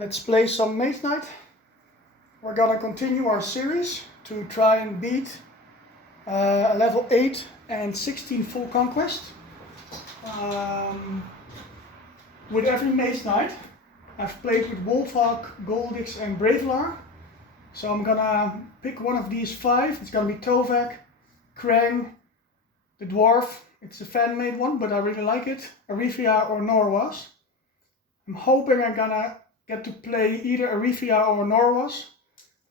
Let's play some Mage Knight. We're gonna continue our series to try and beat level 8 and 16 full conquest. With every Mage Knight, I've played with Wolfhawk, Goldix and Bravelar. So I'm gonna pick one of these 5. It's gonna be Tovek, Krang, the Dwarf. It's a fan-made one, but I really like it. Arifia or Norowas. I'm hoping I'm gonna get to play either Arifia or Norowas.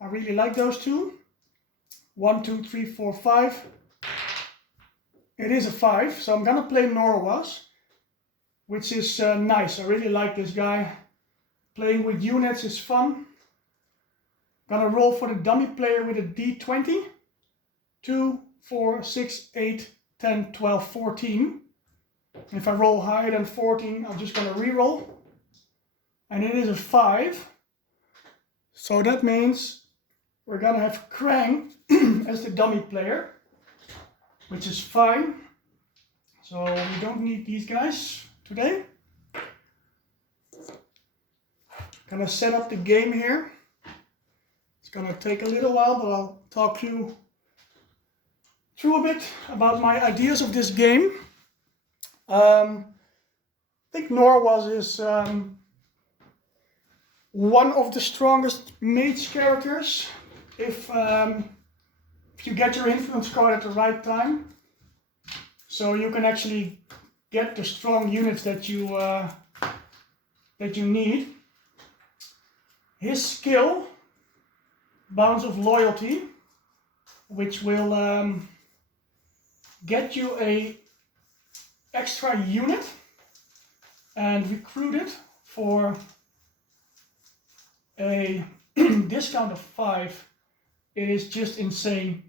I really like those two. 1, 2, 3, 4, 5. It is a 5, so I'm gonna play Norowas, which is nice. I really like this guy. Playing with units is fun. Gonna roll for the dummy player with a D20. 2, 4, 6, 8, 10, 12, 14. If I roll higher than 14, I'm just gonna re-roll. And it is a 5. So that means we're gonna have Krang as the dummy player, which is fine. So we don't need these guys today. Gonna set up the game here. It's gonna take a little while, but I'll talk you through a bit about my ideas of this game. I think Norowas is one of the strongest mage characters if you get your influence card at the right time. So you can actually get the strong units that you need. His skill, Bounds of Loyalty, which will get you a extra unit and recruit it for a discount of 5. It is just insane.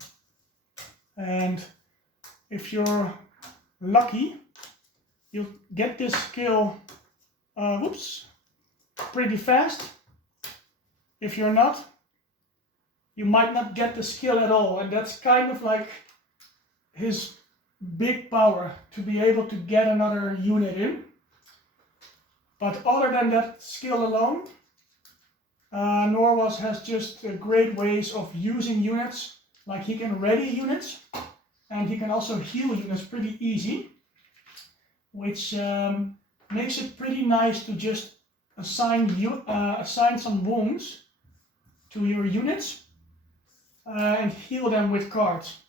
And if you're lucky, you'll get this skill pretty fast. If you're not, you might not get the skill at all, and that's kind of like his big power, to be able to get another unit in. But other than that skill alone, Norowas has just great ways of using units. Like he can ready units, and he can also heal units pretty easy, which makes it pretty nice to just assign some wounds to your units and heal them with cards.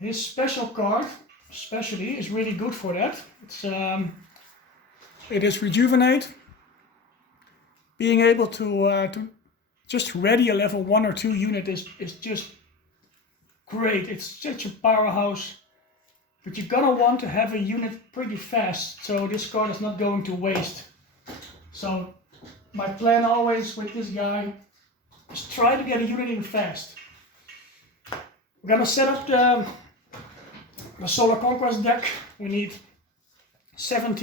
His special card, especially, is really good for that. It is Rejuvenate. Being able to just ready a level 1 or 2 unit is just great. It's such a powerhouse, but you're gonna want to have a unit pretty fast, so this card is not going to waste. So my plan always with this guy is try to get a unit in fast. We're gonna set up the Solo Conquest deck. We need 7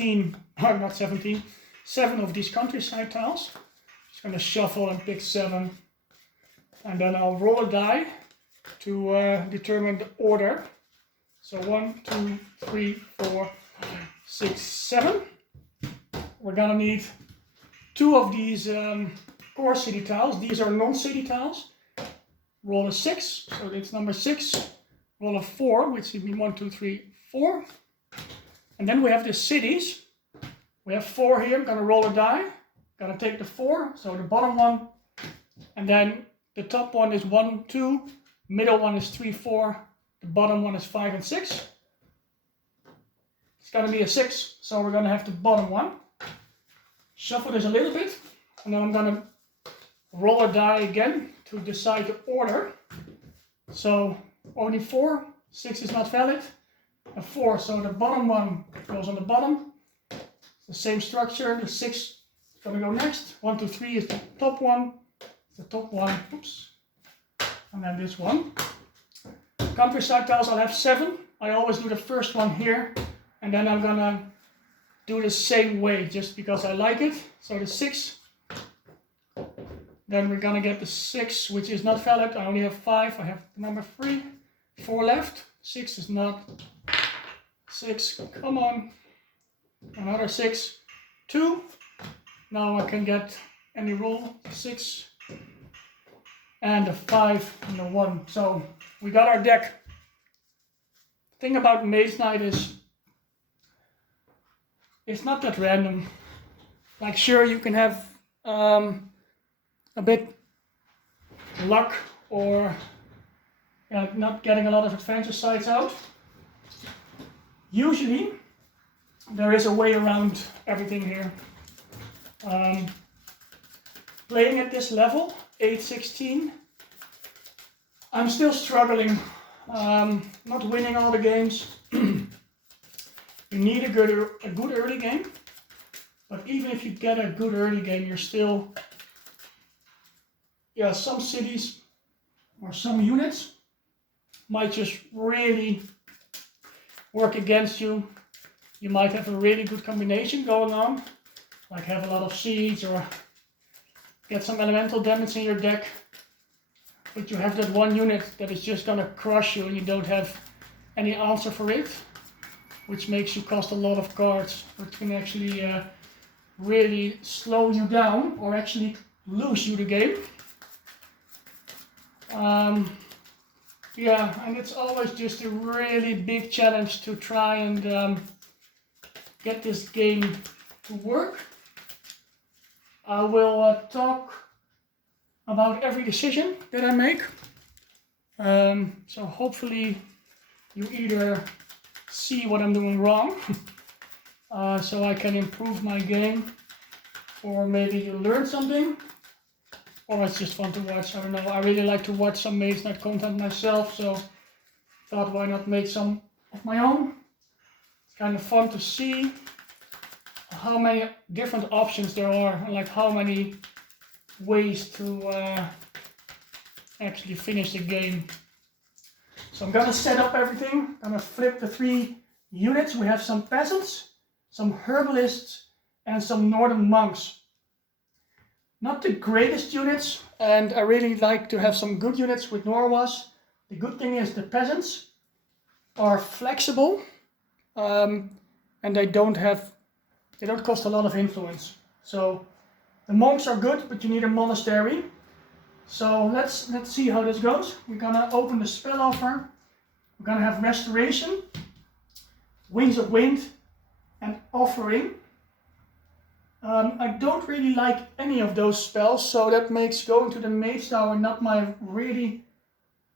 of these countryside tiles. Just gonna shuffle and pick 7, and then I'll roll a die to determine the order. So 1, 2, 3, 4, 6, 7. We're gonna need 2 of these core city tiles. These are non-city tiles. Roll a 6, so it's number 6. Roll a 4, which would be 1, 2, 3, 4. And then we have the cities. We have 4 here. I'm gonna roll a die. Gonna take the 4, so the bottom one. And then the top one is 1, 2. Middle one is 3, 4. The bottom one is 5 and 6. It's gonna be a 6, so we're gonna have the bottom one. Shuffle this a little bit, and then I'm gonna roll a die again to decide the order. So only 4, 6 is not valid. A 4, so the bottom one goes on the bottom. It's the same structure. The 6 is gonna go next. 1, 2, 3 is the top one. It's the top one. Oops. And then this one. Countryside tiles, I'll have 7. I always do the first one here, and then I'm gonna do the same way just because I like it. So the 6. Then we're gonna get the 6, which is not valid. I only have 5. I have number 3. 4 left. 6 is not. 6, come on. Another 6. 2. Now I can get and they roll 6 and a 5 and a 1. So we got our deck. The thing about Mage Knight is it's not that random. Like sure you can have a bit luck or not getting a lot of adventure sites out. Usually there is a way around everything here. Playing at this level, 8-16, I'm still struggling, not winning all the games. You need a good early game, but even if you get a good early game, you're still, some cities or some units might just really work against you. You might have a really good combination going on, like have a lot of seeds or get some elemental damage in your deck, but you have that one unit that is just gonna crush you and you don't have any answer for it, which makes you cost a lot of cards, which can actually really slow you down or actually lose you the game. And it's always just a really big challenge to try and get this game to work. I will talk about every decision that I make. So hopefully you either see what I'm doing wrong so I can improve my game, or maybe you learn something, or it's just fun to watch. I don't know. I really like to watch some Mage Knight content myself, so thought why not make some of my own. It's kind of fun to see how many different options there are, and like how many ways to actually finish the game. So I'm gonna set up everything. I'm gonna flip the 3 units. We have some peasants, some herbalists, and some northern monks. Not the greatest units, and I really like to have some good units with Norowas. The good thing is the peasants are flexible, and they don't cost a lot of influence. So the monks are good, but you need a monastery. So let's see how this goes. We're gonna open the spell offer. We're gonna have restoration, wings of wind, and offering. I don't really like any of those spells, so that makes going to the Mage Tower not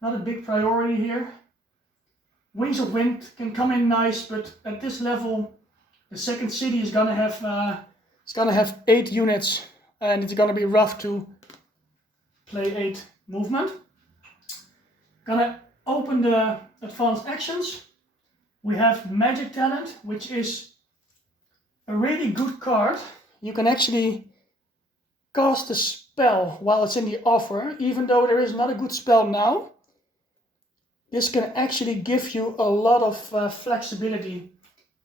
a big priority here. Wings of Wind can come in nice, but at this level, the second city is gonna have 8 units, and it's gonna be rough to play 8 movement. Gonna open the advanced actions. We have Magic Talent, which is a really good card. You can actually cast a spell while it's in the offer, even though there is not a good spell now. This can actually give you a lot of flexibility.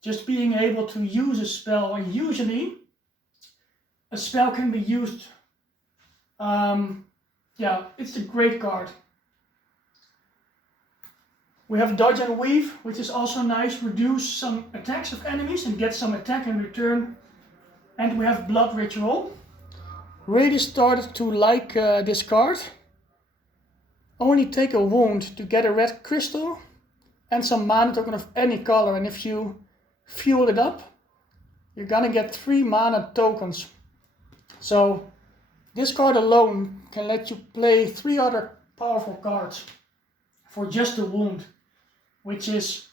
Just being able to use a spell, and usually a spell can be used. It's a great card. We have Dodge and Weave, which is also nice. Reduce some attacks of enemies and get some attack in return. And we have Blood Ritual. Really started to like this card. Only take a wound to get a red crystal and some mana token of any color. And if you fuel it up, you're gonna get 3 mana tokens. So this card alone can let you play 3 other powerful cards for just a wound, which is,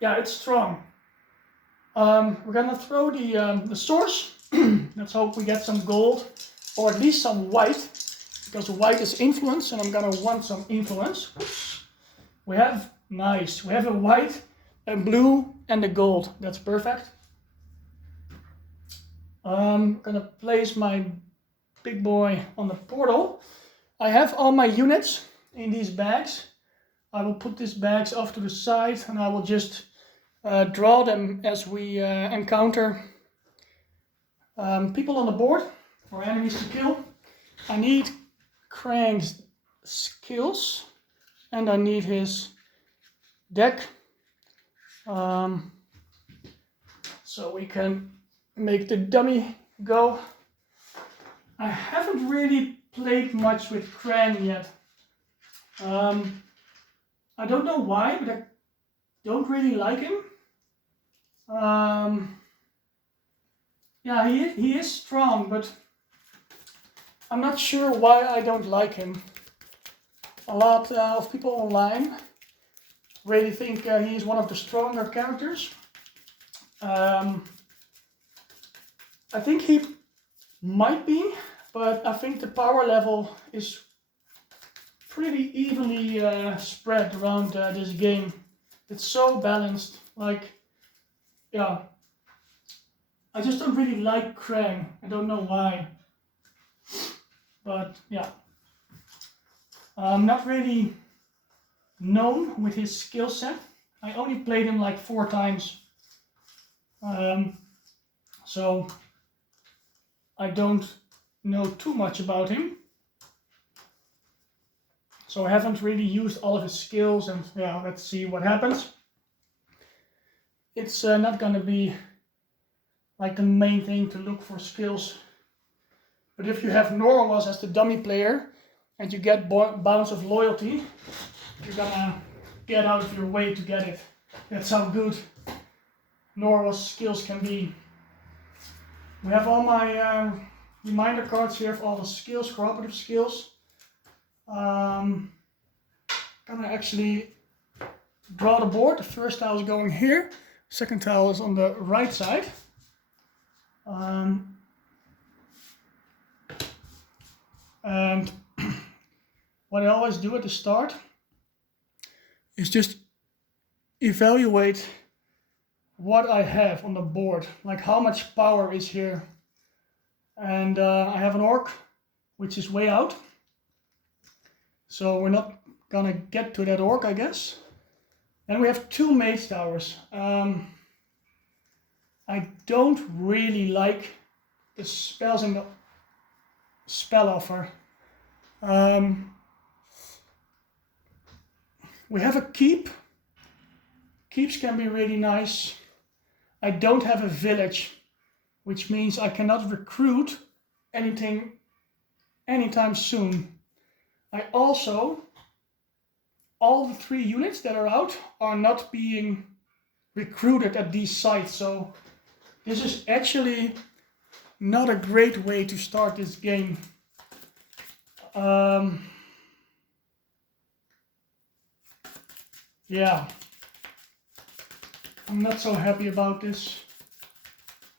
it's strong. We're gonna throw the source. Let's hope we get some gold, or at least some white, because white is influence, and I'm gonna want some influence. Oops. We have a white, a blue, and a gold. That's perfect. I'm gonna place my big boy on the portal. I have all my units in these bags. I will put these bags off to the side, and I will just draw them as we encounter people on the board or enemies to kill. I need Crank's skills, and I need his deck, so we can make the dummy go. I haven't really played much with Krang yet. I don't know why, but I don't really like him. Yeah, he is strong, but I'm not sure why I don't like him. A lot of people online really think he is one of the stronger characters. I think he might be, but I think the power level is pretty evenly spread around this game. It's so balanced. Like, yeah, I just don't really like Krang. I don't know why, but yeah, I'm not really known with his skill set. I only played him like 4 times, so I don't know too much about him. So I haven't really used all of his skills, and yeah, let's see what happens. It's not gonna be like the main thing to look for skills. But if you have Norowas as the dummy player and you get Bounce of Loyalty, you're gonna get out of your way to get it. That's how good Norowas skills can be. We have all my reminder cards here of all the skills, cooperative skills. Gonna actually draw the board. The first tile is going here. Second tile is on the right side. And what I always do at the start is just evaluate what I have on the board, like how much power is here. And I have an orc, which is way out. So we're not gonna get to that orc, I guess. And we have 2 mage towers. I don't really like the spells in the spell offer. We have a keep. Keeps can be really nice. I don't have a village, which means I cannot recruit anything anytime soon. I also, all the 3 units that are out are not being recruited at these sites, so this is actually not a great way to start this game. Yeah, I'm not so happy about this.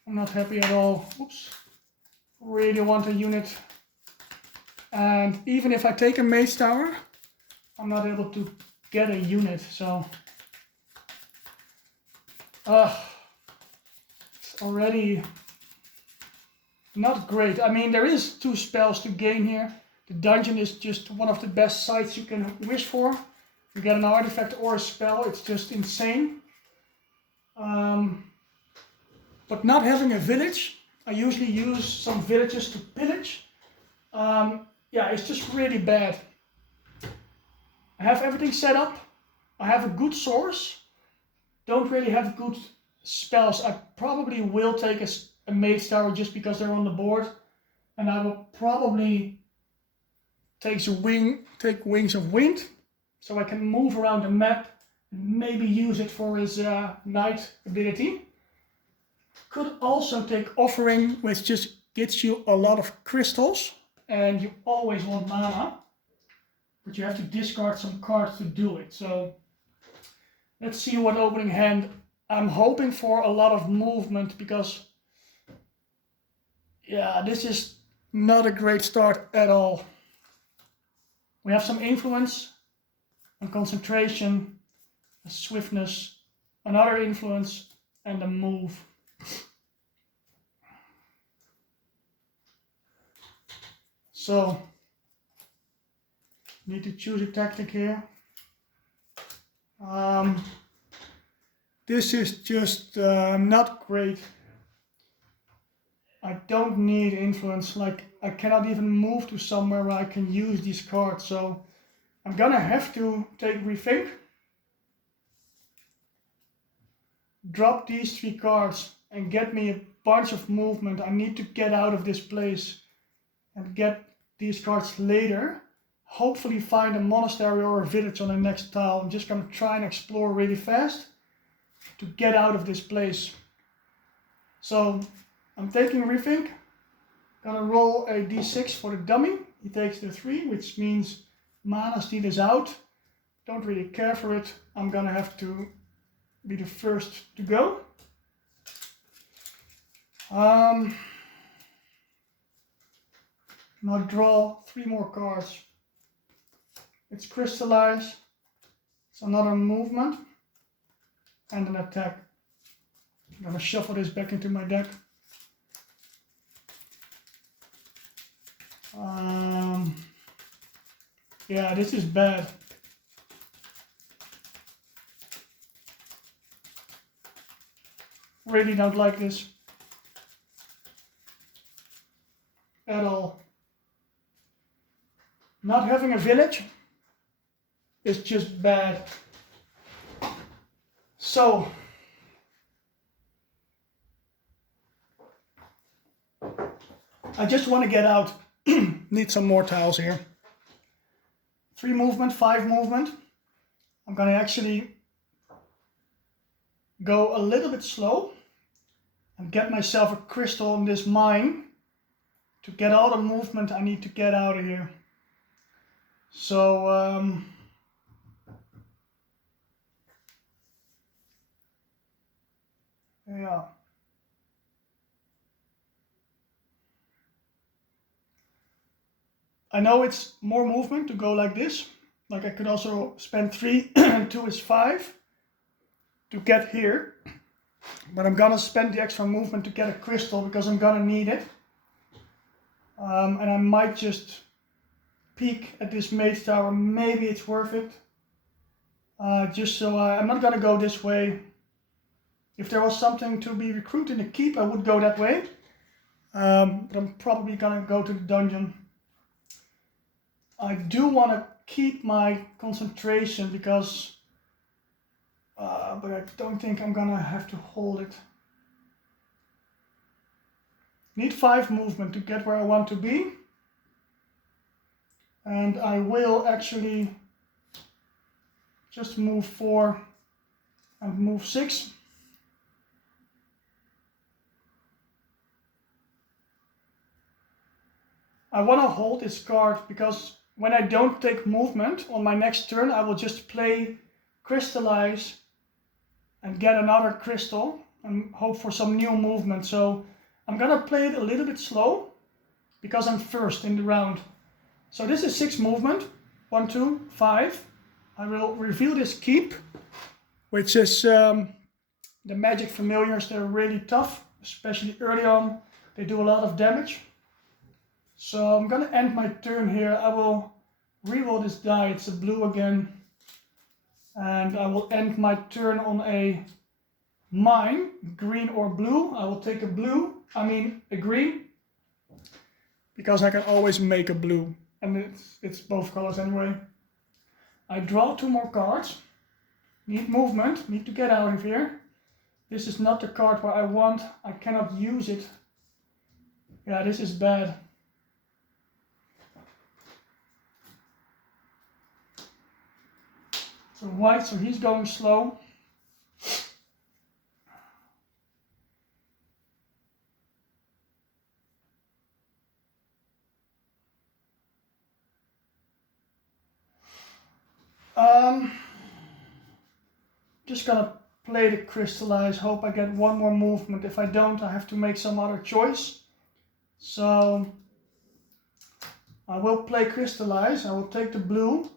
I'm not happy at all. Oops. Really want a unit. And even if I take a mage tower, I'm not able to get a unit, so it's already not great. I mean, there is 2 spells to gain here. The dungeon is just one of the best sites you can wish for. You get an artifact or a spell, it's just insane. But not having a village, I usually use some villages to pillage. Yeah, it's just really bad. I have everything set up. I have a good source. Don't really have good spells. I probably will take a mage tower just because they're on the board. And I will probably take Wings of Wind, so I can move around the map and maybe use it for his Knight ability. Could also take Offering, which just gets you a lot of crystals, and you always want mana, but you have to discard some cards to do it. So let's see what opening hand. I'm hoping for a lot of movement because, yeah, this is not a great start at all. We have some influence and concentration, a swiftness, another influence, and a move. So, need to choose a tactic here. This is just not great. I don't need influence, like I cannot even move to somewhere where I can use these cards, so I'm gonna have to take Rethink, drop these 3 cards and get me a bunch of movement. I need to get out of this place. and get these cards later. Hopefully find a monastery or a village on the next tile. I'm just gonna try and explore really fast to get out of this place. So I'm taking Rethink, gonna roll a d6 for the dummy. He takes the 3, which means mana steal is out. Don't really care for it. I'm gonna have to be the first to go. Now draw 3 more cards. It's Crystallize, it's another movement, and an attack. I'm gonna shuffle this back into my deck. Yeah, this is bad. Really don't like this at all. Not having a village is just bad. So I just want to get out. Need some more tiles here. 3 movement, 5 movement. I'm gonna actually go a little bit slow and get myself a crystal in this mine to get all the movement I need to get out of here. So yeah. I know it's more movement to go like this. Like I could also spend 3 and 2 is 5 to get here. But I'm gonna spend the extra movement to get a crystal because I'm gonna need it. And I might just peek at this mage tower. Maybe it's worth it. Just so I'm not gonna go this way. If there was something to be recruited in the keep, I would go that way. But I'm probably gonna go to the dungeon. I do want to keep my concentration because, but I don't think I'm gonna have to hold it. Need 5 movement to get where I want to be. And I will actually just move 4 and move 6. I want to hold this card because when I don't take movement on my next turn, I will just play Crystallize and get another crystal and hope for some new movement. So I'm gonna play it a little bit slow because I'm first in the round. So this is 6 movement, 1, 2, 5. I will reveal this keep, which is the magic familiars. They're really tough, especially early on. They do a lot of damage. So I'm gonna end my turn here. I will reroll this die, it's a blue again. And I will end my turn on a mine, green or blue. I will take a green, because I can always make a blue. And it's both colors anyway. I draw 2 more cards. Need movement, need to get out of here. This is not the card where I want. I cannot use it. Yeah, this is bad. So white, so he's going slow. Just gonna play the Crystallize, hope I get 1 more movement. If I don't, I have to make some other choice. So I will play Crystallize, I will take the blue,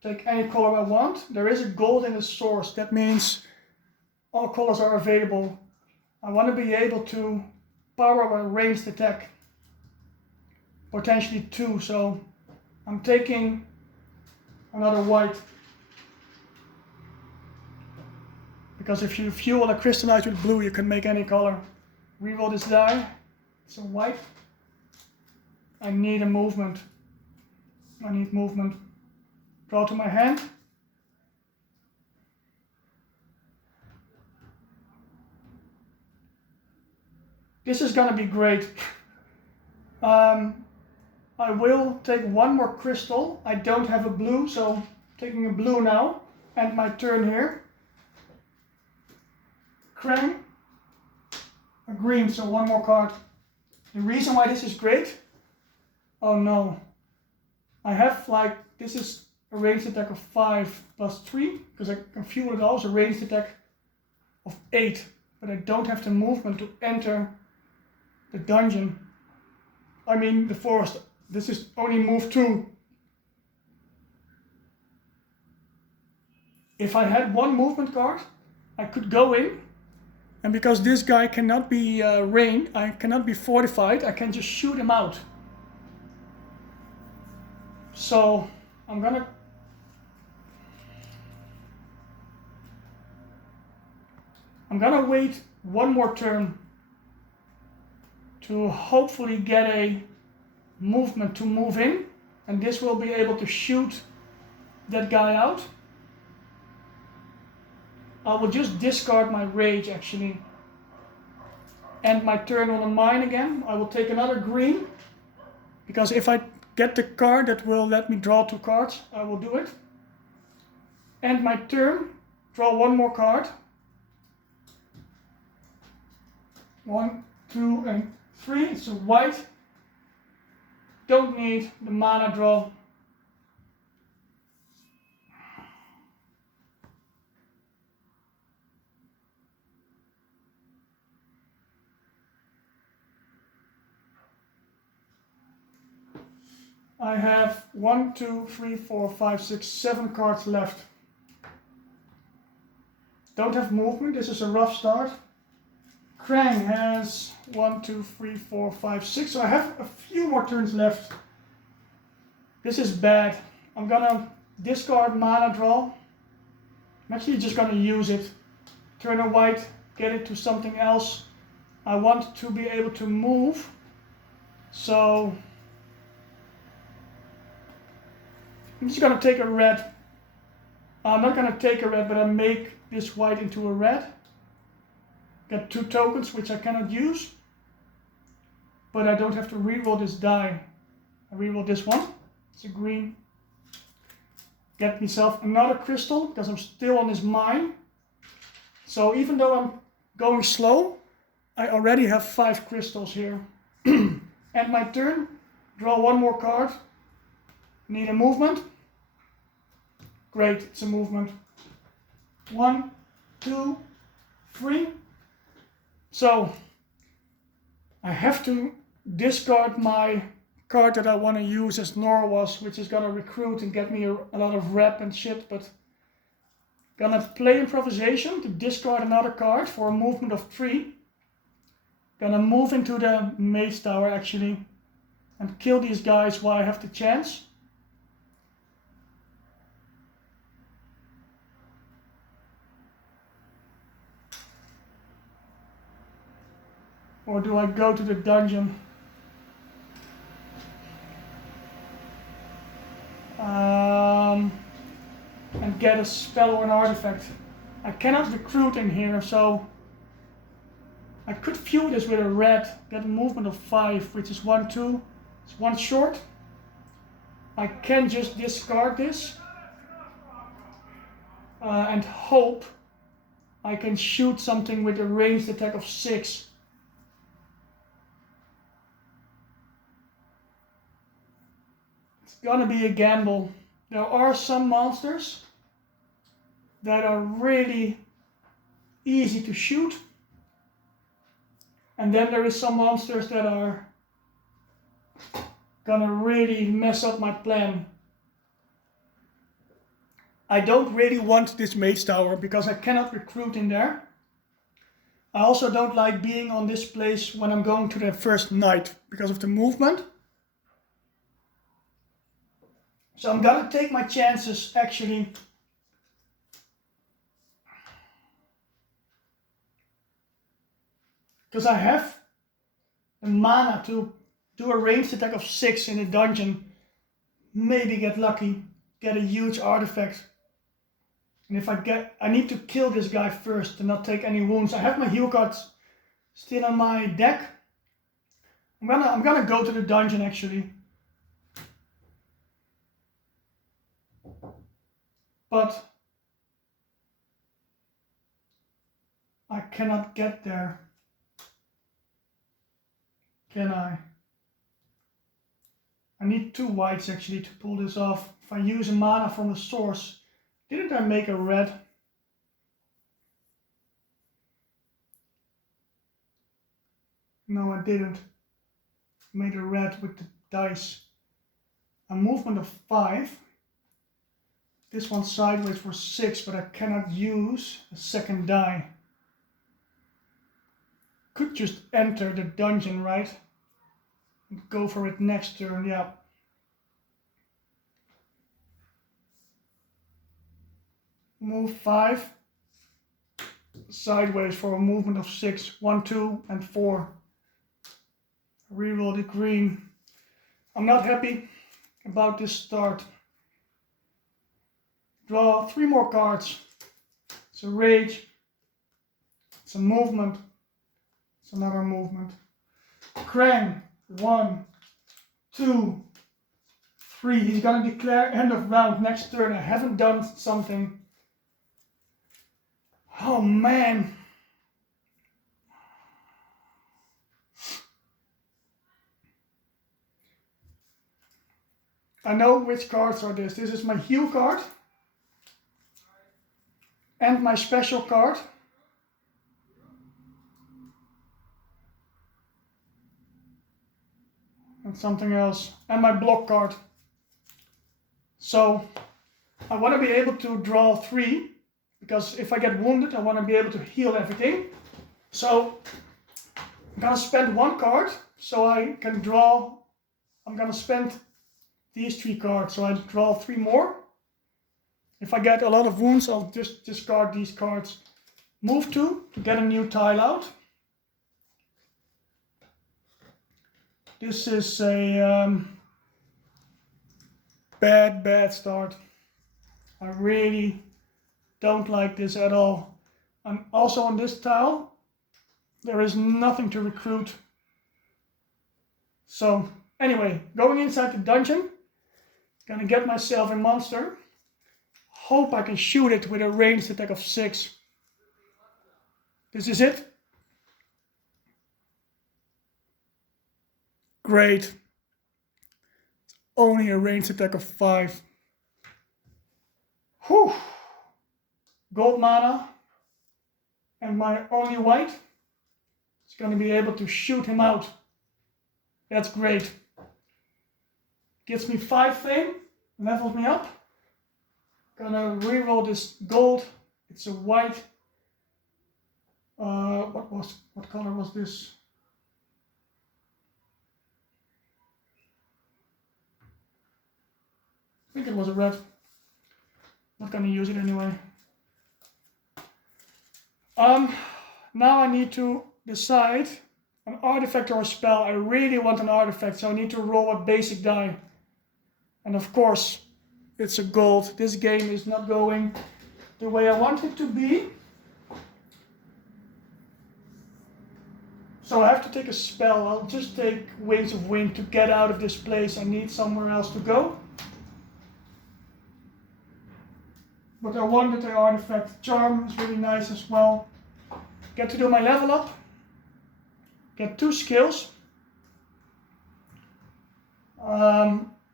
take any color I want. There is a gold in the source, that means all colors are available. I want to be able to power a ranged attack, potentially 2, so I'm taking another white. Because if you fuel a Crystallize with blue, you can make any color. Reroll this die, it's a white. I need a movement. I need movement. Draw to my hand. This is gonna be great. I will take one more crystal. I don't have a blue, so taking a blue now. End my turn here. Krang. A green, so one more card. The reason why this is great. Oh no. I have like, this is a ranged attack of 5 plus 3, because I can fuel it all, so ranged attack of 8. But I don't have the movement to enter the dungeon. I mean the forest. This is only move 2. If I had one movement card, I could go in, and because this guy cannot be ranged, I cannot be fortified, I can just shoot him out. So I'm gonna wait one more turn to hopefully get a movement to move in, and this will be able to shoot that guy out. I will just discard my rage actually. End my turn on a mine again. I will take another green, because if I get the card that will let me draw 2 cards, I will do it. End my turn, draw one more card. 1, 2, and 3. It's a white. Don't need the mana draw. I have 1, 2, 3, 4, 5, 6, 7 cards left. Don't have movement, this is a rough start. Krang has 1, 2, 3, 4, 5, 6, so I have a few more turns left. This is bad. I'm gonna discard mana draw. I'm actually just gonna use it. Turn a white, get it to something else. I want to be able to move, so I'm just gonna take a red. I'm not gonna take a red, but I make this white into a red. Get 2 tokens, which I cannot use. But I don't have to reroll this die. I reroll this one. It's a green. Get myself another crystal, because I'm still on this mine. So even though I'm going slow, I already have 5 crystals here. End my turn. Draw one more card. Need a movement. Great, it's a movement. 1, 2, 3. So I have to discard my card that I want to use as Norowas, which is gonna recruit and get me a lot of rep and shit, but gonna play improvisation to discard another card for a movement of 3. Gonna move into the Mage Tower actually and kill these guys while I have the chance. Or do I go to the dungeon? And get a spell or an artifact. I cannot recruit in here, so I could fuel this with a red, get a movement of 5, which is 1, 2. It's 1 short. I can just discard this and hope I can shoot something with a ranged attack of 6. It's gonna be a gamble. There are some monsters that are really easy to shoot, and then there is some monsters that are gonna really mess up my plan. I don't really want this Mage Tower because I cannot recruit in there. I also don't like being on this place when I'm going to the first night because of the movement. So I'm gonna take my chances actually. Because I have the mana to do a ranged attack of 6 in a dungeon. Maybe get lucky, get a huge artifact. And if I need to kill this guy first to not take any wounds. I have my heal cards still on my deck. I'm gonna go to the dungeon actually. but I cannot get there. Can I? I need 2 whites actually to pull this off. If I use a mana from the source, didn't I make a red? No, I didn't. Made a red with the dice. A movement of 5. This one sideways for 6, but I cannot use a second die. Could just enter the dungeon, right? Go for it next turn, yeah. Move 5. Sideways for a movement of 6. 1, 2, and 4. Reroll the green. I'm not happy about this start. Draw 3 more cards. It's a rage. It's a movement. It's another movement. Krang. 1, 2, 3. He's gonna declare end of round next turn. I haven't done something. Oh man. I know which cards are this. This is my heal card. And my special card. And something else. And my block card. So I want to be able to draw 3. Because if I get wounded, I want to be able to heal everything. So I'm going to spend 1 card. So I can draw. I'm going to spend these 3 cards. So I draw 3 more. If I get a lot of wounds, I'll just discard these cards. Move 2 to get a new tile out. This is a bad start. I really don't like this at all. And also on this tile, there is nothing to recruit. So anyway, going inside the dungeon, gonna get myself a monster. Hope I can shoot it with a ranged attack of 6. This is it. Great. It's only a ranged attack of 5. Whew. Gold mana. And my only white is going to be able to shoot him out. That's great. Gives me 5 fame. Levels me up. Gonna reroll this gold. It's a white. What color was this? I think it was a red. Not gonna use it anyway. Now I need to decide an artifact or a spell. I really want an artifact, so I need to roll a basic die. And of course, it's a gold. This game is not going the way I want it to be. So I have to take a spell. I'll just take Wings of Wind to get out of this place. I need somewhere else to go. But I wanted the artifact. Charm is really nice as well. Get to do my level up. Get 2 skills.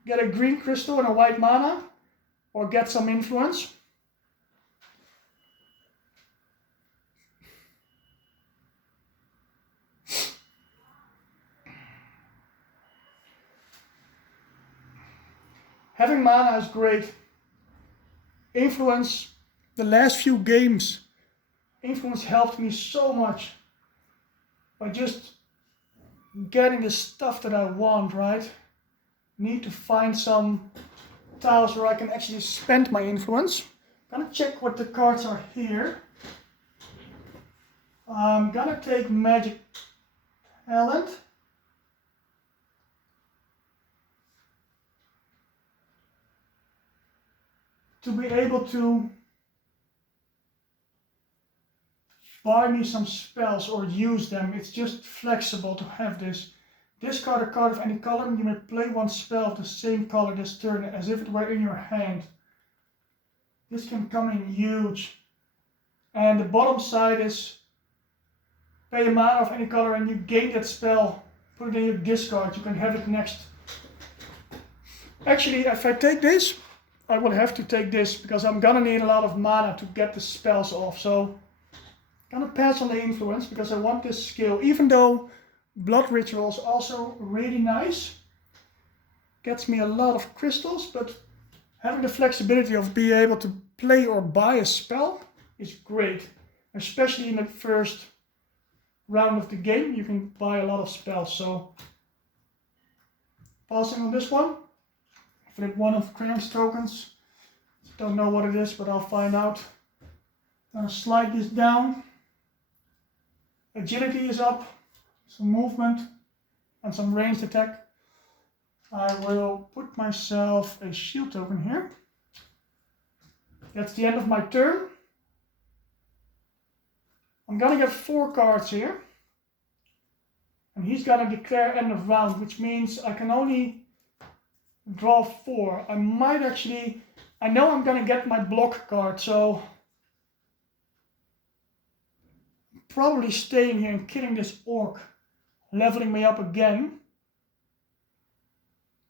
Get a green crystal and a white mana. Or get some influence. Having mana is great. Influence, the last few games, influence helped me so much by just getting the stuff that I want, right? Need to find some tiles where I can actually spend my influence. I'm gonna check what the cards are here. I'm gonna take Magic Talent. To be able to buy me some spells or use them. It's just flexible to have this. Discard a card of any color. You may play 1 spell of the same color this turn as if it were in your hand. This can come in huge. And the bottom side is pay a mana of any color and you gain that spell. Put it in your discard. You can have it next. Actually, if I take this, I will have to take this because I'm gonna need a lot of mana to get the spells off. So I'm gonna pass on the influence because I want this skill. Even though Blood Ritual is also really nice. Gets me a lot of crystals, but having the flexibility of being able to play or buy a spell is great. Especially in the first round of the game, you can buy a lot of spells. So passing on this one. Flip one of Crank's tokens. Don't know what it is, but I'll find out. Gonna slide this down. Agility is up, some movement, and some ranged attack. I will put myself a shield token here. That's the end of my turn. I'm gonna get 4 cards here. And he's gonna declare end of round, which means I can only draw 4. I might actually, I know I'm gonna get my block card, so probably staying here and killing this orc, leveling me up again.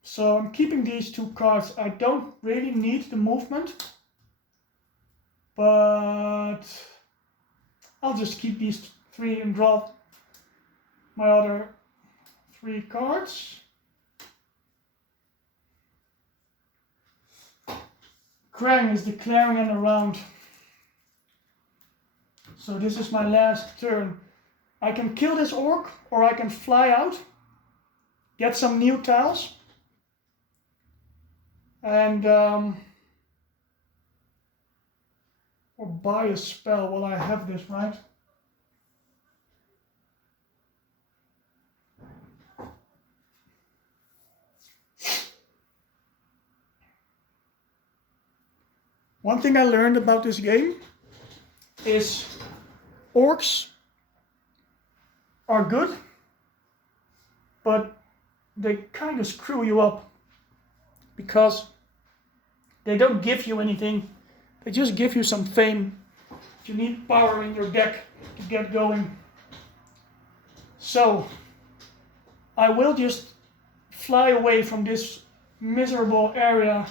So I'm keeping these 2 cards. I don't really need the movement, but I'll just keep these 3 and draw my other 3 cards. Krang is declaring an round. So this is my last turn. I can kill this orc or I can fly out, get some new tiles, and or buy a spell while I have this, right? One thing I learned about this game is orcs are good, but they kind of screw you up because they don't give you anything. They just give you some fame. If you need power in your deck to get going. So I will just fly away from this miserable area,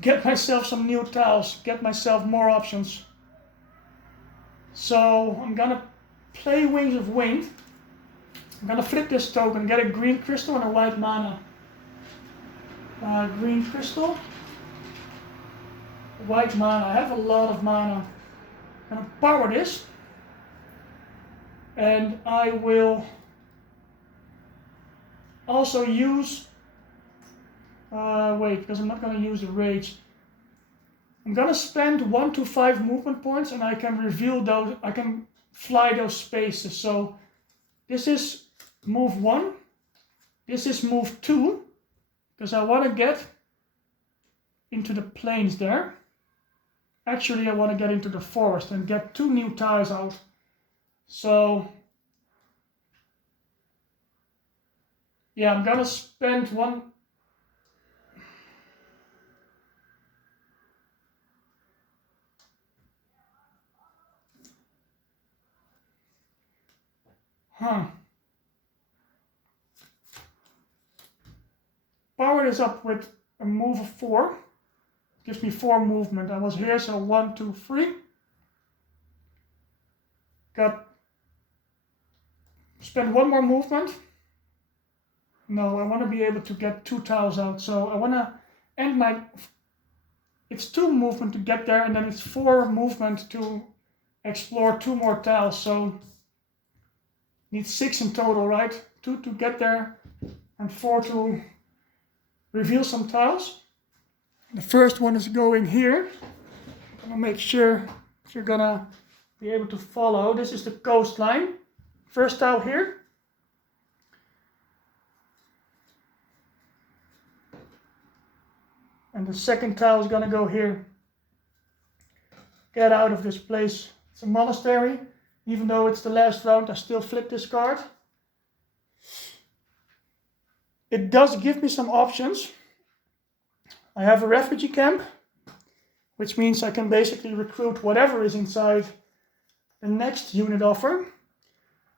get myself some new tiles, get myself more options. So I'm gonna play Wings of Wind. I'm gonna flip this token, get a green crystal and a white mana. Green crystal, white mana. I have a lot of mana. I'm gonna power this, and I will also use. Wait, because I'm not gonna use the rage. I'm gonna spend 1 to 5 movement points, and I can reveal those. I can fly those spaces. So this is move 1. This is move 2, because I want to get into the plains there. Actually, I want to get into the forest and get 2 new tiles out. So yeah, I'm gonna spend 1. Power this up with a move of 4. Gives me 4 movement. I was here, so 1, 2, 3. Spend 1 more movement. No, I want to be able to get 2 tiles out. So I want to end my. It's 2 movement to get there, and then it's 4 movement to explore 2 more tiles. So need 6 in total, right? 2 to get there, and 4 to reveal some tiles. The first one is going here. I'm gonna make sure you're gonna be able to follow. This is the coastline. First tile here. And the second tile is gonna go here. Get out of this place. It's a monastery. Even though it's the last round, I still flip this card. It does give me some options. I have a refugee camp, which means I can basically recruit whatever is inside the next unit offer.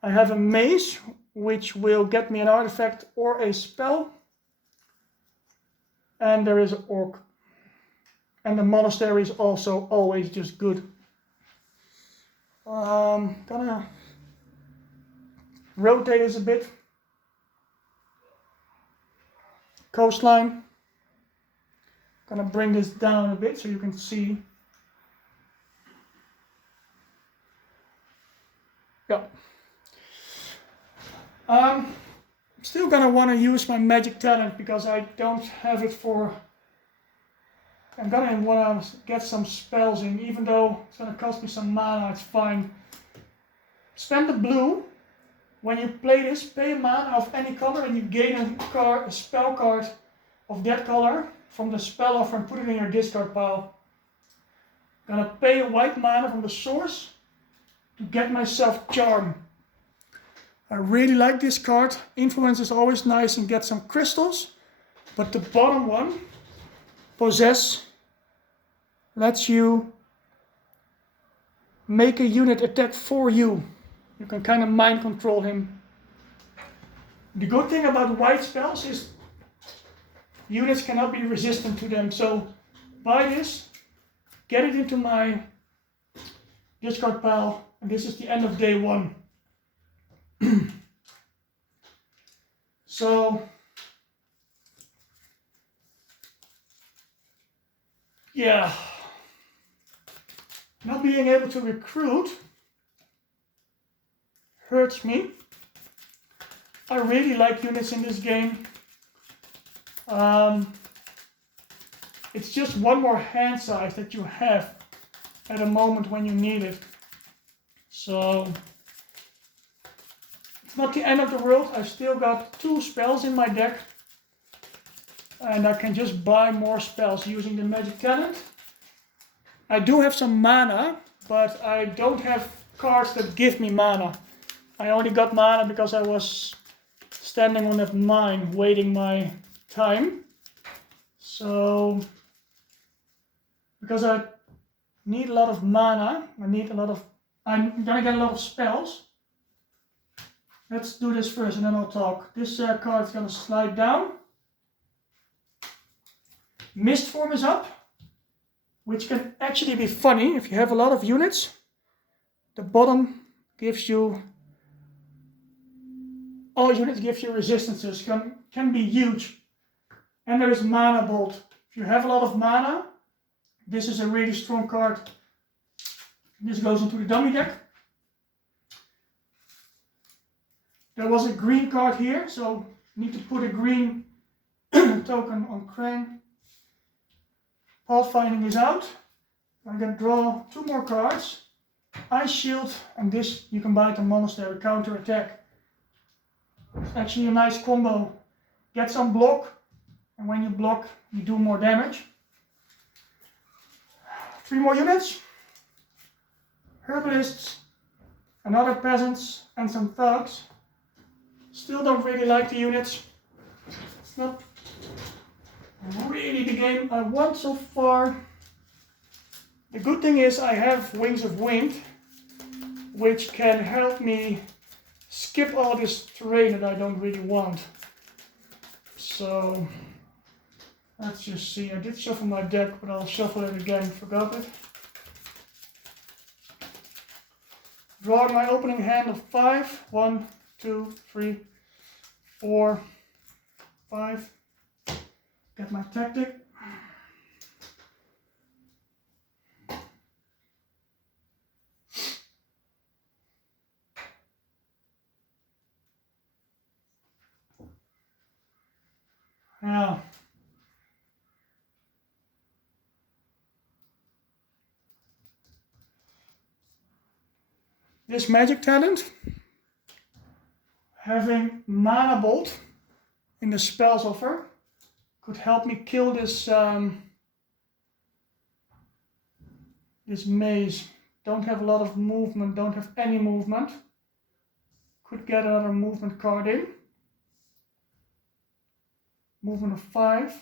I have a Mage, which will get me an artifact or a spell. And there is an Orc. And the monastery is also always just good. Gonna rotate this a bit. Coastline. Gonna bring this down a bit so you can see. Yeah. Still gonna want to use my magic talent because I don't have it for. I'm gonna want to get some spells in, even though it's gonna cost me some mana. It's fine. Spend the blue. When you play this, pay a mana of any color and you gain a spell card of that color from the spell offer and put it in your discard pile. Gonna pay a white mana from the source to get myself Charm. I really like this card. Influence is always nice and get some crystals, but the bottom one, Possess, lets you make a unit attack for you. You can kind of mind control him. The good thing about white spells is units cannot be resistant to them. So buy this, get it into my discard pile, and this is the end of day one. So yeah, not being able to recruit hurts me. I really like units in this game. It's just one more hand size that you have at a moment when you need it. So it's not the end of the world. I've still got 2 spells in my deck. And I can just buy more spells using the magic talent. I do have some mana, but I don't have cards that give me mana. I only got mana because I was standing on that mine waiting my time. So, because I need a lot of mana, I'm gonna get a lot of spells. Let's do this first and then I'll talk. This card is gonna slide down. Mist form is up, which can actually be funny if you have a lot of units. The bottom gives you, all units give you resistances, can be huge. And there is Mana Bolt. If you have a lot of mana, this is a really strong card. This goes into the dummy deck. There was a green card here, so you need to put a green token on Krang. Pathfinding is out. I'm going to draw 2 more cards. Ice Shield, and this you can buy at the monastery, counter attack. It's actually a nice combo. Get some block, and when you block, you do more damage. 3 more units. Herbalists, another peasants, and some thugs. Still don't really like the units. It's not really the game I want so far. The good thing is I have Wings of Wind, which can help me skip all this terrain that I don't really want. So let's just see. I did shuffle my deck, but I'll shuffle it again. Forgot it. Draw my opening hand of 5. 1, 2, 3, 4, 5. Get my tactic. Yeah. This magic talent, having Mana Bolt in the spells offer, could help me kill this this maze. Don't have a lot of movement, don't have any movement. Could get another movement card in. Movement of 5.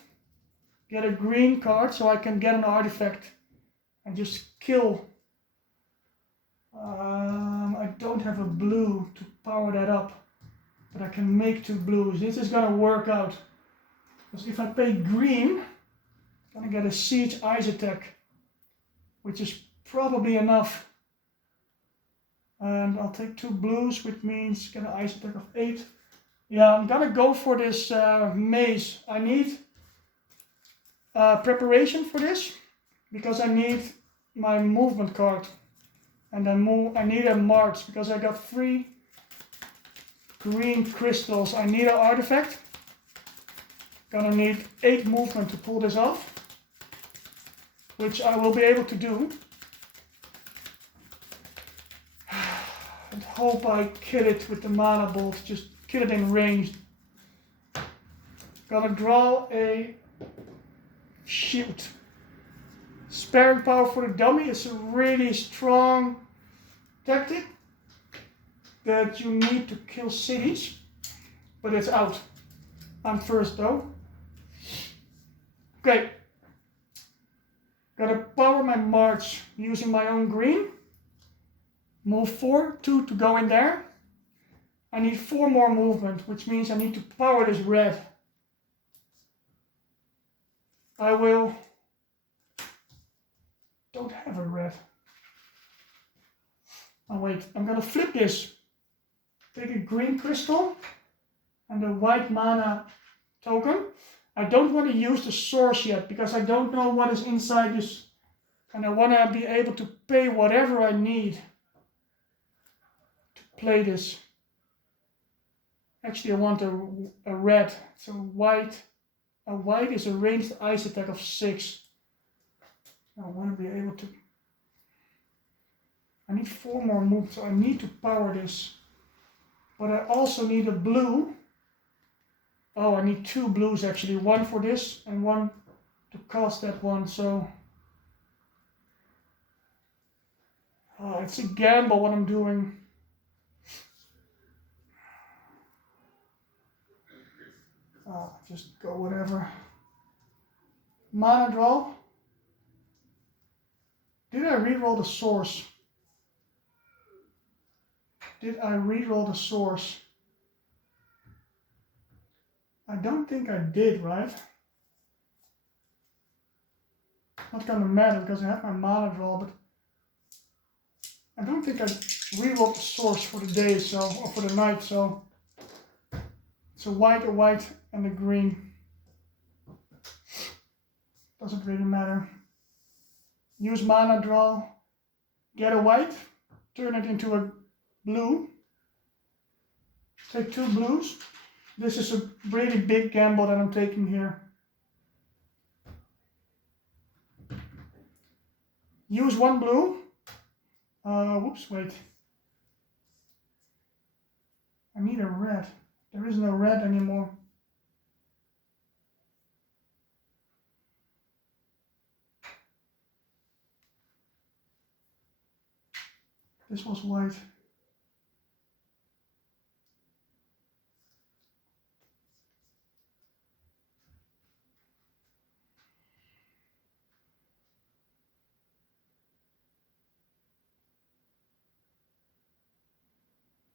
Get a green card so I can get an artifact and just kill. I don't have a blue to power that up, but I can make 2 blues. This is gonna work out. Because if I pay green, I'm gonna get a siege ice attack, which is probably enough. And I'll take 2 blues, which means get an ice attack of 8. Yeah, I'm gonna go for this maze. I need preparation for this, because I need my movement card. And I need a march, because I got 3 green crystals. I need an artifact. Gonna need 8 movement to pull this off, which I will be able to do. And hope I kill it with the mana bolt, just kill it in range. Gonna draw a shield. Sparing power for the dummy is a really strong tactic that you need to kill cities, but it's out. I'm first though. Okay. Gotta power my march using my own green. Move 4, 2 to go in there. I need 4 more movement, which means I need to power this red. I will. Don't have a red. Oh wait, I'm gonna flip this. Take a green crystal and a white mana token. I don't want to use the source yet because I don't know what is inside this, and I want to be able to pay whatever I need to play this. Actually, I want a red. So white. A white is a ranged ice attack of 6. I want to be able to. I need 4 more moves, so I need to power this. But I also need a blue. Oh, I need 2 blues actually. 1 for this and 1 to cast that one. So it's a gamble what I'm doing. Just go whatever. Mana draw. Did I reroll the source? Did I reroll the source? I don't think I did, right? Not gonna matter because I have my mana draw, but I don't think I rerolled the source for the day, so, or for the night, so it's a white, and a green. Doesn't really matter. Use mana draw, get a white, turn it into a blue, take 2 blues. This is a really big gamble that I'm taking here. Use 1 blue. Whoops, wait. I need a red. There is no red anymore. This was white.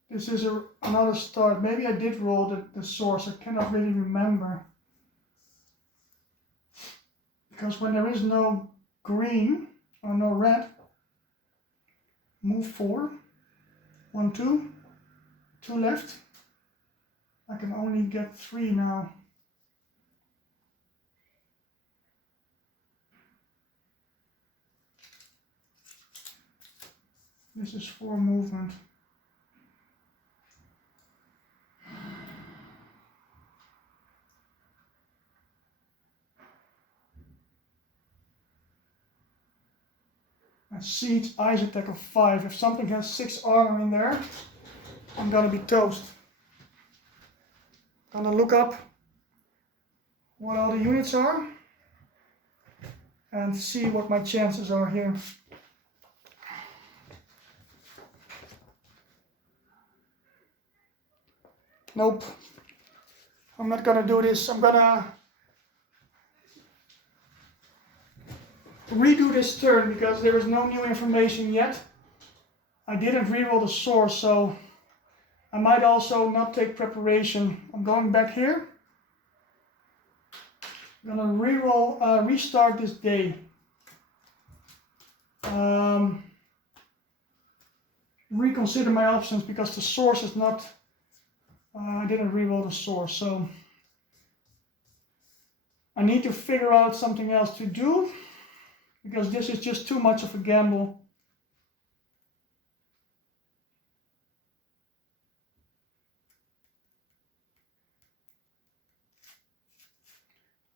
This is another start. Maybe I did roll the source. I cannot really remember. Because when there is no green or no red, move 4. 1, 2. 2 left. I can only get 3 now. This is 4 movement. A siege ice attack of 5. If something has 6 armor in there, I'm gonna be toast. Gonna look up what all the units are and see what my chances are here. Nope. I'm not gonna do this. I'm gonna redo this turn because there is no new information yet. I didn't reroll the source, so I might also not take preparation. I'm going back here. I'm gonna reroll, restart this day. Reconsider my options because the source is not, I didn't reroll the source, so I need to figure out something else to do because this is just too much of a gamble.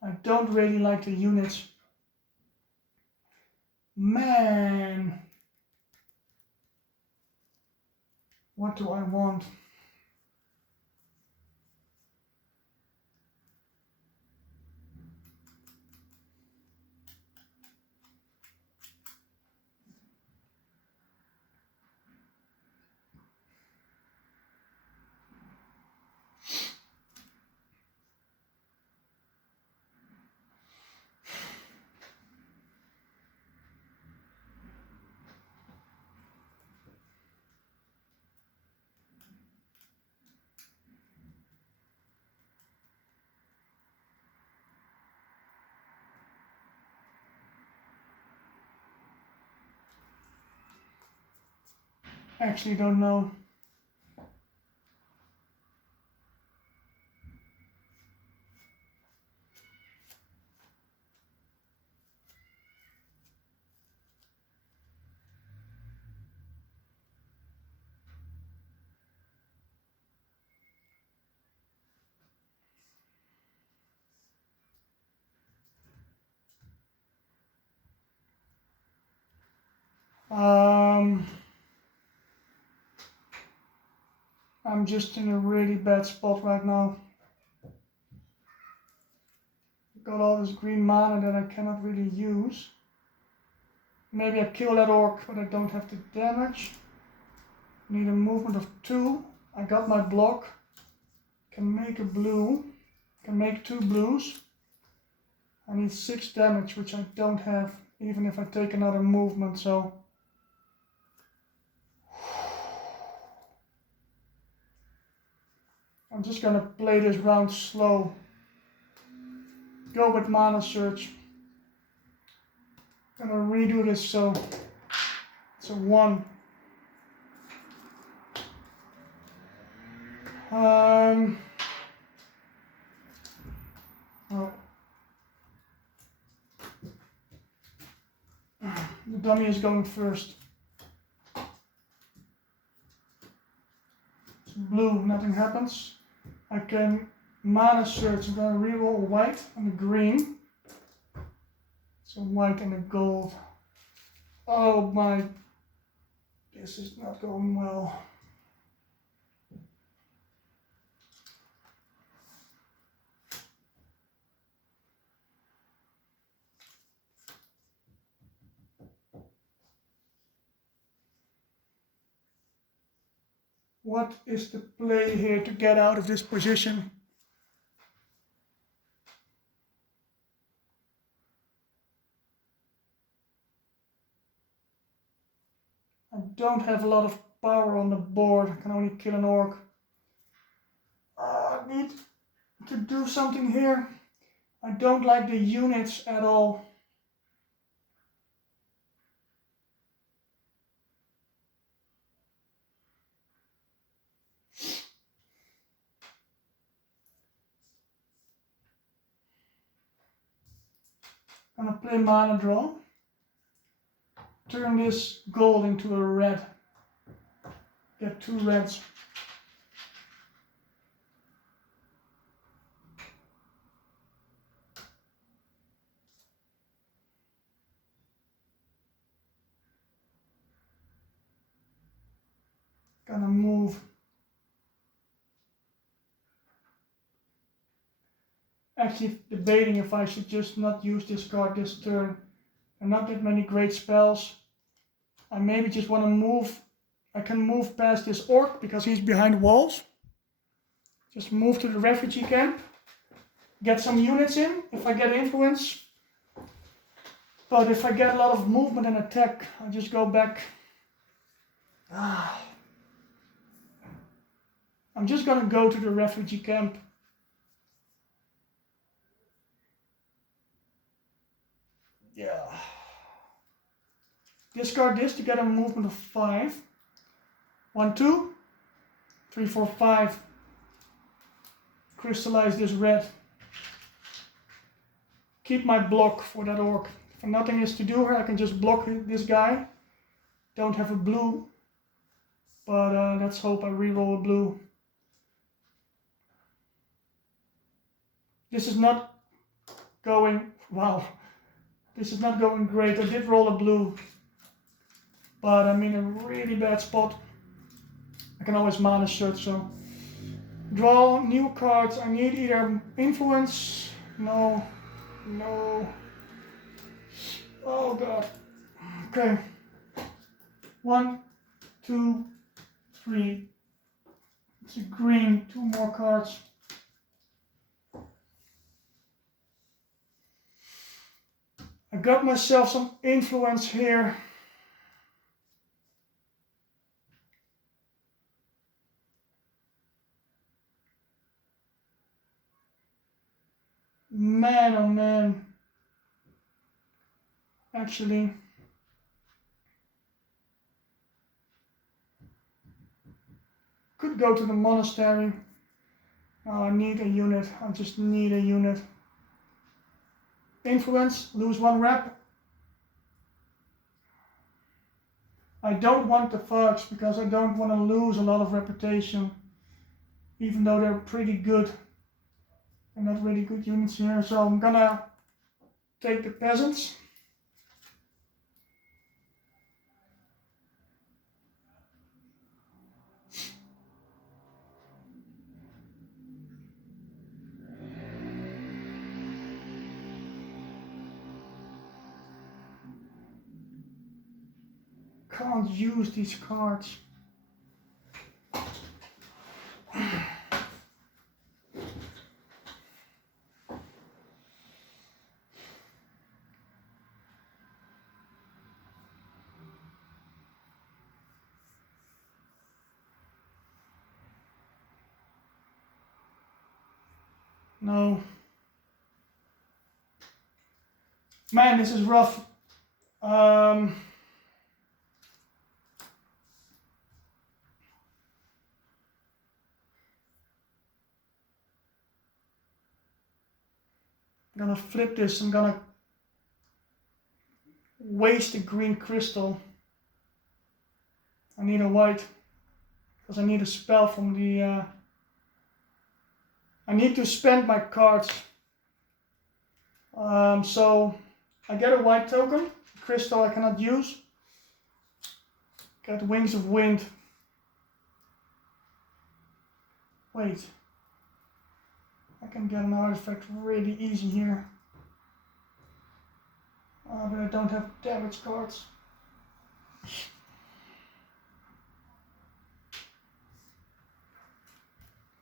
I don't really like the units. Man, what do I want? Actually don't know. I'm just in a really bad spot right now. Got all this green mana that I cannot really use. Maybe I kill that orc, but I don't have the damage. Need a movement of 2. I got my block. Can make a blue. Can make 2 blues. I need 6 damage, which I don't have, even if I take another movement, so... I'm just gonna play this round slow. Go with mana search. Gonna redo this, so it's a 1. Oh. The dummy is going first. It's blue, nothing happens. I can mana search. I'm gonna reroll a white and a green. So white and a gold. Oh my, this is not going well. What is the play here to get out of this position? I don't have a lot of power on the board. I can only kill an orc. I need to do something here. I don't like the units at all. I'm gonna play mana draw. Turn this gold into a red. Get 2 reds. Gonna move. Actually debating if I should just not use this card this turn. There are not that many great spells. I maybe just want to move. I can move past this orc because he's behind walls. Just move to the refugee camp. Get some units in if I get influence. But if I get a lot of movement and attack, I just go back. I'm just gonna go to the refugee camp. Yeah. Discard this to get a movement of 5. 1, 2, 3, 4, 5. Crystallize this red. Keep my block for that orc. If nothing is to do here, I can just block this guy. Don't have a blue. But let's hope I reroll a blue. This is not going, wow. This is not going great. I did roll a blue. But I'm in a really bad spot. I can always mana search, so. Draw new cards. I need either influence. No. Oh god. Okay. 1, 2, 3. It's a green. 2 more cards. I got myself some influence here. Man, oh man. Actually, could go to the monastery. Oh, I need a unit. I just need a unit. Influence, lose 1 rep. I don't want the thugs because I don't want to lose a lot of reputation. Even though they're pretty good. They're not really good units here, so I'm gonna take the peasants. Can't use these cards. No. Man, this is rough. I'm gonna flip this. I'm gonna waste a green crystal. I need a white because I need a spell from the. I need to spend my cards. So I get a white token. Crystal I cannot use. Get Wings of Wind. Wait. I can get an artifact really easy here. But I don't have damage cards.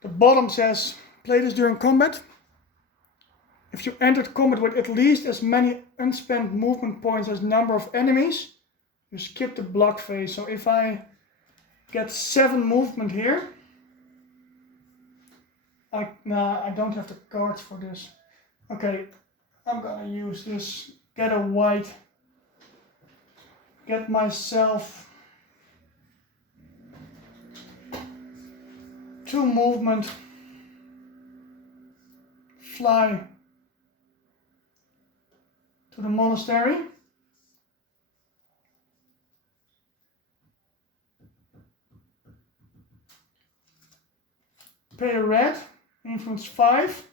The bottom says, play this during combat. If you entered combat with at least as many unspent movement points as number of enemies, you skip the block phase. So if I get 7 movement here, I don't have the cards for this. Okay, I'm gonna use this. Get a white. Get myself 2 movement. Fly to the monastery. Pay a red. Influence 5.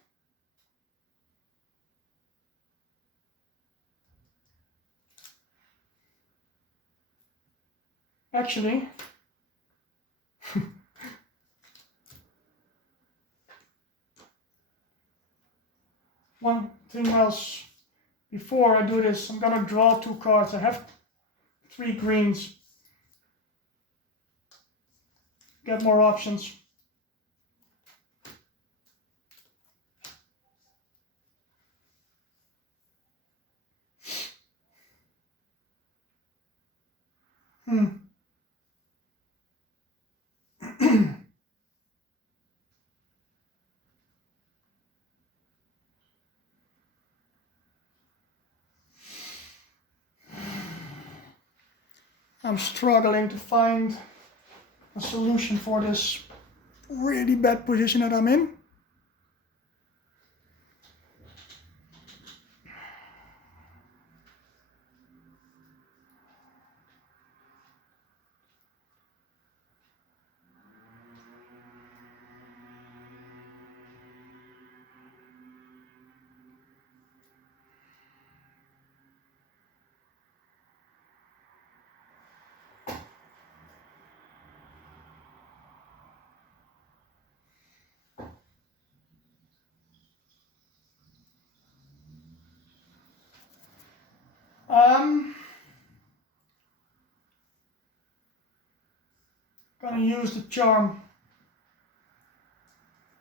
Actually, one thing else. Before I do this, I'm gonna draw 2 cards. I have 3 greens. Get more options. I'm struggling to find a solution for this really bad position that I'm in. Gonna use the charm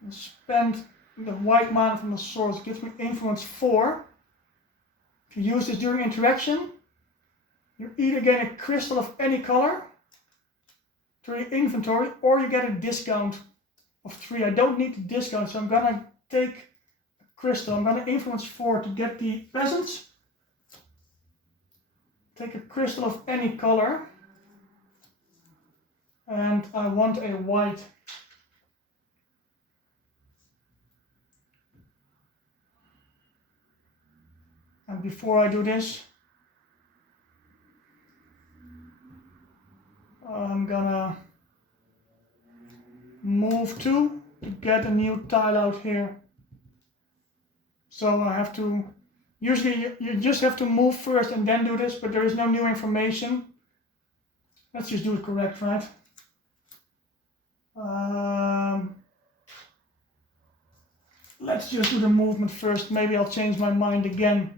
and spend the white mana from the source. It gives me influence 4. If you use this during interaction, you either gain a crystal of any color to your inventory or you get a discount of 3. I don't need the discount, so I'm gonna take a crystal. I'm gonna influence 4 to get the peasants. Take a crystal of any color. And I want a white. And before I do this, I'm gonna move 2 to get a new tile out here. So I have to, usually you just have to move first and then do this, but there is no new information. Let's just do it correct, right? Let's just do the movement first. Maybe I'll change my mind again.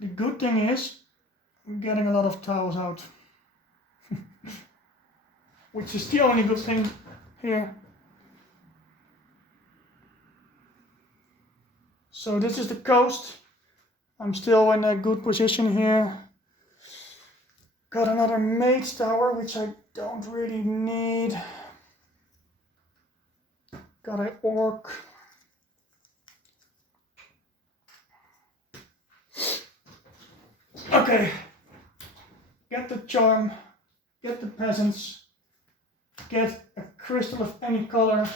The good thing is, I'm getting a lot of tiles out. Which is the only good thing here. So this is the coast. I'm still in a good position here. Got another mage tower, which I don't really need. Got an orc. Okay. Get the charm. Get the peasants. Get a crystal of any color.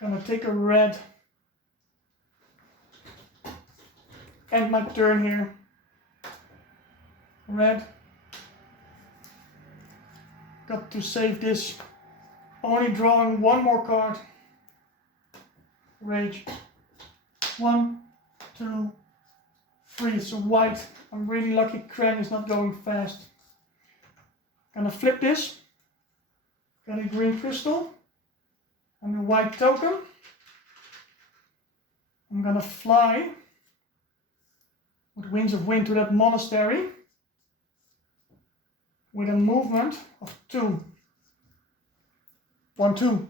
Gonna take a red. End my turn here. Red. Got to save this. Only drawing one more card. Rage. 1, 2, 3. It's a white. I'm really lucky Cran is not going fast. Gonna flip this. Got a green crystal. And a white token. I'm gonna fly with Wings of Wind to that monastery with a movement of 2. 1, 2.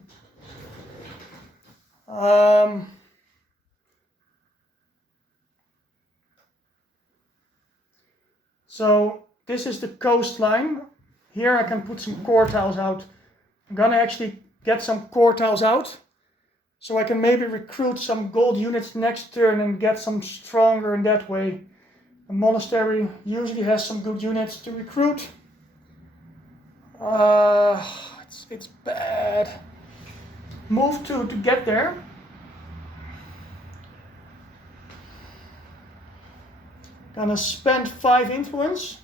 So this is the coastline. Here I can put some core tiles out. I'm gonna actually get some core tiles out so I can maybe recruit some gold units next turn and get some stronger in that way. A monastery usually has some good units to recruit. It's bad. Move 2 to get there. Gonna spend 5 influence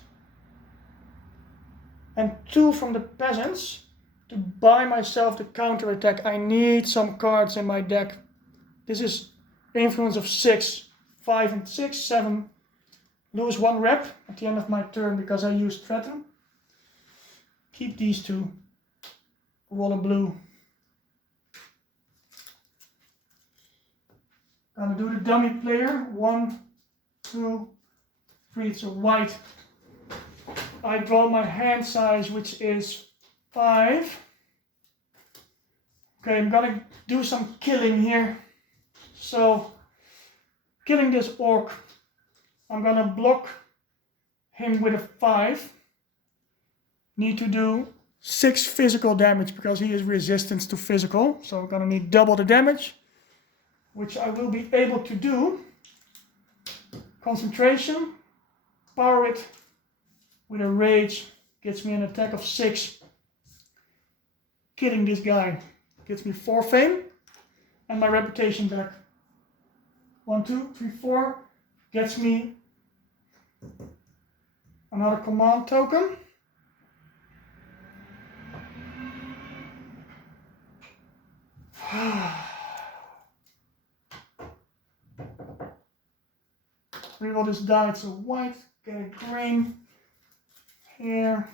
and 2 from the peasants to buy myself the counter attack. I need some cards in my deck. This is influence of 6. 5 and 6, 7. Lose 1 rep at the end of my turn because I used threaten. Keep these 2. Roll a blue. Gonna do the dummy player. 1, 2, 3. It's a white. I draw my hand size, which is 5. Okay, I'm gonna do some killing here. So, killing this orc. I'm gonna block him with a 5. Need to do 6 physical damage because he is resistant to physical. So I'm gonna need double the damage, which I will be able to do. Concentration, power it with a rage, gets me an attack of 6. Killing this guy gets me 4 fame and my reputation back. 1, 2, 3, 4 gets me another command token. Reroll this die, it's a white, get a green. Here.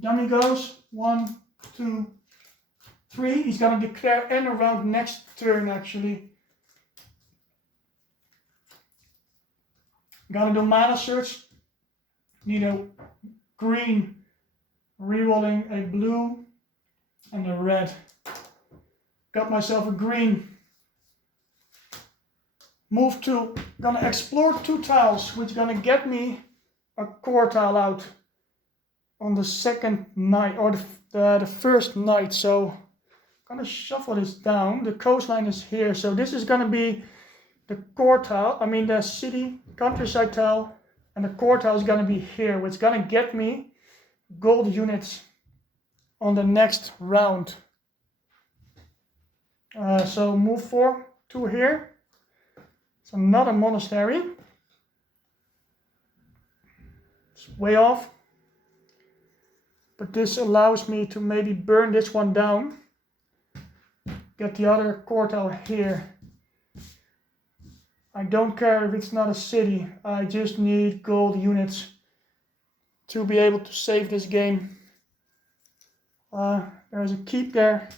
Down he goes. 1, 2, 3. He's gonna declare end around next turn actually. Gonna do mana search. Need a green, rerolling a blue and a red. Got myself a green. Move to, gonna explore 2 tiles, which gonna get me a core tile out on the second night, or the first night. So I'm gonna shuffle this down. The coastline is here, so this is gonna be the core tile, I mean the city, countryside tile, and the core tile is gonna be here, which is gonna get me gold units on the next round. So move 4 to here. It's another monastery. It's way off. But this allows me to maybe burn this one down. Get the other core tile here. I don't care if it's not a city. I just need gold units to be able to save this game. There's a keep there.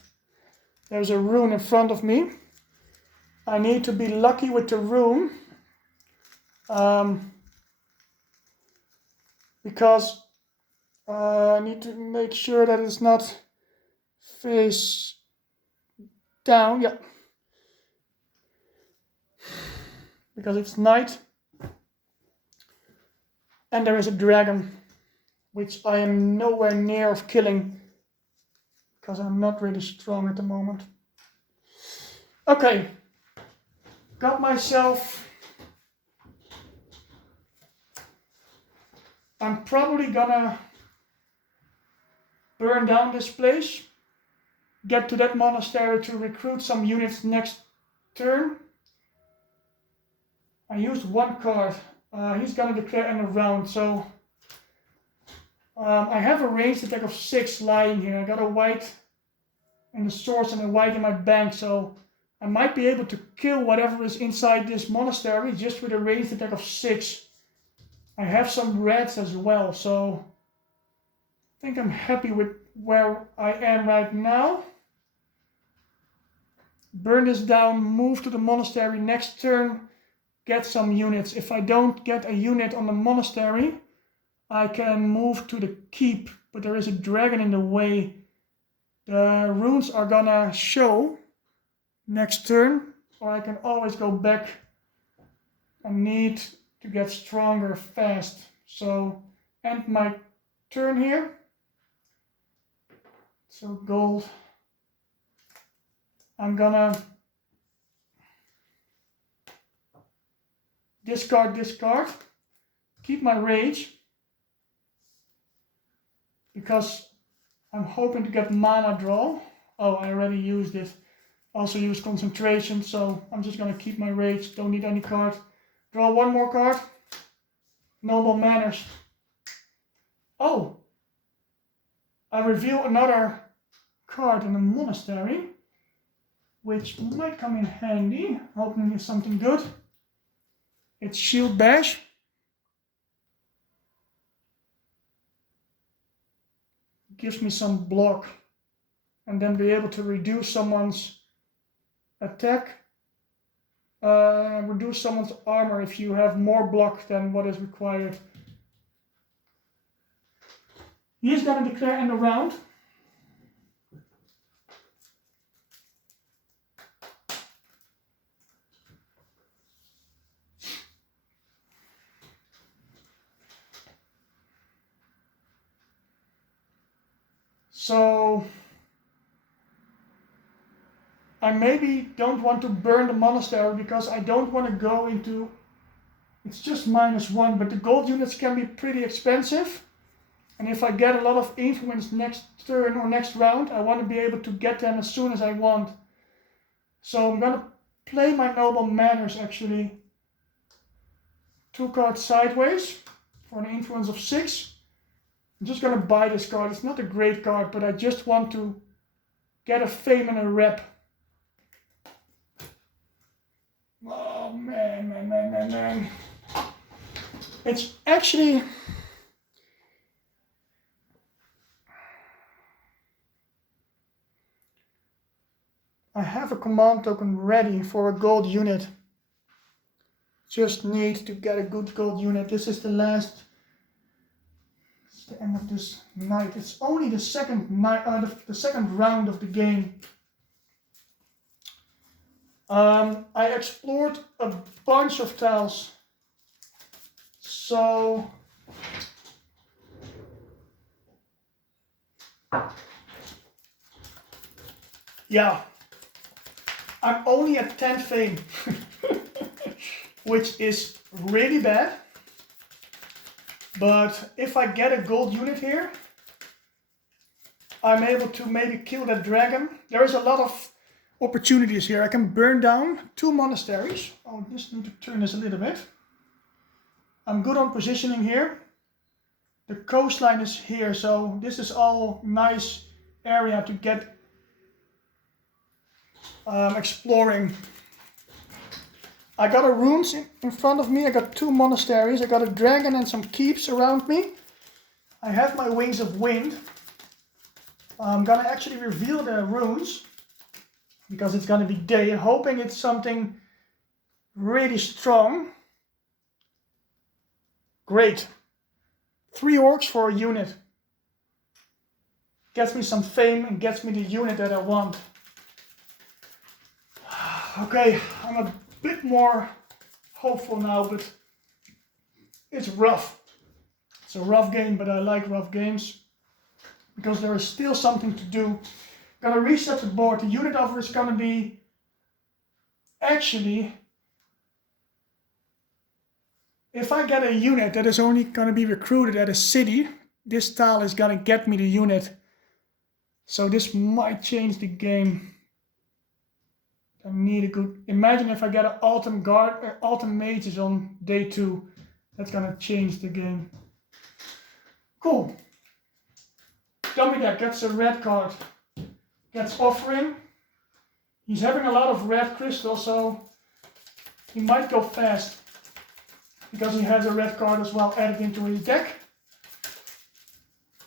There's a rune in front of me. I need to be lucky with the rune. Because I need to make sure that it's not face down. Yeah. Because it's night. And there is a dragon, which I am nowhere near of killing. Because I'm not really strong at the moment. Okay. Got myself. I'm probably gonna burn down this place. Get to that monastery to recruit some units next turn. I used 1 card. He's gonna declare end of round, so I have a ranged attack of 6 lying here. I got a white in the source and a white in my bank, so I might be able to kill whatever is inside this monastery just with a ranged attack of 6. I have some reds as well, so I think I'm happy with where I am right now. Burn this down, move to the monastery next turn, get some units. If I don't get a unit on the monastery, I can move to the keep, but there is a dragon in the way. The runes are gonna show next turn, or I can always go back. I need to get stronger fast. So end my turn here. So gold. I'm gonna discard, keep my rage, because I'm hoping to get mana draw. Oh, I already used it. Also use concentration, so I'm just gonna keep my rage, don't need any card. Draw 1 more card. Noble manners. Oh! I reveal another card in the monastery, which might come in handy. Hoping it's something good. It's Shield Bash. Gives me some block. And then be able to reduce someone's attack. Reduce someone's armor if you have more block than what is required. He's gonna declare end of round. So I maybe don't want to burn the monastery because I don't want to go into, it's just -1, but the gold units can be pretty expensive. And if I get a lot of influence next turn or next round, I want to be able to get them as soon as I want. So I'm gonna play my noble manners actually. 2 cards sideways for an influence of 6. I'm just gonna buy this card. It's not a great card, but I just want to get a fame and a rep. Oh man. It's actually, I have a command token ready for a gold unit. Just need to get a good gold unit. This is the last, it's the end of this night. It's only the second night, the second round of the game. I explored a bunch of tiles. So yeah, I'm only at 10 fame, which is really bad. But if I get a gold unit here, I'm able to maybe kill that dragon. There is a lot of opportunities here. I can burn down 2 monasteries. Oh, just need to turn this a little bit. I'm good on positioning here. The coastline is here, so this is all nice area to get exploring. I got a runes in front of me. I got 2 monasteries. I got a dragon and some keeps around me. I have my wings of wind. I'm gonna actually reveal the runes because it's gonna be day, hoping it's something really strong. Great. 3 orcs for a unit. Gets me some fame and gets me the unit that I want. Okay, I'm a bit more hopeful now, but it's rough. It's a rough game, but I like rough games because there is still something to do. Gonna reset the board. The unit offer is gonna be actually, if I get a unit that is only gonna be recruited at a city, this tile is gonna get me the unit. So this might change the game. I need a good, imagine if I get an Alton guard, Alton mages on day 2. That's gonna change the game. Cool. Dummy deck gets a red card. Gets offering. He's having a lot of red crystals, so he might go fast because he has a red card as well added into his deck.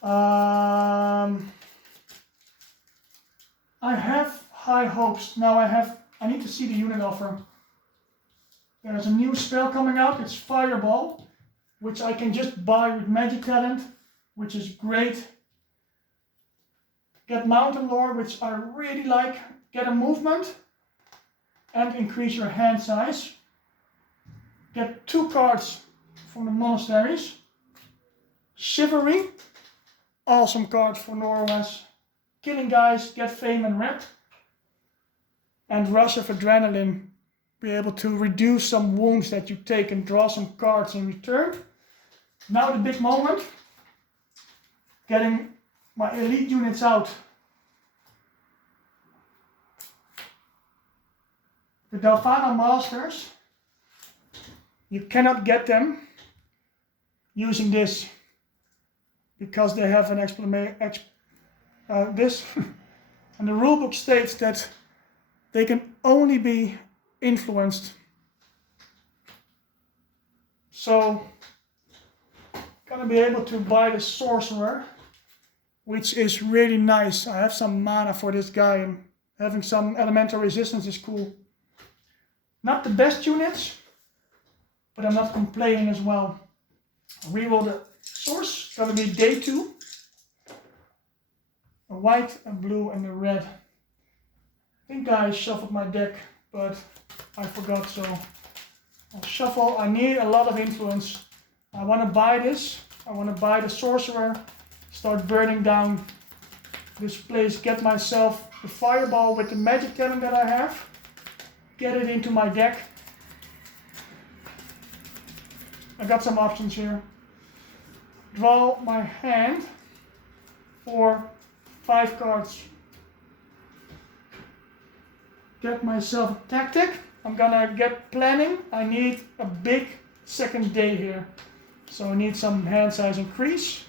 I have high hopes. Now I need to see the unit offer. There's a new spell coming out. It's Fireball, which I can just buy with magic talent, which is great. Get Mountain Lore, which I really like. Get a movement and increase your hand size. Get 2 cards from the monasteries. Chivalry, awesome card for Norowas. Killing guys, get fame and rep. And Rush of Adrenaline, be able to reduce some wounds that you take and draw some cards in return. Now the big moment. Getting my elite units out. The Delphana Masters, you cannot get them using this because they have an this. And the rulebook states that they can only be influenced. So, gonna be able to buy the Sorcerer, which is really nice. I have some mana for this guy, and having some elemental resistance is cool. Not the best units, but I'm not complaining as well. Reroll the source, gonna be day 2. A white, a blue, and a red. I think I shuffled my deck, but I forgot, so I'll shuffle. I need a lot of influence. I want to buy this. I want to buy the Sorcerer, start burning down this place, get myself the fireball with the magic cannon that I have, get it into my deck. I got some options here. Draw my hand for 5 cards. Get myself a tactic. I'm gonna get planning. I need a big second day here. So I need some hand size increase.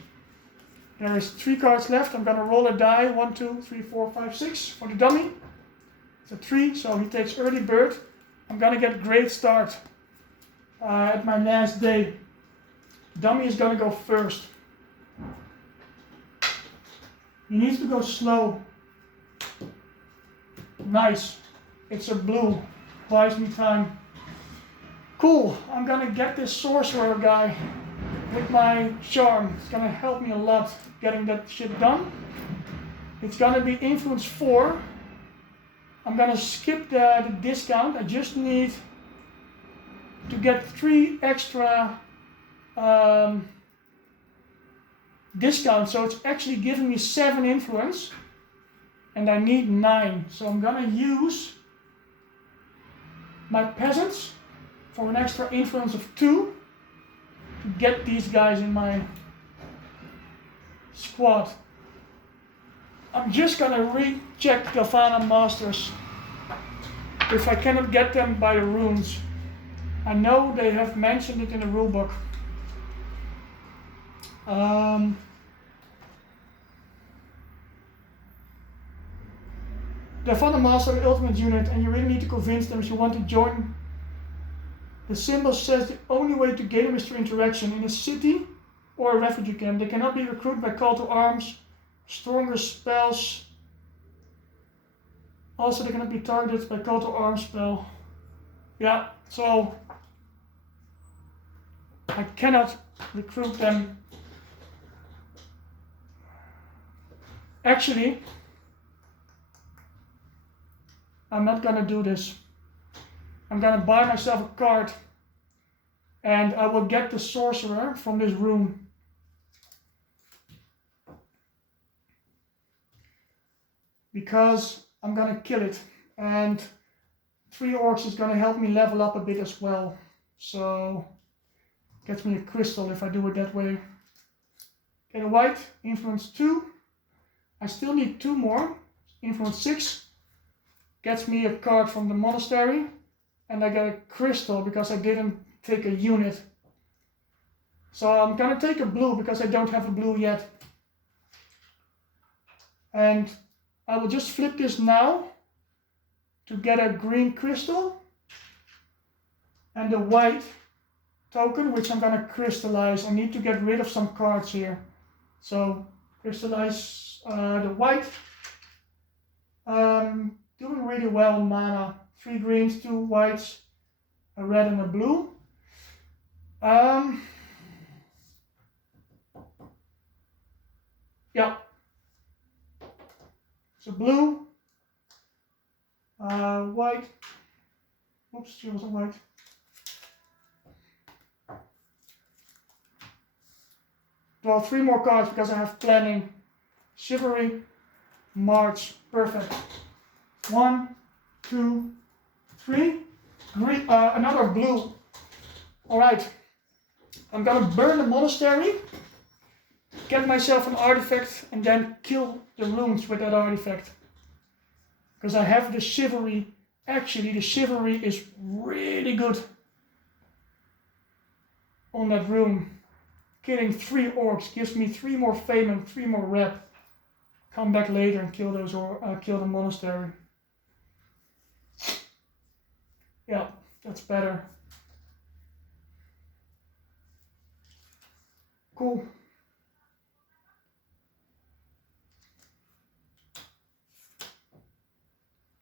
There is 3 cards left. I'm gonna roll a die. 1, 2, 3, 4, 5, 6 for the dummy. It's a 3, so he takes early bird. I'm gonna get great start at my last day. Dummy is gonna go first. He needs to go slow. Nice. It's a blue. Buys me time. Cool. I'm gonna get this sorcerer guy with my charm. It's gonna help me a lot getting that shit done. It's gonna be influence 4. I'm gonna skip the discount. I just need to get 3 extra discounts. So it's actually giving me 7 influence. And I need 9. So I'm gonna use my peasants for an extra influence of 2 to get these guys in my squad. I'm just gonna recheck the Galvana Masters if I cannot get them by the runes. I know they have mentioned it in the rulebook. The Galvana Master ultimate unit, and you really need to convince them if you want to join. The symbol says the only way to gain them is through interaction in a city or a refugee camp. They cannot be recruited by call to arms, stronger spells. Also, they cannot be targeted by call to arms spell. Yeah, so I cannot recruit them. Actually, I'm not gonna do this. I'm gonna buy myself a card and I will get the sorcerer from this room. Because I'm gonna kill it, and 3 orcs is gonna help me level up a bit as well. So gets me a crystal if I do it that way. Get a white, influence 2. I still need 2 more, influence 6. Gets me a card from the monastery, and I get a crystal because I didn't take a unit. So I'm gonna take a blue because I don't have a blue yet. And I will just flip this now to get a green crystal and a white token, which I'm gonna crystallize. I need to get rid of some cards here. So crystallize the white. Doing really well in mana. 3 greens, 2 whites, a red and a blue. Yeah. So blue, white. Oops, she wasn't white. Draw 3 more cards because I have planning. Chivalry, March, perfect. 1, 2, 3. Green, another blue. Alright. I'm gonna burn the monastery, get myself an artifact, and then kill the runes with that artifact. Because I have the chivalry. Actually, the chivalry is really good on that rune. Killing 3 orcs gives me 3 more fame and 3 more rep. Come back later and kill those kill the monastery. Yeah, that's better. Cool.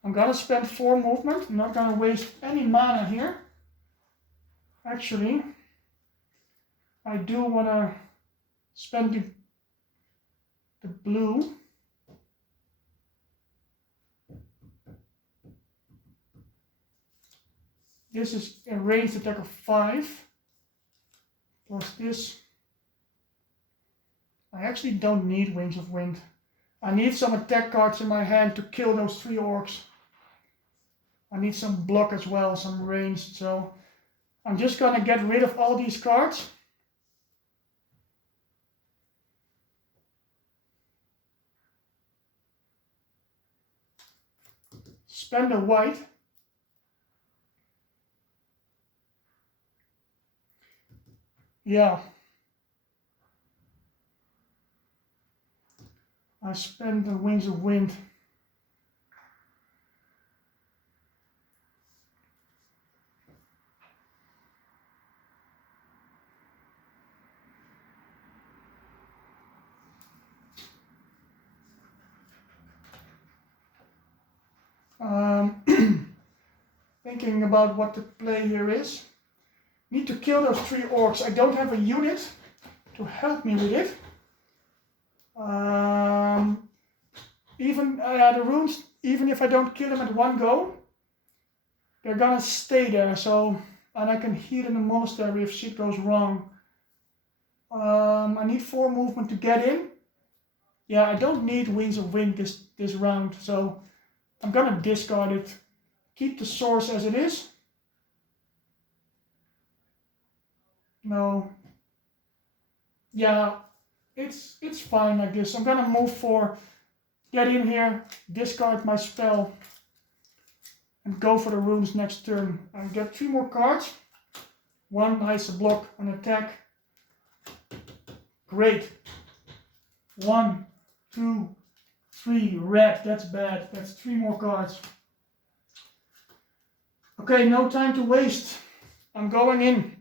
I'm gonna spend 4 movement. I'm not gonna waste any mana here. Actually, I do wanna spend the blue. This is a ranged attack of 5. Plus this. I actually don't need Wings of Wind. I need some attack cards in my hand to kill those 3 orcs. I need some block as well, some ranged, so I'm just gonna get rid of all these cards. Spend a white. Yeah. I spent the Wings of Wind. Thinking about what the play here is. Need to kill those 3 orcs. I don't have a unit to help me with it. Even the runes, even if I don't kill them at one go, they're gonna stay there. So, and I can heal in the monastery if shit goes wrong. I need 4 movement to get in. Yeah, I don't need Wings of Wind this round, so I'm gonna discard it. Keep the source as it is. No. Yeah, it's fine like this. I'm gonna move for, get in here, discard my spell, and go for the runes next turn. I get 3 more cards. 1 nice block, an attack. Great. 1, 2, 3, red, that's bad. That's 3 more cards. Okay, no time to waste. I'm going in.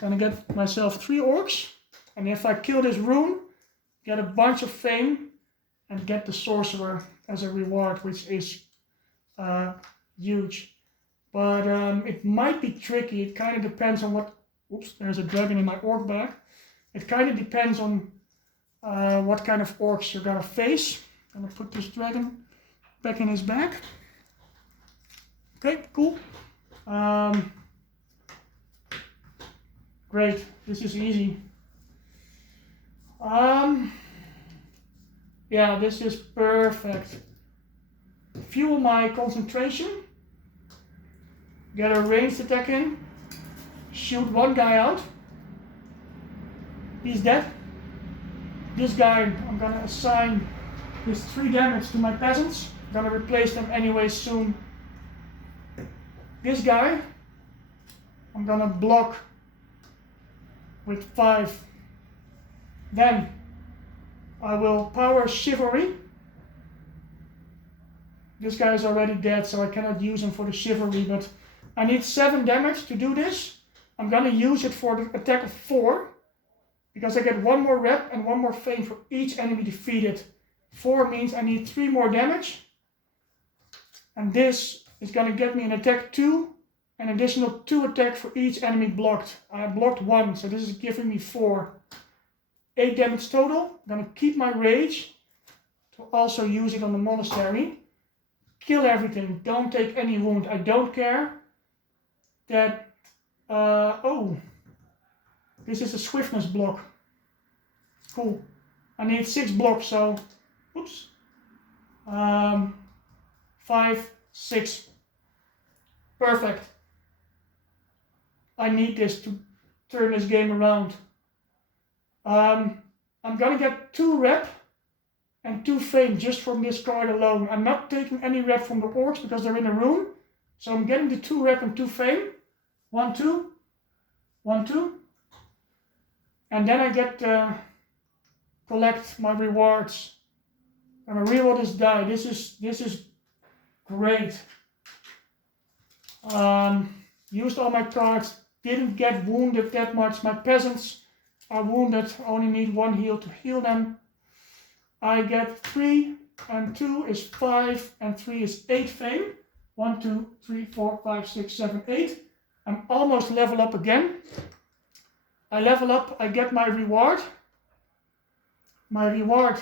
Gonna get myself 3 orcs. And if I kill this rune, get a bunch of fame and get the sorcerer as a reward, which is huge. But it might be tricky. It kind of depends on what... Oops, there's a dragon in my orc bag. It kind of depends on what kind of orcs you're gonna face. I'm gonna put this dragon back in his bag. Okay, cool. Great, this is easy. Yeah, this is perfect. Fuel my concentration. Get a ranged attack in. Shoot 1 guy out. He's dead. This guy, I'm gonna assign this 3 damage to my peasants. I'm gonna replace them anyway soon. This guy, I'm gonna block with 5. Then I will power Chivalry. This guy is already dead, so I cannot use him for the Chivalry, but I need 7 damage to do this. I'm gonna use it for the attack of 4, because I get 1 more rep and 1 more fame for each enemy defeated. 4 means I need 3 more damage. And this is gonna get me an attack 2, an additional 2 attack for each enemy blocked. I blocked 1, so this is giving me 4. 8 damage total. I'm gonna keep my rage to also use it on the monastery. Kill everything, don't take any wound. I don't care that, oh, this is a swiftness block. Cool. I need 6 blocks, so, oops. 5, 6. Perfect. I need this to turn this game around. I'm gonna get 2 rep and 2 fame just from this card alone. I'm not taking any rep from the orcs because they're in a room. So I'm getting the 2 rep and 2 fame. 1, 2. 1, 2. And then I get collect my rewards. I'm gonna reroll this die. This is great. Used all my cards. Didn't get wounded that much. My peasants are wounded. Only need 1 heal to heal them. I get 3 and 2 is 5 and 3 is 8 fame. 1, 2, 3, 4, 5, 6, 7, 8. I'm almost level up again. I level up, I get my reward. My reward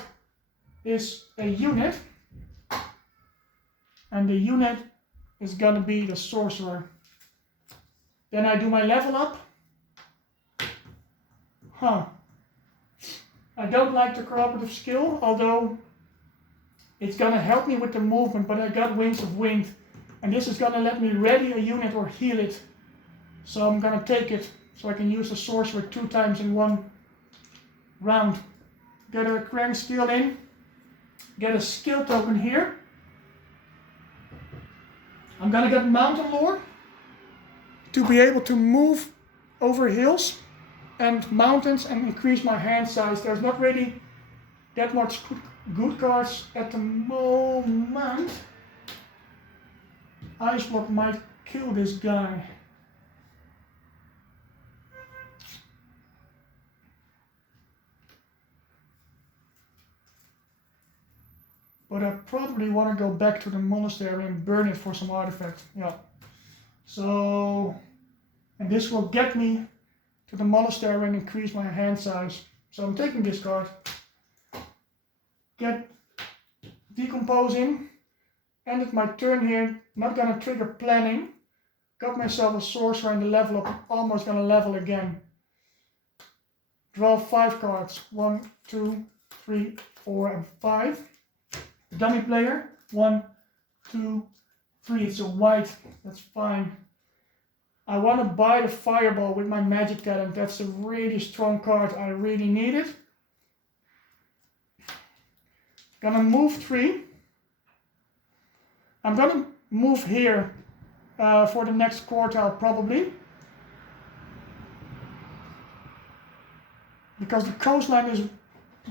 is a unit. And the unit is gonna be the sorcerer. Then I do my level up. I don't like the cooperative skill, although It's gonna help me with the movement, but I got Wings of Wind. And this is gonna let me ready a unit or heal it. So I'm gonna take it so I can use the sorcerer 2 times in 1 round. Get a crank skill in. Get a skill token here. I'm gonna get Mountain Lord to be able to move over hills and mountains and increase my hand size. There's not really that much good cards at the moment. Ice Block might kill this guy. But I probably want to go back to the monastery and burn it for some artifact. Yeah. So, and this will get me to the monastery and increase my hand size. So I'm taking this card. Get decomposing. Ended my turn here. Not gonna trigger planning. Got myself a sorcerer and the level up. Almost gonna level again. Draw 5 cards. 1, 2, 3, 4, and 5. Dummy player. 1, 2, 3. It's a white. That's fine. I want to buy the fireball with my magic talent. That's a really strong card. I really need it. Gonna move 3. I'm gonna move here for the next quartile probably. Because the coastline is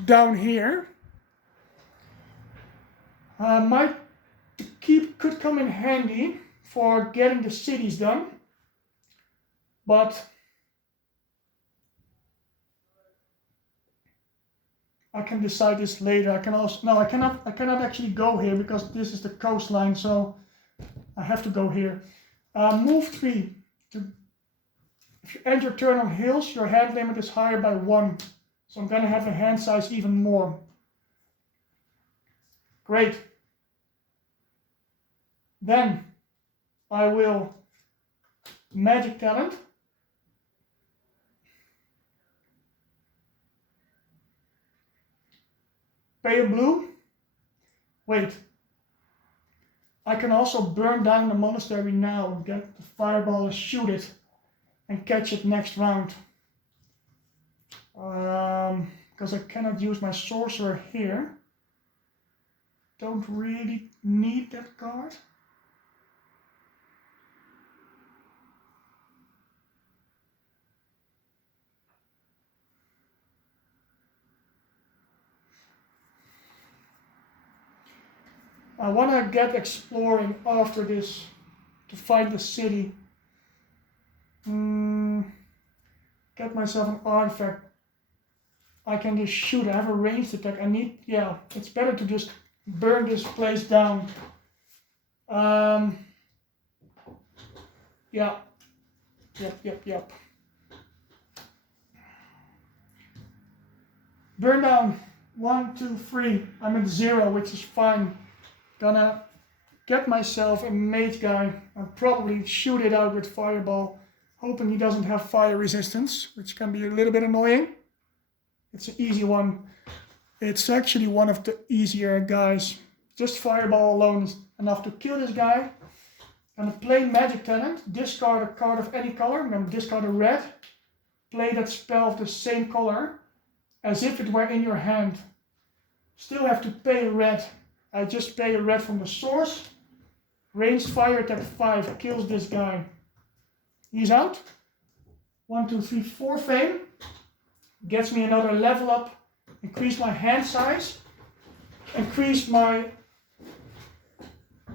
down here. My keep could come in handy for getting the cities done. But I can decide this later. I can also, no, I cannot actually go here because this is the coastline, so I have to go here. Move 3. If you end your turn on hills, your hand limit is higher by 1. So I'm gonna have a hand size even more. Great. Then I will magic talent. Pay a blue. Wait. I can also burn down the monastery now, get the fireball and shoot it and catch it next round. Because I cannot use my sorcerer here. Don't really need that card. I want to get exploring after this to find the city. Get myself an artifact. I can just shoot. I have a ranged attack. Yeah, it's better to just burn this place down. Yeah. Yep. Burn down. 1, 2, 3. I'm at 0, which is fine. Gonna get myself a mage guy and probably shoot it out with fireball, hoping he doesn't have fire resistance, which can be a little bit annoying. It's an easy one. It's actually one of the easier guys. Just fireball alone is enough to kill this guy. Gonna play magic talent, discard a card of any color. I'm gonna discard a red. Play that spell of the same color as if it were in your hand. Still have to pay a red. I just pay a red from the source. Ranged fire attack 5 kills this guy. He's out. 1, 2, 3, 4 fame. Gets me another level up. Increase my hand size. Increase my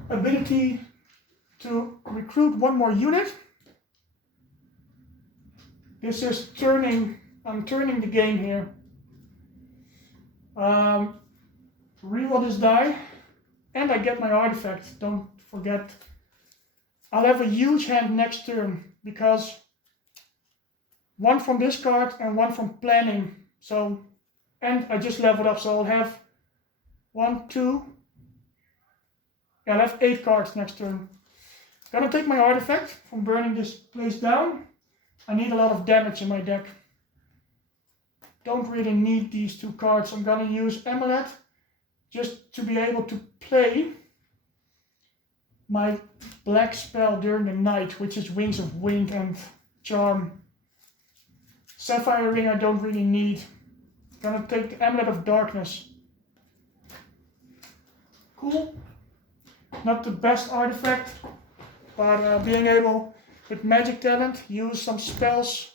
ability to recruit 1 more unit. This is I'm turning the game here. Reroll this die, and I get my artifact. Don't forget. I'll have a huge hand next turn because 1 from this card and 1 from planning. So, and I just leveled up, so I'll have 1, 2. Yeah, I'll have 8 cards next turn. Gonna take my artifact from burning this place down. I need a lot of damage in my deck. Don't really need these 2 cards. I'm gonna use Amulet just to be able to play my black spell during the night, which is Wings of Wind and Charm. Sapphire Ring I don't really need. Gonna take the Amulet of Darkness. Cool. Not the best artifact, but being able, with magic talent, use some spells.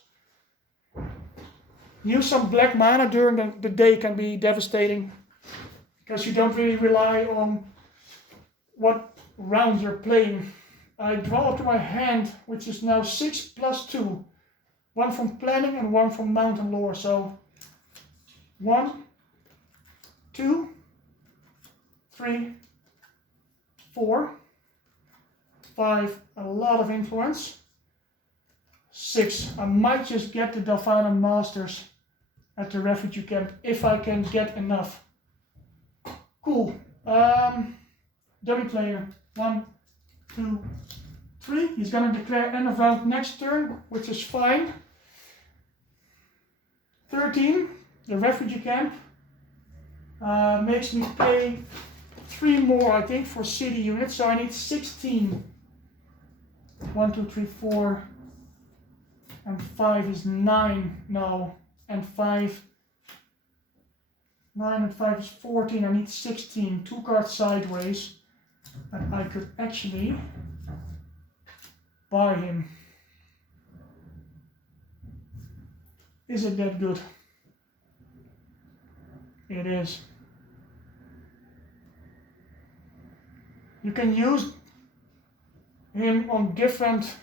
Use some black mana during the day can be devastating, because you don't really rely on what round you're playing. I draw up to my hand, which is now 6 plus 2. 1 from planning and 1 from mountain lore. So 1, 2, 3, 4, 5, a lot of influence. 6, I might just get the Delphana Masters at the refugee camp if I can get enough. Cool. Dummy player. 1, 2, 3. He's gonna declare end of round next turn, which is fine. 13, the refugee camp. Makes me pay 3 more, I think, for city units, so I need 16. 1, 2, 3, 4, and 5 is 9. No, and 5. 9 and 5 is 14. I need 16. 2 cards sideways. And I could actually buy him. Is it that good? It is. You can use him on different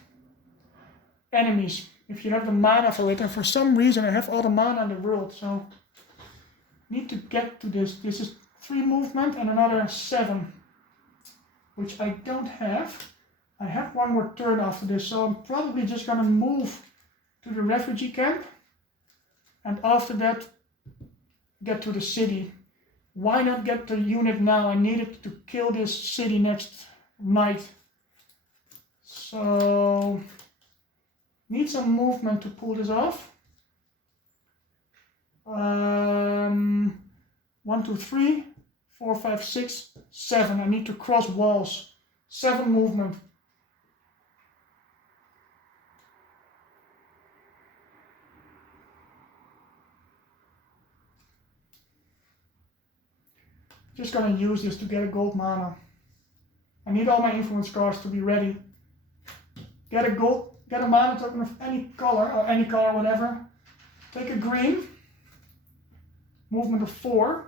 enemies if you have the mana for it, and for some reason I have all the mana in the world, so need to get to this. This is 3 movement and another 7, which I don't have. I have 1 more turn after this, so I'm probably just gonna move to the refugee camp, and after that get to the city. Why not get the unit now? I needed to kill this city next night. So need some movement to pull this off. 1, 2, 3, 4, 5, 6, 7. I need to cross walls. 7 movement. Just gonna use this to get a gold mana. I need all my influence cards to be ready. Get a mana token of any color, or any color, whatever. Take a green. Movement of 4,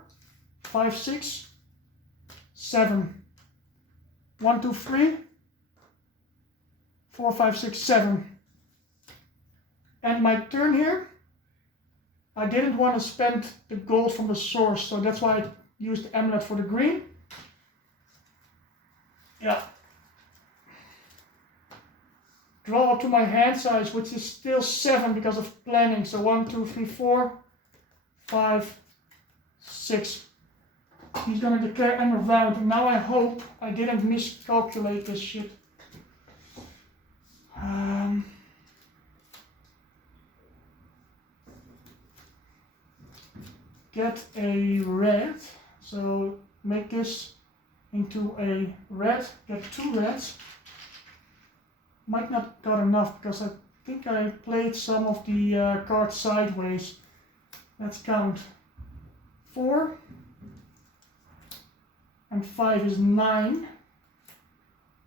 5, 6, 7. 1, 2, 3, 4, 5, 6, 7. And my turn here, I didn't want to spend the gold from the source, so that's why I used the amulet for the green. Yeah. Draw up to my hand size, which is still 7 because of planning. So 1, 2, 3, 4, 5, 6. He's gonna declare end of round. And now I hope I didn't miscalculate this shit. Get a red. So make this into a red. Get 2 reds. Might not got enough because I think I played some of the cards sideways. Let's count. 4 and 5 is 9.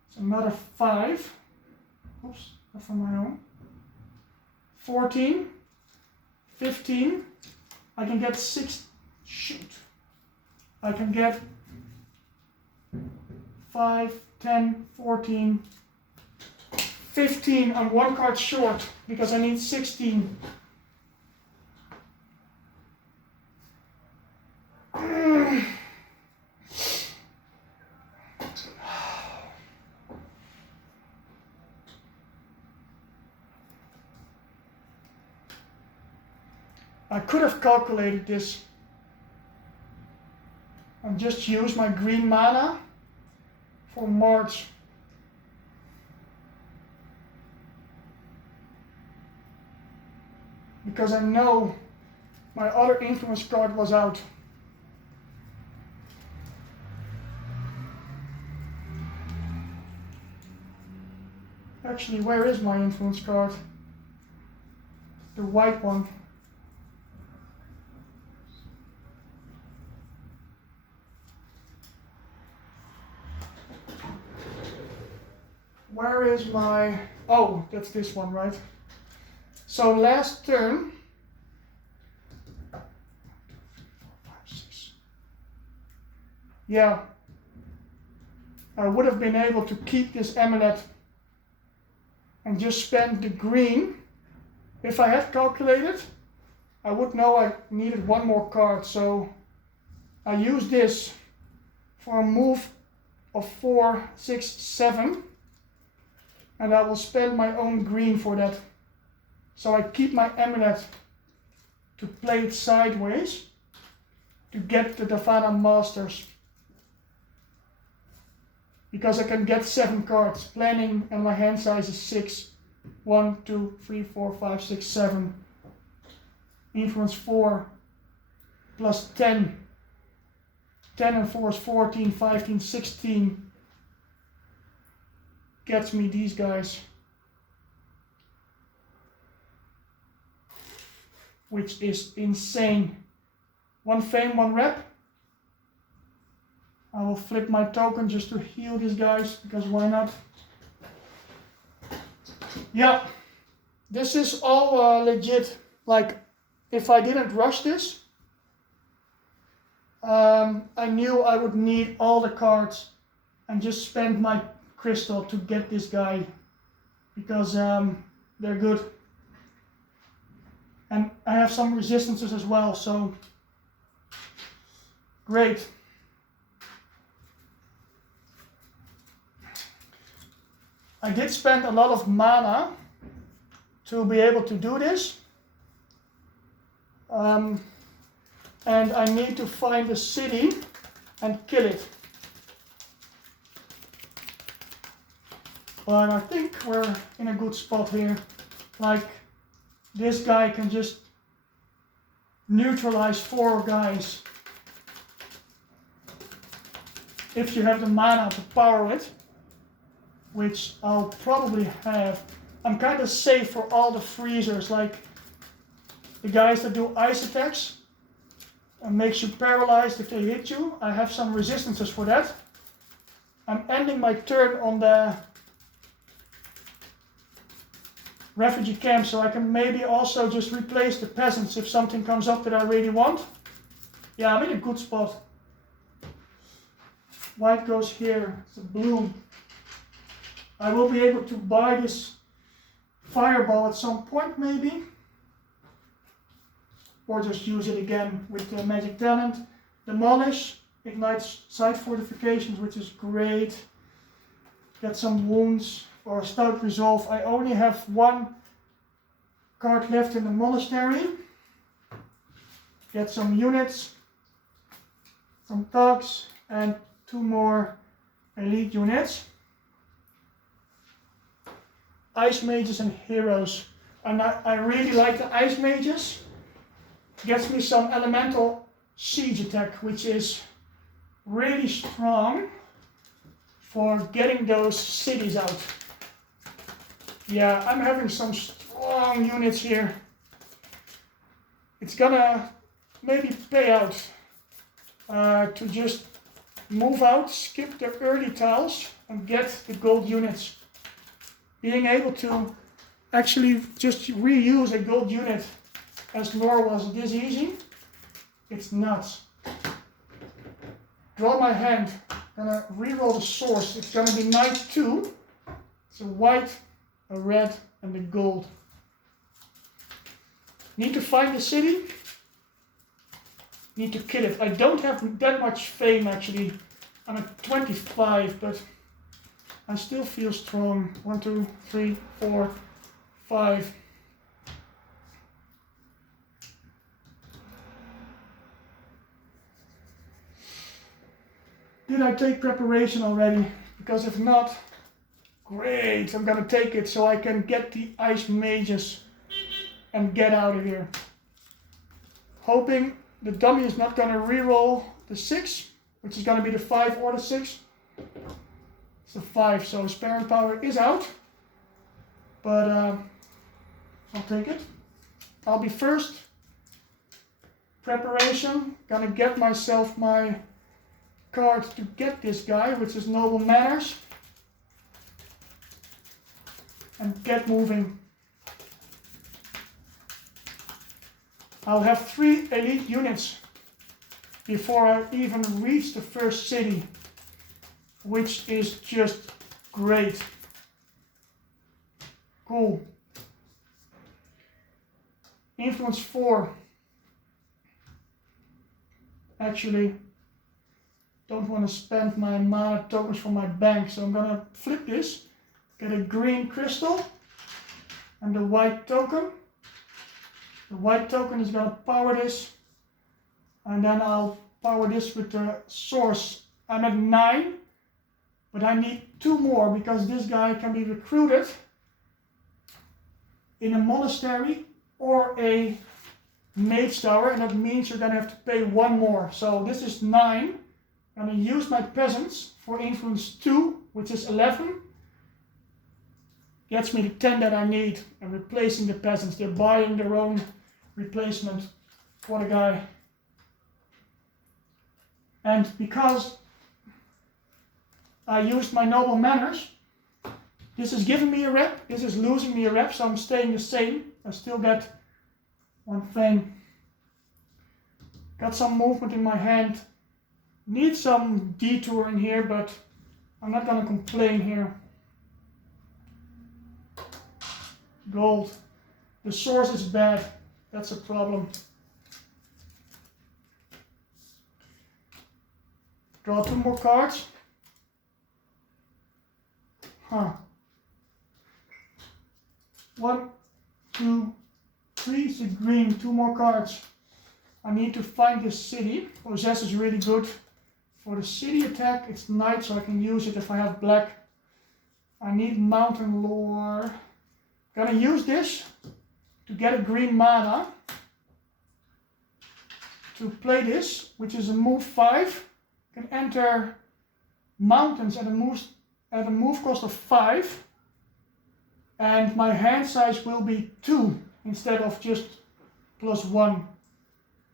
It's another 5. Oops, that's on my own. 14, 15. I can get 6. Shoot. I can get 5, 10, 14, 15. I'm 1 card short because I need 16. I could have calculated this and just use my green mana for March. Because I know my other influence card was out. Actually, where is my influence card? The white one. Where is my... Oh, that's this one, right? So last turn... Yeah. I would have been able to keep this amulet and just spend the green. If I had calculated, I would know I needed one more card. So I use this for a move of 4, 6, 7. And I will spend my own green for that. So I keep my amulet to play it sideways to get the Davana Masters. Because I can get 7 cards, planning, and my hand size is 6. 1, 2, 3, 4, 5, 6, 7. Influence 4 plus 10. 10 and 4 is 14, 15, 16. Gets me these guys. Which is insane. 1 fame, 1 rep. I will flip my token just to heal these guys, because why not? Yeah, this is all legit. Like, if I didn't rush this, I knew I would need all the cards and just spend my crystal to get this guy, because they're good. And I have some resistances as well, so great. I did spend a lot of mana to be able to do this. And I need to find a city and kill it. But I think we're in a good spot here. Like, this guy can just neutralize 4 guys. If you have the mana to power it. Which I'll probably have. I'm kind of safe for all the freezers, like the guys that do ice attacks and makes you paralyzed if they hit you. I have some resistances for that. I'm ending my turn on the refugee camp, so I can maybe also just replace the peasants if something comes up that I really want. Yeah, I'm in a good spot. White goes here, it's a blue. I will be able to buy this fireball at some point maybe. Or just use it again with the magic talent. Demolish, ignites side fortifications, which is great. Get some wounds or stout resolve. I only have 1 card left in the monastery. Get some units from thugs and 2 more elite units. Ice mages and heroes. And I really like the ice mages. Gets me some elemental siege attack, which is really strong for getting those cities out. Yeah, I'm having some strong units here. It's gonna maybe pay out to just move out, skip the early tiles and get the gold units. Being able to actually just reuse a gold unit as Norowas this easy, it's nuts. Draw my hand, gonna reroll the source. It's gonna be Knight 2. It's a white, a red, and a gold. Need to find the city. Need to kill it. I don't have that much fame actually. I'm at 25, but I still feel strong. 1, 2, 3, 4, 5. Did I take preparation already? Because if not, great, I'm gonna take it so I can get the ice mages and get out of here. Hoping the dummy is not gonna reroll the 6, which is gonna be the 5 or the 6. It's the 5, so his parent power is out. but I'll take it. I'll be first. Preparation, gonna get myself my card to get this guy, which is Noble Manners. And get moving. I'll have 3 elite units before I even reach the first city, which is just great. Cool. Influence 4. Actually, don't want to spend my mana tokens from my bank, so I'm gonna flip this, get a green crystal and the white token. The white token is gonna power this, and then I'll power this with the source. I'm at 9, but I need 2 more because this guy can be recruited in a monastery or a mage tower, and that means you're gonna have to pay 1 more. So this is 9. I'm gonna use my peasants for influence 2, which is 11. Gets me the 10 that I need, and replacing the peasants. They're buying their own replacement. What a guy. And because I used my Noble Manners, this is giving me a rep, this is losing me a rep, so I'm staying the same. I still get 1 fame. Got some movement in my hand. Need some detour in here, but I'm not gonna complain here. Gold. The source is bad. That's a problem. Draw 2 more cards. Huh. 1, 2, 3 is the green. 2 more cards. I need to find this city. Possess is really good. For the city attack, it's night, so I can use it if I have black. I need mountain lore. Gonna use this to get a green mana to play this, which is a move 5. Can enter mountains at a move cost of 5, and my hand size will be 2 instead of just +1.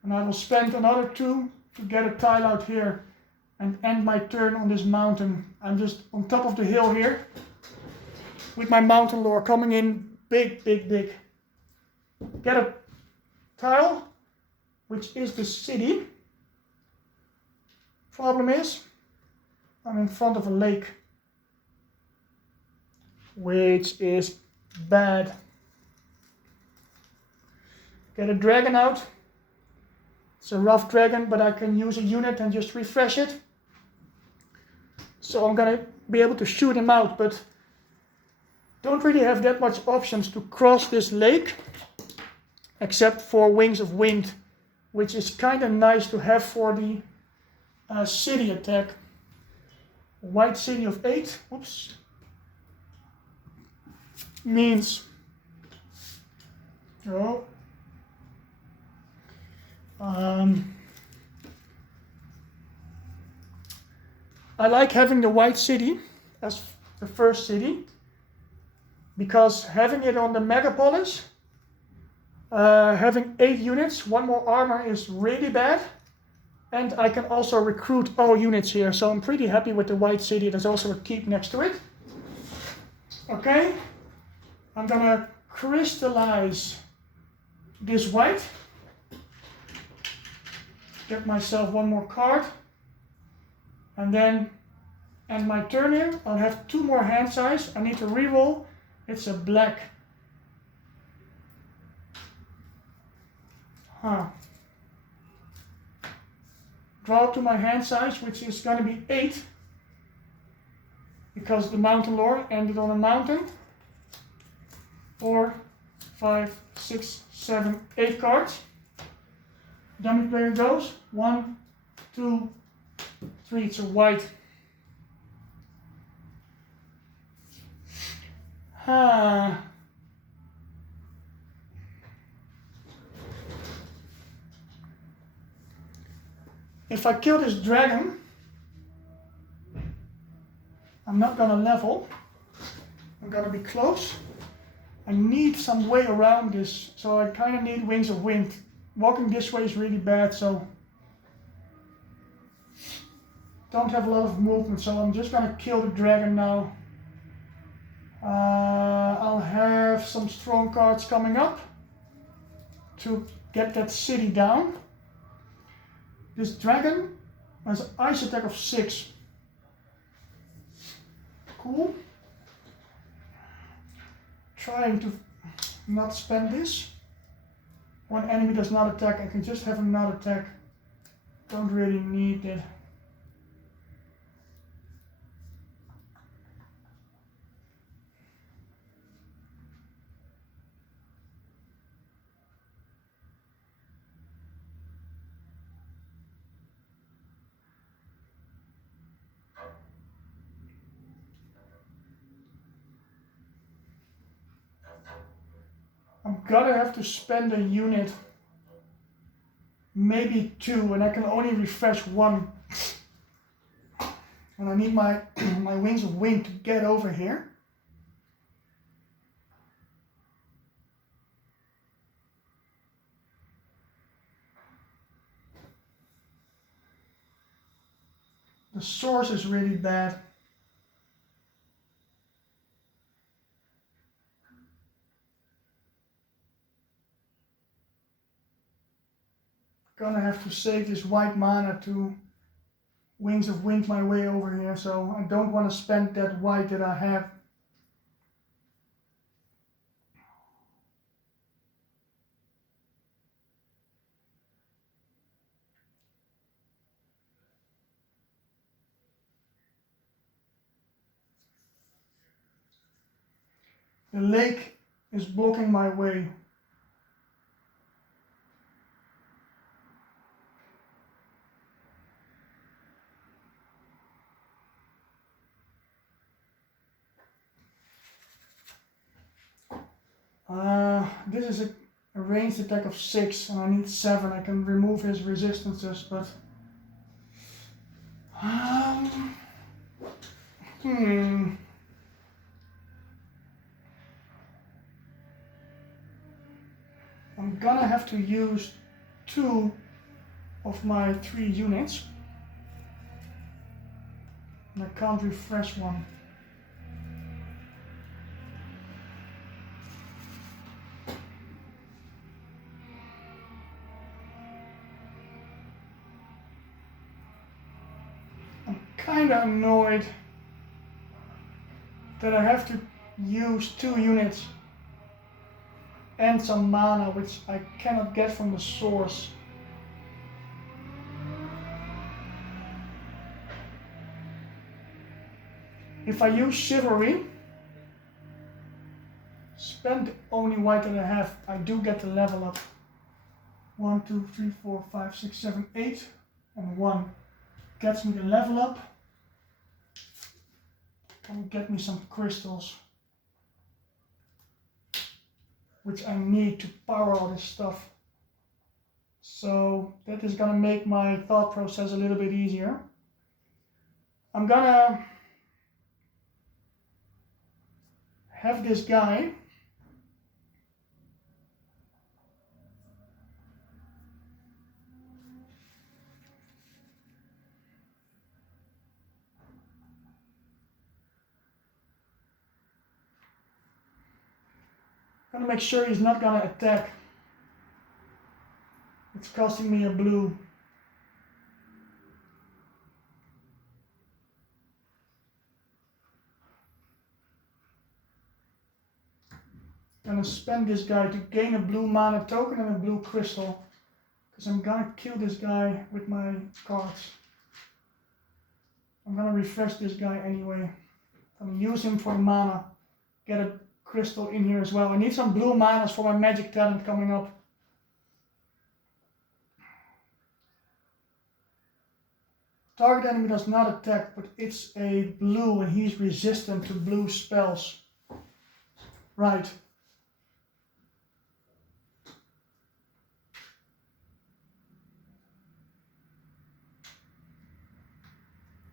And I will spend another 2 to get a tile out here and end my turn on this mountain. I'm just on top of the hill here with my mountain lore coming in big, big, big. Get a tile, which is the city. Problem is, I'm in front of a lake, which is bad. Get a dragon out. It's a rough dragon, but I can use a unit and just refresh it. So I'm gonna be able to shoot him out, but don't really have that much options to cross this lake, except for Wings of Wind, which is kind of nice to have for the city attack. White city of 8, whoops, means, oh, I like having the white city as the first city, because having it on the Megapolis, having 8 units, 1 more armor is really bad. And I can also recruit all units here, so I'm pretty happy with the white city. There's also a keep next to it. Okay, I'm gonna crystallize this white. Get myself 1 more card. And then end my turn here. I'll have 2 more hand size. I need to reroll. It's a black. Huh. Draw to my hand size, which is going to be 8, because the mountain lore ended on a mountain. 4, 5, 6, 7, 8 cards. Dummy player goes. 1, 2, 3. It's a white. If I kill this dragon, I'm not gonna level. I'm gonna be close. I need some way around this, so I kind of need Wings of Wind. Walking this way is really bad, so don't have a lot of movement, so I'm just gonna kill the dragon now. I'll have some strong cards coming up to get that city down. This dragon has an ice attack of 6. Cool. Trying to not spend this. One enemy does not attack, I can just have him not attack. Don't really need it. I'm gonna have to spend a unit, maybe 2, and I can only refresh 1. And I need my my Wings of Wind to get over here. The source is really bad. Gonna have to save this white mana to Wings of Wind my way over here, so I don't want to spend that white that I have. The lake is blocking my way. This is a ranged attack of 6 and I need 7. I can remove his resistances, but I'm gonna have to use 2 of my 3 units. And I can't refresh one. Kinda annoyed that I have to use 2 units and some mana, which I cannot get from the source. If I use Chivalry, spend the only white that I have, I do get the level up. 1, 2, 3, 4, 5, 6, 7, 8, and 1 gets me the level up. And get me some crystals, which I need to power all this stuff. So that is gonna make my thought process a little bit easier. I'm gonna have this guy gonna make sure he's not gonna attack. It's costing me a blue. Gonna spend this guy to gain a blue mana token and a blue crystal, because I'm gonna kill this guy with my cards. I'm gonna refresh this guy anyway. I'm gonna use him for mana, get a crystal in here as well. I need some blue manas for my magic talent coming up. Target enemy does not attack, but it's a blue and he's resistant to blue spells. Right.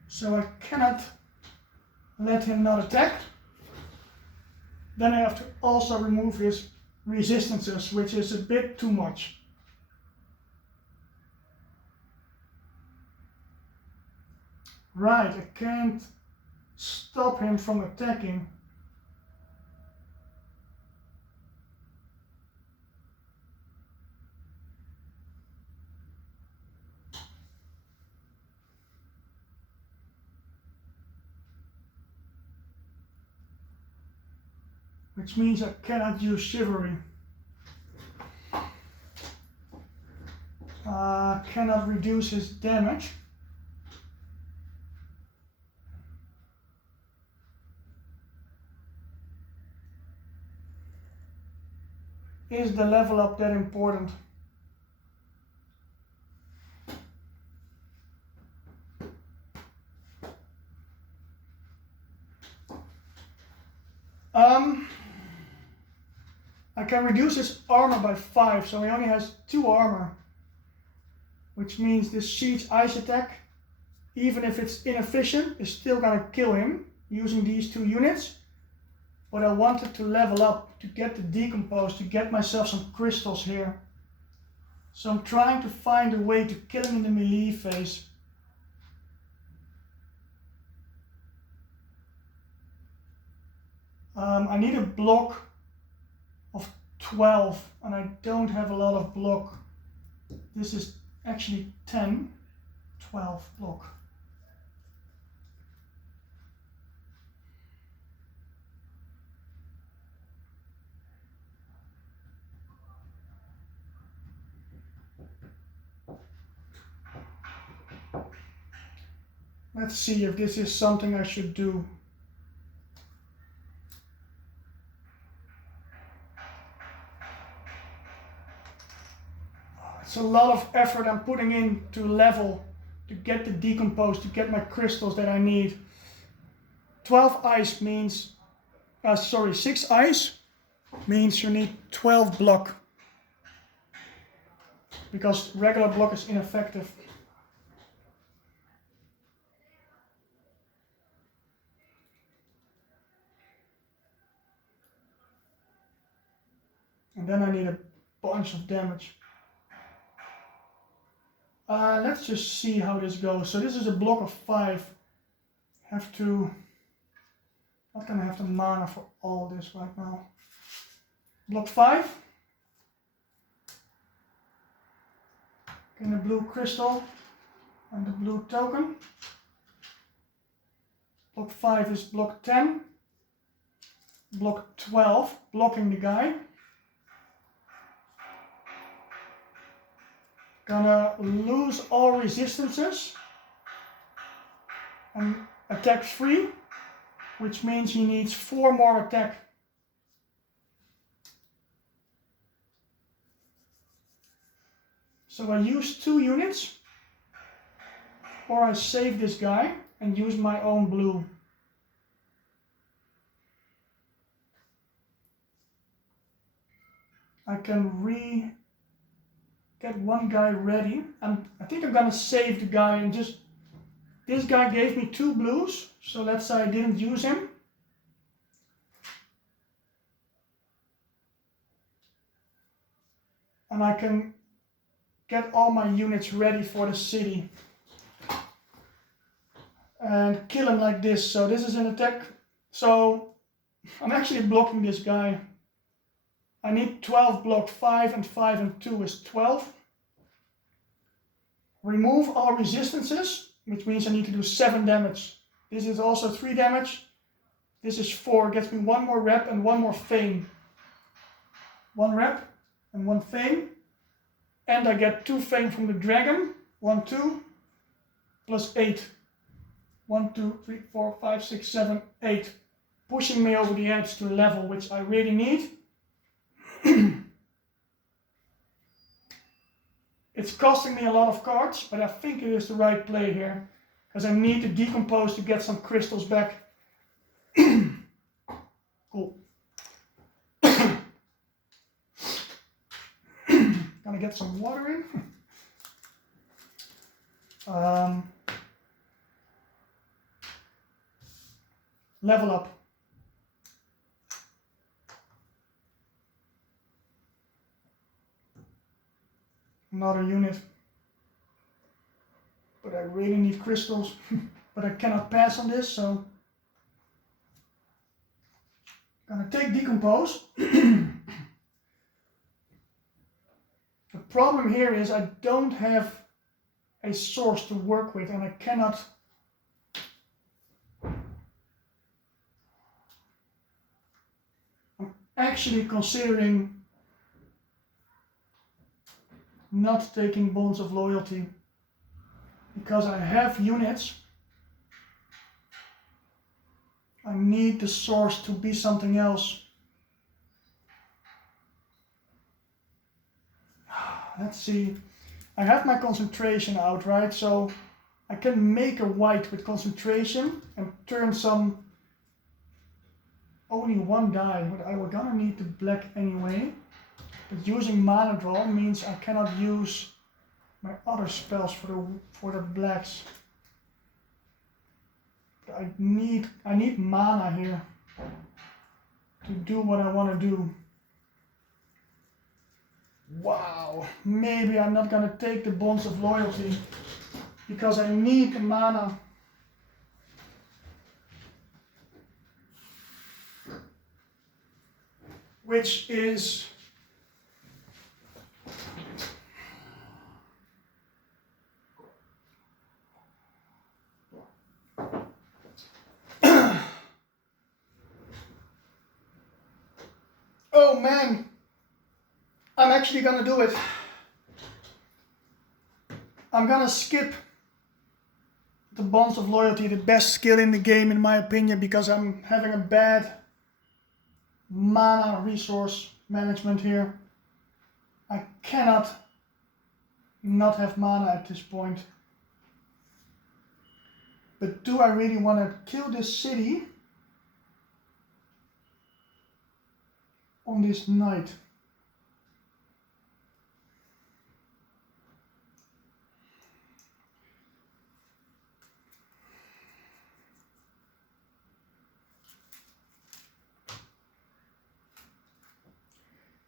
So I cannot let him not attack. Then I have to also remove his resistances, which is a bit too much. Right, I can't stop him from attacking. Which means I cannot use Chivalry. Cannot reduce his damage. Is the level up that important? I can reduce his armor by 5, so he only has 2 armor. Which means this Siege Ice attack, even if it's inefficient, is still gonna kill him using these 2 units. But I wanted to level up to get the Decompose, to get myself some crystals here. So I'm trying to find a way to kill him in the melee phase. I need a block of 12 and I don't have a lot of block. This is actually 10, 12 block. Let's see if this is something I should do. It's a lot of effort I'm putting in to level, to get the Decompose, to get my crystals that I need. 12 ice means, 6 ice means you need 12 block. Because regular block is ineffective. And then I need a bunch of damage. Let's just see how this goes. So this is a block of 5. Have to, not gonna have the mana for all this right now. Block 5. Gain a blue crystal and the blue token. Block 5 is block 10. Block 12, blocking the guy. Gonna lose all resistances and attack free, which means he needs 4 more attack. So I use 2 units, or I save this guy and use my own blue. I can get one guy ready. I think I'm gonna save the guy and just, this guy gave me 2 blues, so let's say I didn't use him. And I can get all my units ready for the city. And kill him like this. So this is an attack. So I'm actually blocking this guy. I need 12 block, 5 and 5 and 2 is 12. Remove all resistances, which means I need to do 7 damage. This is also 3 damage. This is 4, gets me 1 more rep and 1 more fame. 1 rep and 1 fame. And I get 2 fame from the dragon. 1, 2, plus 8. 1, 2, 3, 4, 5, 6, 7, 8. Pushing me over the edge to level, which I really need. It's costing me a lot of cards, but I think it is the right play here. Because I need to decompose to get some crystals back. Cool. Gonna get some water in. Level up. another unit. But I really need crystals. But I cannot pass on this, so I'm gonna take Decompose. The problem here is I don't have a source to work with, and I cannot I'm actually considering not taking Bonds of Loyalty because I have units. I need the source to be something else. Let's see. I have my concentration out, right? So I can make a white with concentration and turn some only one die, but I will gonna need the black anyway. But using mana draw means I cannot use my other spells for the blacks. But I need mana here to do what I want to do. Wow, maybe I'm not gonna take the Bonds of Loyalty because I need the mana. Which is oh man, I'm actually gonna do it. I'm gonna skip the Bonds of Loyalty, the best skill in the game in my opinion, because I'm having a bad mana resource management here. I cannot not have mana at this point. But do I really want to kill this city on this night?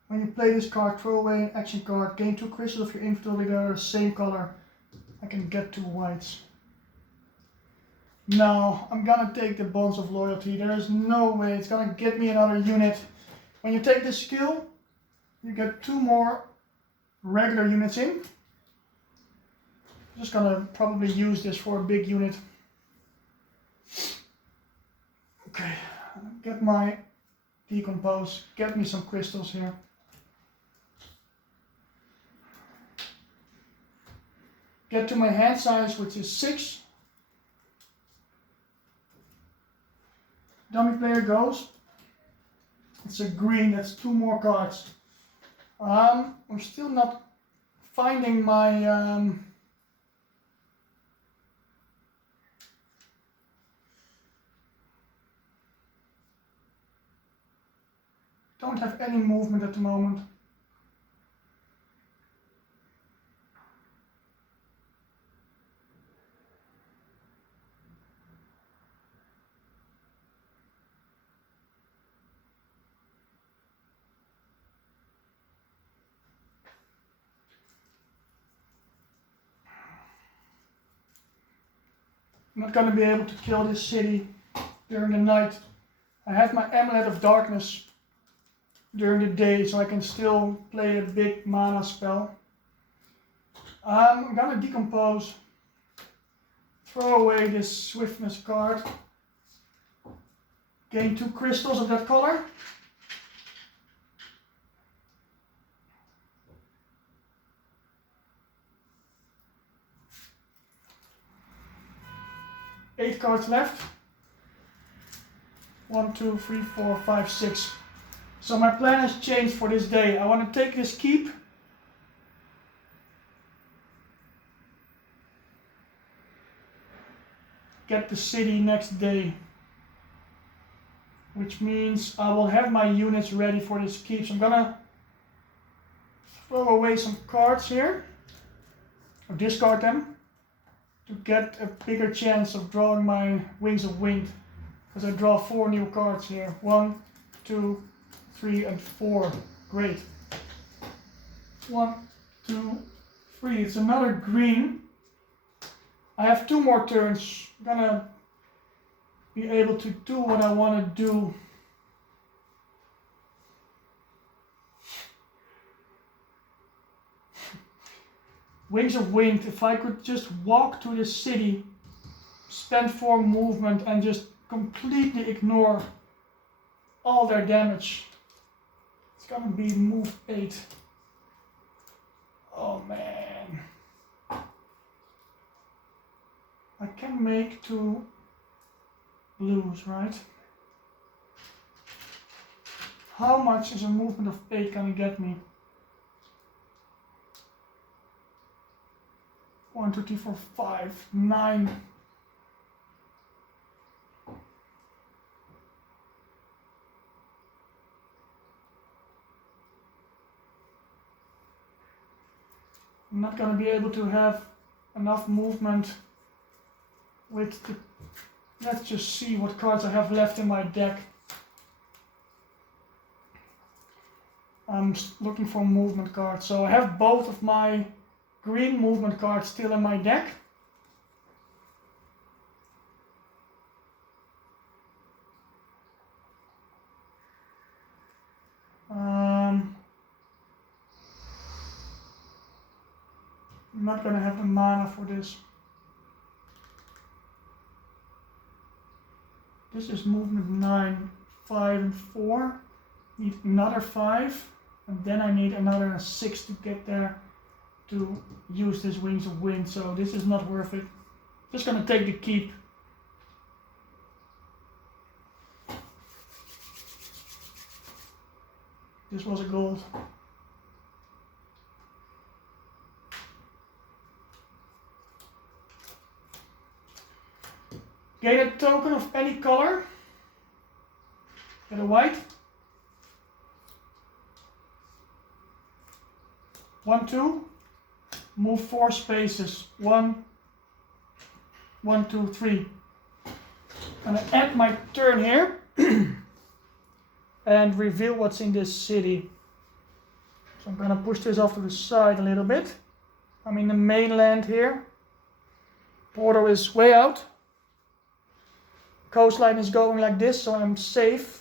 When you play this card, throw away an action card, gain 2 crystals of your inventory that are the same color. I can get 2 whites. No, I'm gonna take the Bonds of Loyalty. There is no way it's gonna get me another unit. When you take this skill, you get 2 more regular units in. I'm just gonna probably use this for a big unit. Okay, get my Decompose, get me some crystals here. Get to my hand size, which is 6. Dummy player goes. It's a green, that's 2 more cards. I'm still not finding my don't have any movement at the moment. I'm not going to be able to kill this city during the night. I have my Amulet of Darkness during the day, so I can still play a big mana spell. I'm going to Decompose, throw away this Swiftness card, gain 2 crystals of that color. Eight cards left. 1, 2, 3, 4, 5, 6. So my plan has changed for this day. I want to take this keep. Get the city next day. Which means I will have my units ready for this keep. So I'm gonna throw away some cards here. Or discard them. To get a bigger chance of drawing my Wings of Wind. Because I draw 4 new cards here. 1, 2, 3 and 4. Great. 1, 2, 3. It's another green. I have 2 more turns. I'm gonna be able to do what I want to do. Wings of Wind. If I could just walk to the city, spend 4 movement and just completely ignore all their damage. It's gonna be move 8. Oh man. I can make 2 blues, right? How much is a movement of 8 gonna get me? 1, 2, 3, 4, 5, 9. I'm not going to be able to have enough movement with the... Let's just see what cards I have left in my deck. I'm looking for movement cards. So I have both of my green movement cards still in my deck. I'm not going to have the mana for this. This is movement 9, 5 and 4. Need another 5. And then I need another 6 to get there to use this Wings of Wind. So this is not worth it. Just going to take the keep. This was a gold. Gain a token of any color. Get a white. 1, 2. Move 4 spaces. 1, 1, 2, 3. I'm gonna end my turn here and reveal what's in this city. So I'm gonna push this off to the side a little bit. I'm in the mainland here. Border is way out. Coastline is going like this, so I'm safe.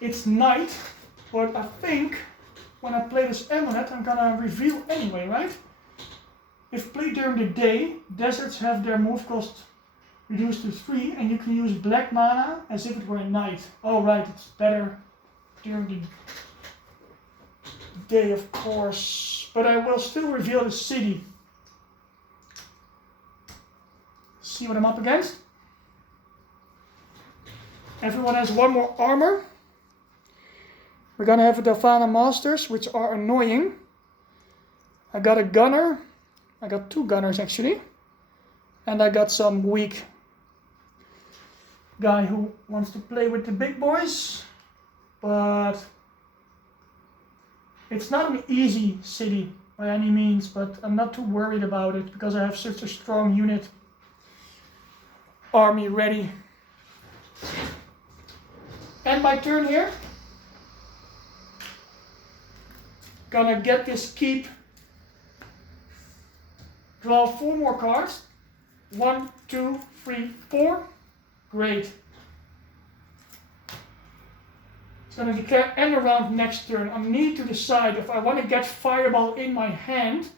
It's night, but I think when I play this amulet, I'm gonna reveal anyway, right? If played during the day, deserts have their move cost reduced to 3, and you can use black mana as if it were a night. Oh right, it's better during the day, of course. But I will still reveal the city. See what I'm up against. Everyone has 1 more armor. We're gonna have a Delphana Masters, which are annoying. I got a gunner. I got 2 gunners actually. And I got some weak guy who wants to play with the big boys. But it's not an easy city by any means, but I'm not too worried about it because I have such a strong unit army ready. End my turn here. Gonna get this keep. Draw 4 more cards. 1, 2, 3, 4. Great. It's gonna declare end around next turn. I need to decide if I want to get Fireball in my hand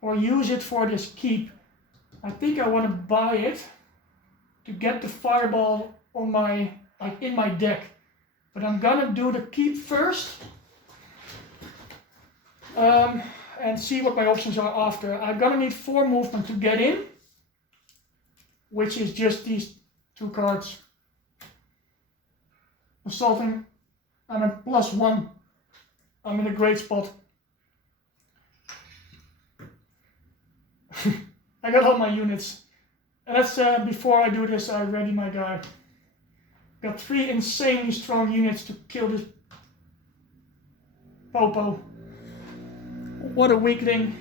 or use it for this keep. I think I want to buy it to get the Fireball on my in my deck. But I'm gonna do the keep first. And see what my options are after. I'm gonna need 4 movement to get in, which is just these 2 cards. Assaulting, I'm at +1. I'm in a great spot. I got all my units. And that's before I do this, I ready my guy. Got 3 insanely strong units to kill this Popo. What a weakling.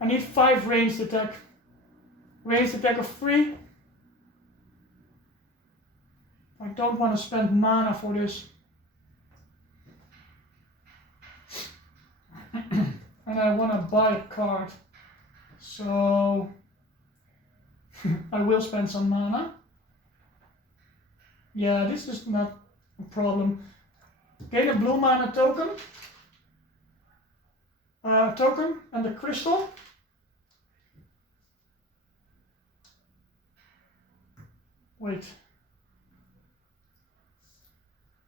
I need 5 ranged attack. Ranged attack of 3. I don't want to spend mana for this. and I want to buy a card. So I will spend some mana. Yeah, this is not a problem. Gain a blue mana token. And the crystal. Wait.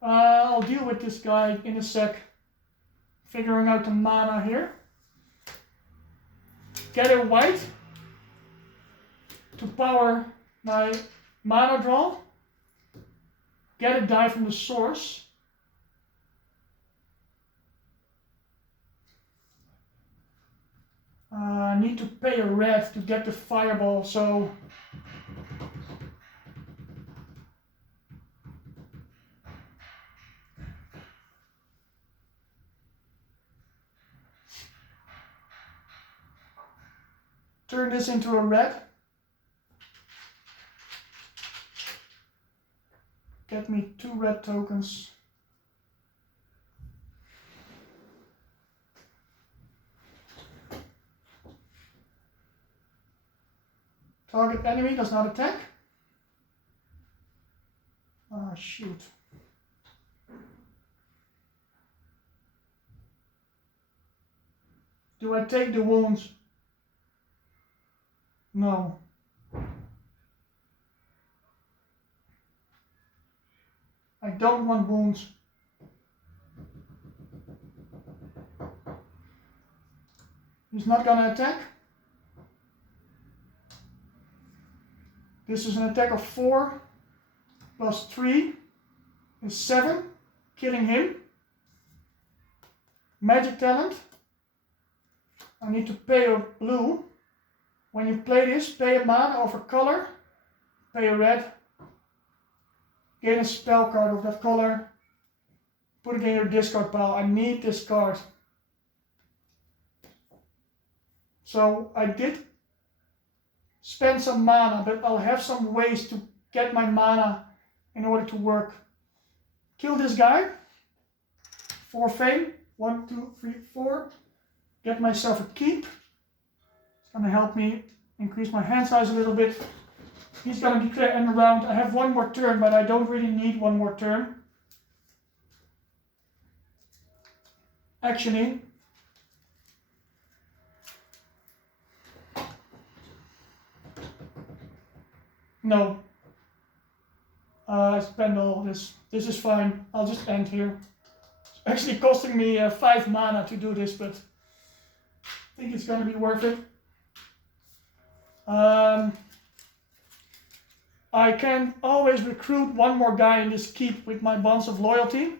I'll deal with this guy in a sec. Figuring out the mana here. Get a white to power my mana draw. Get a die from the source. I need to pay a red to get the fireball, so turn this into a red. Get me 2 red tokens. Target enemy does not attack. Ah, shoot. Do I take the wounds? No. I don't want wounds. He's not gonna attack. This is an attack of 4 plus 3 is 7, killing him. Magic talent. I need to pay a blue. When you play this, pay a mana of a color, pay a red, gain a spell card of that color, put it in your discard pile. I need this card. So I did spend some mana, but I'll have some ways to get my mana in order to work. Kill this guy for fame. 1, 2, 3, 4. Get myself a keep. It's gonna help me increase my hand size a little bit. He's gonna declare end round. I have 1 more turn, but I don't really need 1 more turn. Actually, no. I spend all this. This is fine. I'll just end here. It's actually costing me 5 mana to do this, but I think it's gonna be worth it. I can always recruit 1 more guy in this keep with my bonds of loyalty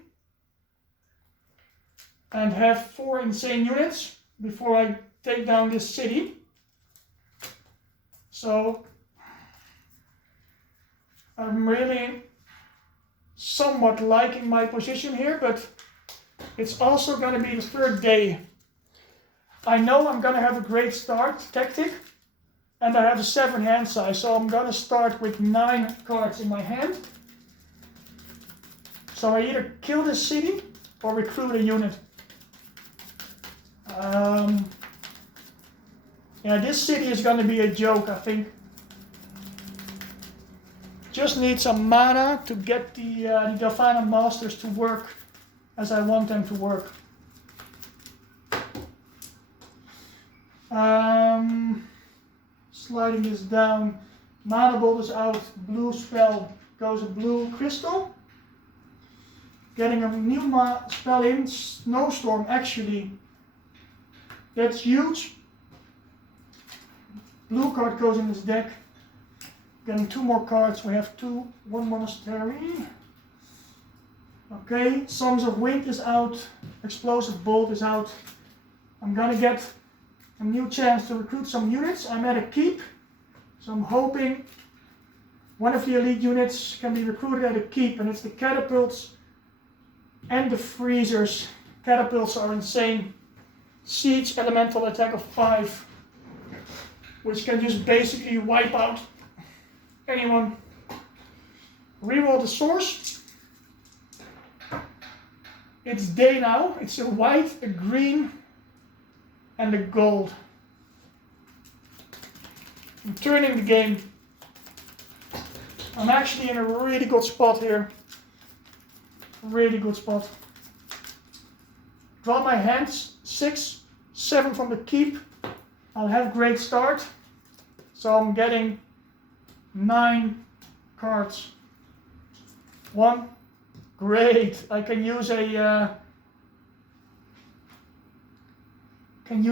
and have 4 insane units before I take down this city. So I'm really somewhat liking my position here, but it's also going to be the 3rd day. I know I'm going to have a great start tactic, and I have a 7 hand size, so I'm going to start with 9 cards in my hand. So I either kill this city or recruit a unit. Yeah, this city is going to be a joke, I think. Just need some mana to get the Delphana Masters to work as I want them to work. Sliding this down. Mana Bolt is out. Blue spell goes a blue crystal. Getting a new spell in. Snowstorm, actually. That's huge. Blue card goes in this deck. Getting 2 more cards. We have 1 monastery. Okay, Songs of Wind is out. Explosive Bolt is out. I'm gonna get a new chance to recruit some units. I'm at a keep, so I'm hoping one of the elite units can be recruited at a keep, and it's the catapults and the freezers. Catapults are insane. Siege elemental attack of 5, which can just basically wipe out anyone. Reroll the source. It's day now. It's a white, a green, and the gold. I'm turning the game. I'm actually in a really good spot here. Really good spot. Draw my hands, 6, 7 from the keep. I'll have great start. So I'm getting 9 cards. 1, great. I can use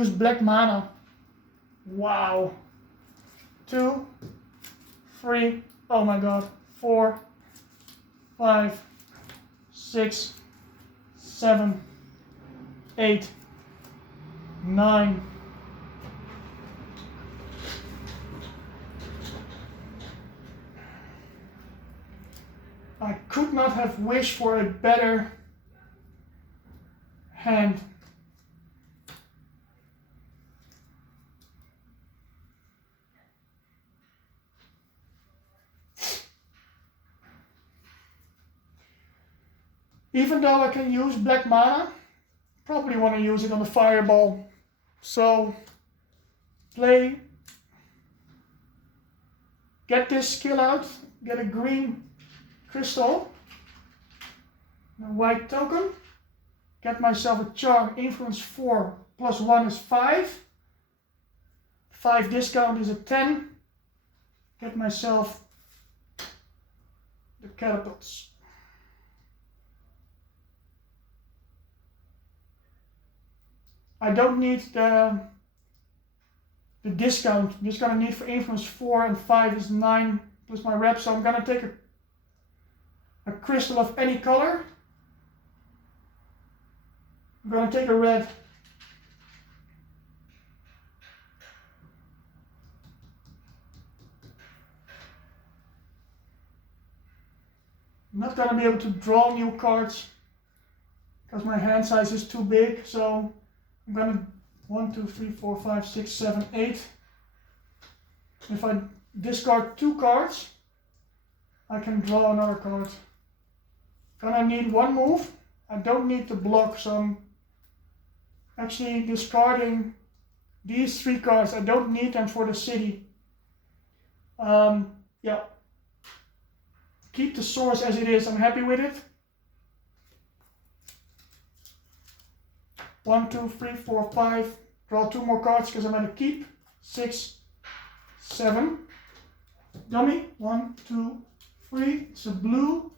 black mana. Wow. 2, 3, oh my god, 4, 5, 6, 7, 8, 9. I could not have wished for a better hand. Even though I can use black mana, probably want to use it on the fireball. So, play, get this skill out, get a green crystal, a white token, get myself a charm, influence 4, plus 1 is 5, 5 discount is a 10, get myself the catapults. I don't need the discount. I'm just gonna need for influence 4 and 5 is 9 plus my rep, so I'm gonna take a crystal of any color. I'm gonna take a red. I'm not gonna be able to draw new cards because my hand size is too big, so I'm gonna 1, 2, 3, 4, 5, 6, 7, 8. If I discard 2 cards, I can draw another card. Gonna need 1 move. I don't need to block, so I'm actually discarding these 3 cards. I don't need them for the city. Yeah. Keep the source as it is. I'm happy with it. 1, 2, 3, 4, 5. Draw 2 more cards because I'm going to keep. 6, 7. Dummy. 1, 2, 3. It's a blue.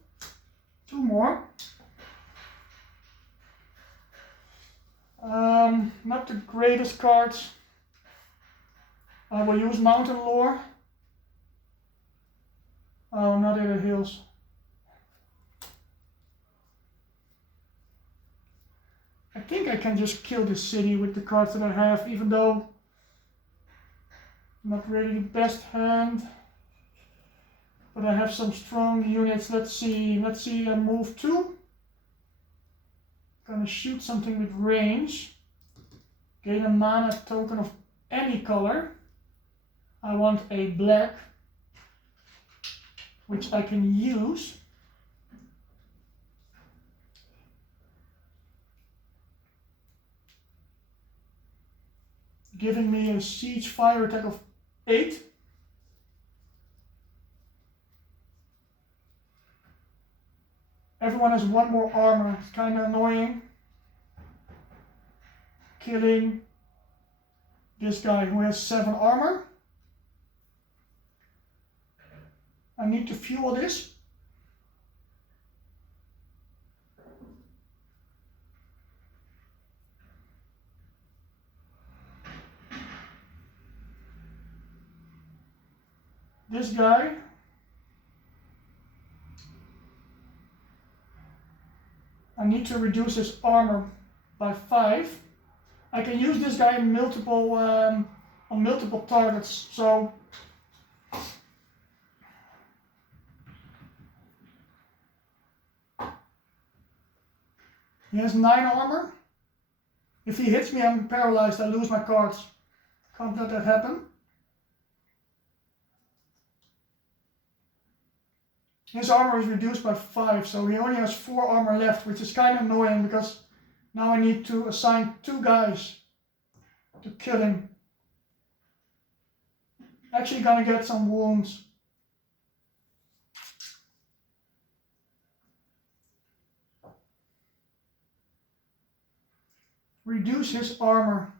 2 more. Not the greatest cards. I will use Mountain Lore. Oh, not in the hills. I think I can just kill this city with the cards that I have, even though not really the best hand. But I have some strong units. Let's see, move 2. Gonna shoot something with range. Gain a mana token of any color. I want a black, which I can use. Giving me a siege fire attack of 8. Everyone has 1 more armor. It's kind of annoying. Killing this guy who has 7 armor. I need to fuel this. This guy. I need to reduce his armor by 5. I can use this guy in on multiple targets, so he has 9 armor. If he hits me, I'm paralyzed, I lose my cards. Can't let that happen. His armor is reduced by 5, so he only has 4 armor left, which is kind of annoying because now I need to assign 2 guys to kill him. Actually gonna get some wounds. Reduce his armor.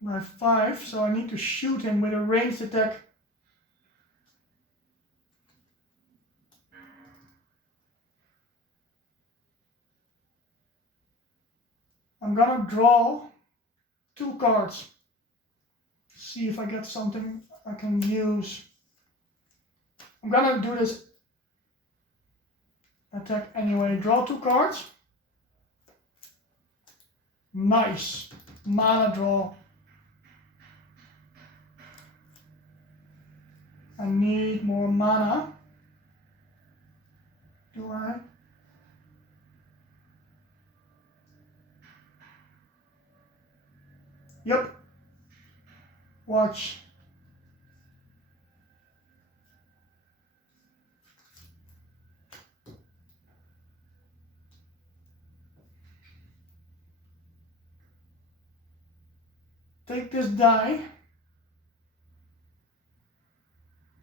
By 5, so I need to shoot him with a ranged attack. I'm gonna draw 2 cards. See if I get something I can use. I'm gonna do this attack anyway. Draw 2 cards. Nice. Mana draw. I need more mana. Do I? Yep. Watch. Take this die,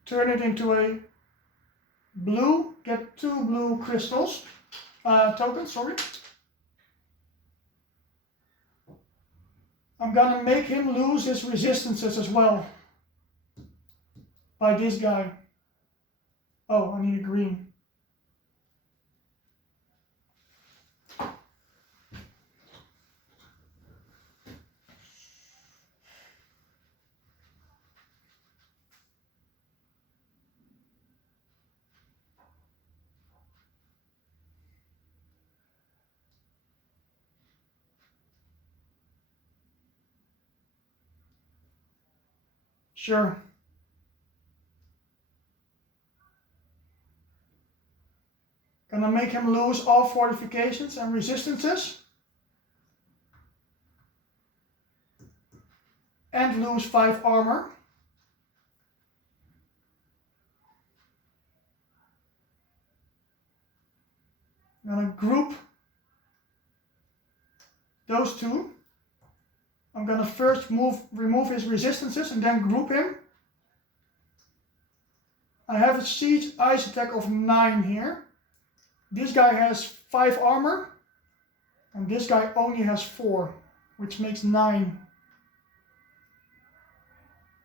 turn it into a blue, get 2 blue crystals, tokens, sorry. I'm gonna make him lose his resistances as well by this guy. Oh, I need a green. Sure. Gonna make him lose all fortifications and resistances. And lose 5 armor. I'm gonna group those 2. I'm gonna first remove his resistances and then group him. I have a siege ice attack of 9 here. This guy has 5 armor. And this guy only has 4, which makes 9.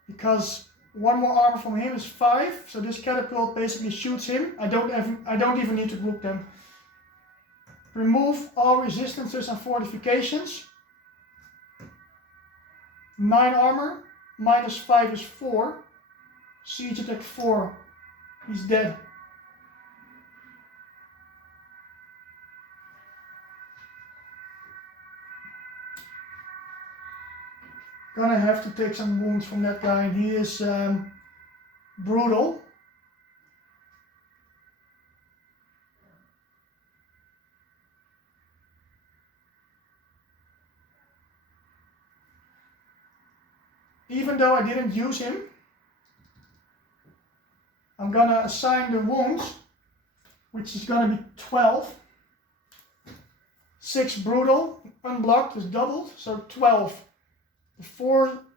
Because 1 more armor from him is 5, so this catapult basically shoots him. I don't even need to group them. Remove all resistances and fortifications. 9 armor, minus 5 is 4. Siege attack 4. He's dead. Gonna have to take some wounds from that guy, and he is brutal. Even though I didn't use him, I'm gonna assign the wounds, which is gonna be 12. 6 brutal, unblocked is doubled, so 12.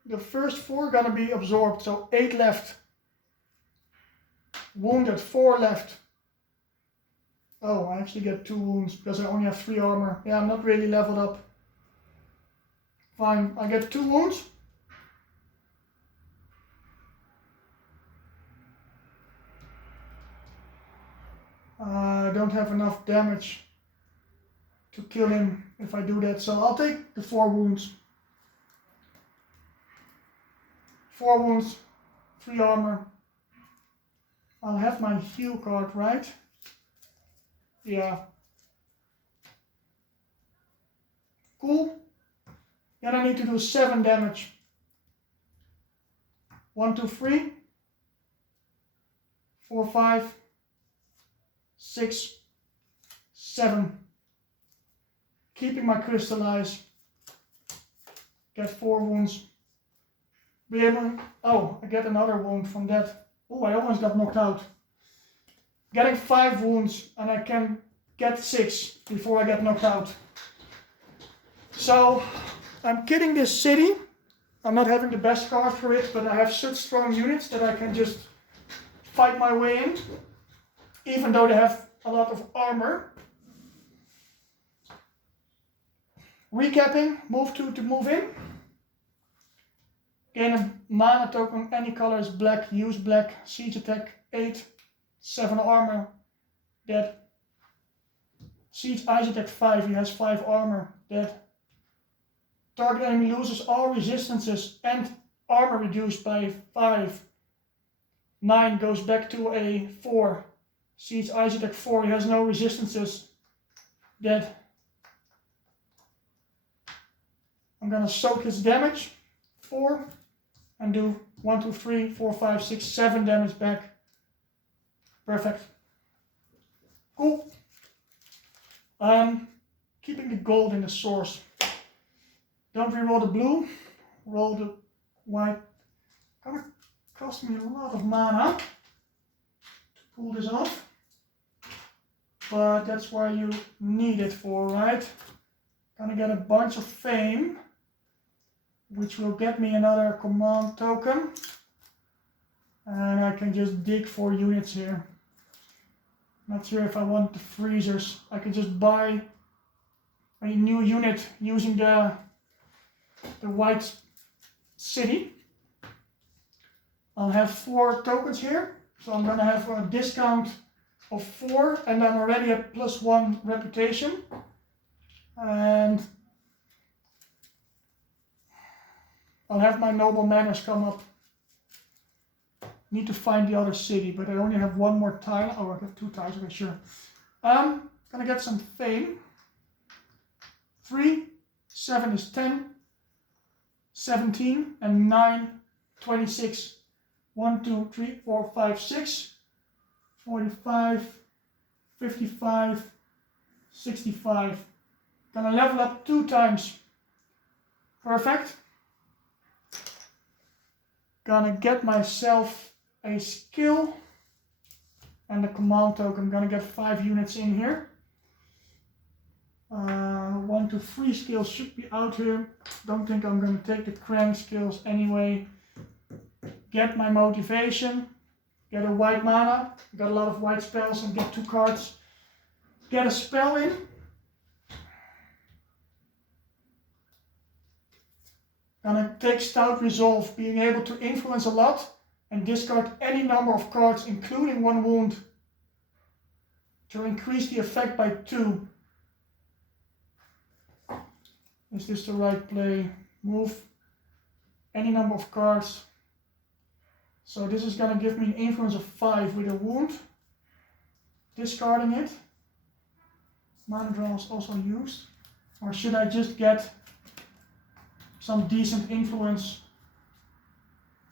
The first 4 gonna be absorbed, so 8 left. Wounded, 4 left. Oh, I actually get 2 wounds because I only have 3 armor. Yeah, I'm not really leveled up. Fine, I get 2 wounds. I don't have enough damage to kill him if I do that, so I'll take the 4 wounds. 4 wounds, 3 armor. I'll have my heal card, right? Yeah. Cool. Then I need to do 7 damage. 1, 2, 3. 4, 5. 6, 7. Keeping my crystallize. Get 4 wounds. Oh, I get another wound from that. Oh, I almost got knocked out. Getting 5 wounds, and I can get 6 before I get knocked out. So I'm getting this city. I'm not having the best card for it, but I have such strong units that I can just fight my way in, even though they have a lot of armor. Recapping, move 2 to move in. Gain a mana token, any color is black, use black, siege attack 8, 7 armor, dead. Siege ice attack 5, he has 5 armor, dead. Target enemy loses all resistances and armor reduced by 5. 9 goes back to a 4. Siege ice attack 4, he has no resistances, dead. I'm gonna soak his damage, 4, and do 1, 2, 3, 4, 5, 6, 7 damage back. Perfect. Cool. Keeping the gold in the source. Don't reroll the blue, roll the white. Gonna cost me a lot of mana to pull this off. But that's why you need it for, right? Gonna get a bunch of fame, which will get me another command token. And I can just dig for units here. Not sure if I want the freezers. I can just buy a new unit using the white city. I'll have 4 tokens here. So I'm gonna have a discount of 4 and I'm already at +1 reputation. And I'll have my noble manners come up. Need to find the other city, but I only have 1 more tile. Oh, I have 2 tiles, okay, sure. Gonna get some fame. 3, 7 is 10, 17, and 9, 26. 1, 2, 3, 4, 5, 6, 45, 55, 65. Gonna level up 2 times. Perfect. Gonna get myself a skill and the command token. I'm gonna get 5 units in here. 1 to 3 skills should be out here. Don't think I'm gonna take the crank skills anyway. Get my motivation. Get a white mana. Got a lot of white spells and get 2 cards. Get a spell in. Gonna take Stout Resolve, being able to influence a lot and discard any number of cards, including 1 wound, to increase the effect by 2. Is this the right play? Move any number of cards. So this is gonna give me an influence of 5 with a wound. Discarding it. Mana draw is also used. Or should I just get some decent influence?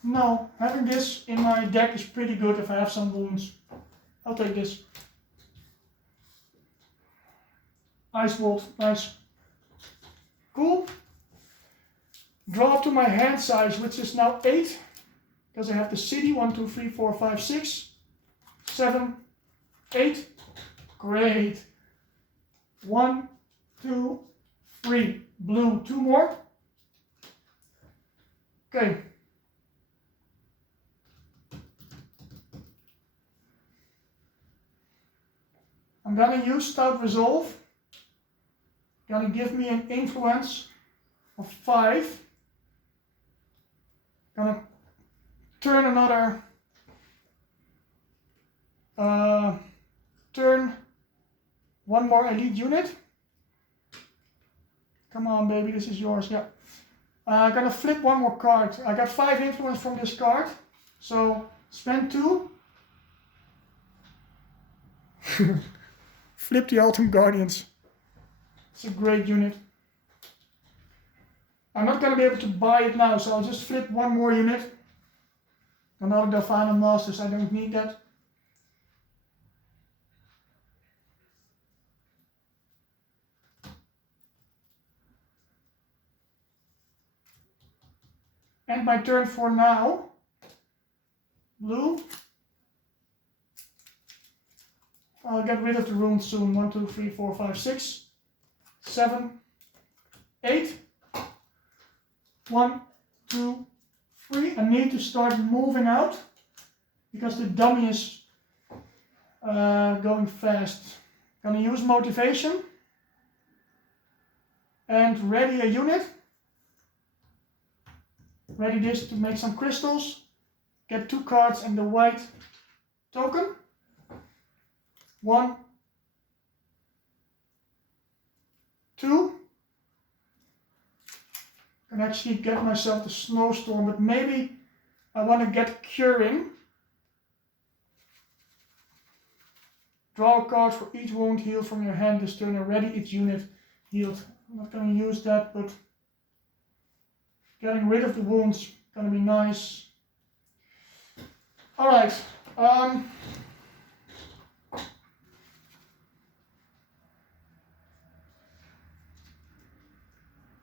No, having this in my deck is pretty good if I have some wounds. I'll take this. Ice Bolt, nice. Cool. Draw up to my hand size, which is now 8. Because I have the city, 1, 2, 3, 4, 5, 6, 7, 8. Great. 1, 2, 3. Blue, 2 more. Okay. I'm gonna use Stout Resolve. Gonna give me an influence of 5. Gonna turn another turn 1 more elite unit. Come on, baby, this is yours. Yeah. Gonna flip 1 more card. I got 5 influence from this card, so spend 2. Flip the Ultimate Guardians. It's a great unit. I'm not gonna be able to buy it now, so I'll just flip 1 more unit. Another Delphana Masters, I don't need that. End my turn for now. Blue. I'll get rid of the runes soon. 1, 2, 3, 4, 5, 6, 7, 8. 1, 2, 3. I need to start moving out because the dummy is going fast. Gonna use motivation and ready a unit. Ready this to make some crystals. Get 2 cards and the white token. 1, 2. Can actually get myself the snowstorm, but maybe I want to get curing. Draw a card for each wound healed from your hand this turn and ready each unit healed. I'm not going to use that, but getting rid of the wounds is going to be nice. Alright.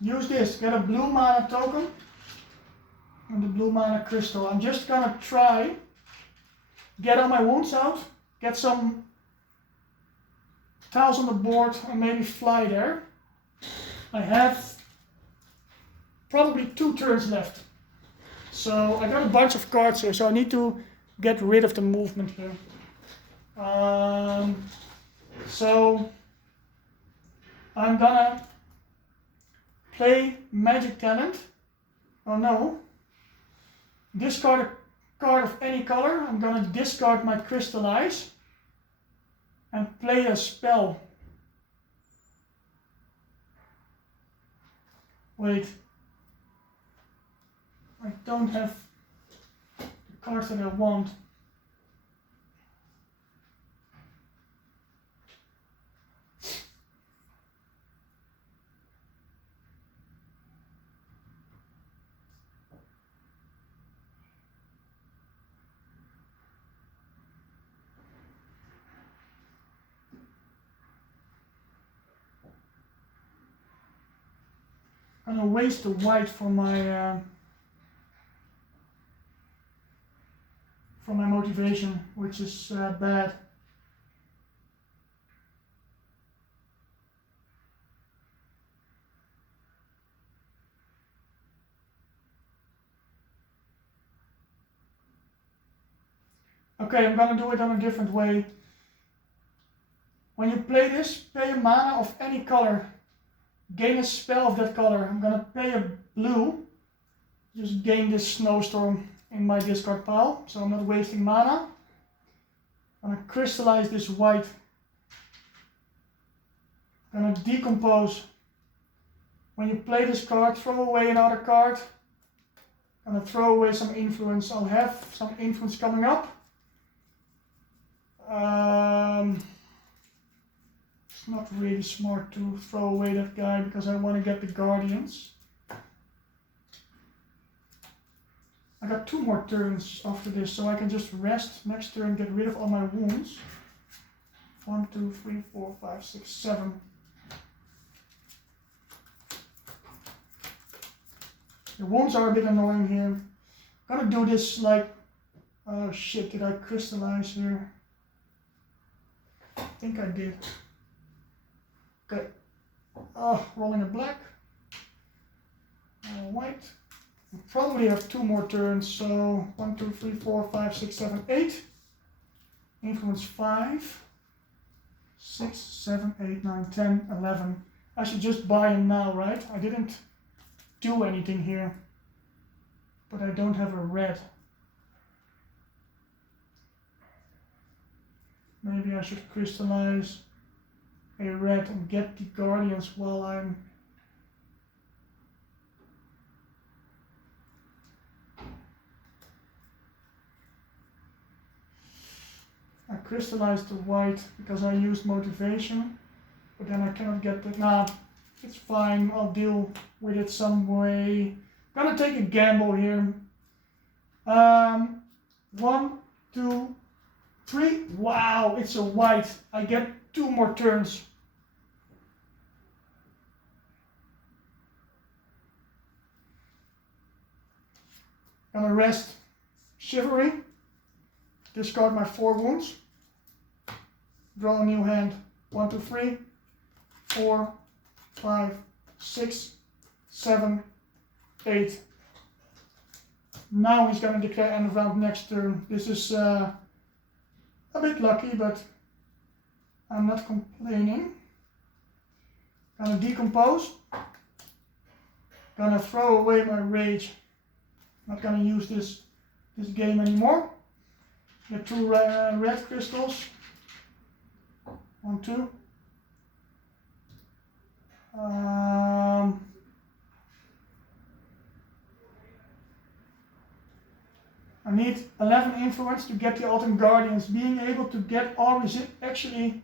Use this. Get a blue mana token and the blue mana crystal. I'm just going to try get all my wounds out, get some tiles on the board and maybe fly there. I have probably 2 turns left. So I got a bunch of cards here, so I need to get rid of the movement here. So I'm gonna play Magic Talent. Oh no. Discard a card of any color. I'm gonna discard my Crystallize and play a spell. Wait. I don't have the cards that I want. I'm gonna waste the white for my motivation, which is bad. Okay, I'm gonna do it on a different way. When you play this, pay a mana of any color. Gain a spell of that color. I'm gonna pay a blue. Just gain this snowstorm in my discard pile, so I'm not wasting mana. I'm gonna crystallize this white. I'm gonna decompose. When you play this card, throw away another card. I'm gonna throw away some influence. I'll have some influence coming up. It's not really smart to throw away that guy because I want to get the guardians. I got 2 more turns after this, so I can just rest next turn, get rid of all my wounds. 1, 2, 3, 4, 5, 6, 7. The wounds are a bit annoying here. I'm gonna do this like, oh shit, did I crystallize here? I think I did. Okay. Oh, rolling a black. White. I probably have 2 more turns, so 1, 2, 3, 4, 5, 6, 7, 8. Influence 5. 6, 7, 8, 9, 10, 11. I should just buy him now, right? I didn't do anything here. But I don't have a red. Maybe I should crystallize a red and get the guardians while I'm... I crystallized the white because I used motivation, but then I cannot get the... Nah, it's fine, I'll deal with it some way. I'm gonna take a gamble here. 1, 2, 3. Wow, it's a white. I get 2 more turns. Gonna rest Chivalry. Discard my 4 wounds. draw a new hand. 1, 2, 3, 4, 5, 6, 7, 8. Now he's going to declare end of round next turn. This is a bit lucky, but I'm not complaining. Gonna decompose. Gonna throw away my rage. Not gonna use this game anymore. Get 2 red crystals. 1, 2. I need 11 influence to get the Autumn Guardians. Being able to get all actually,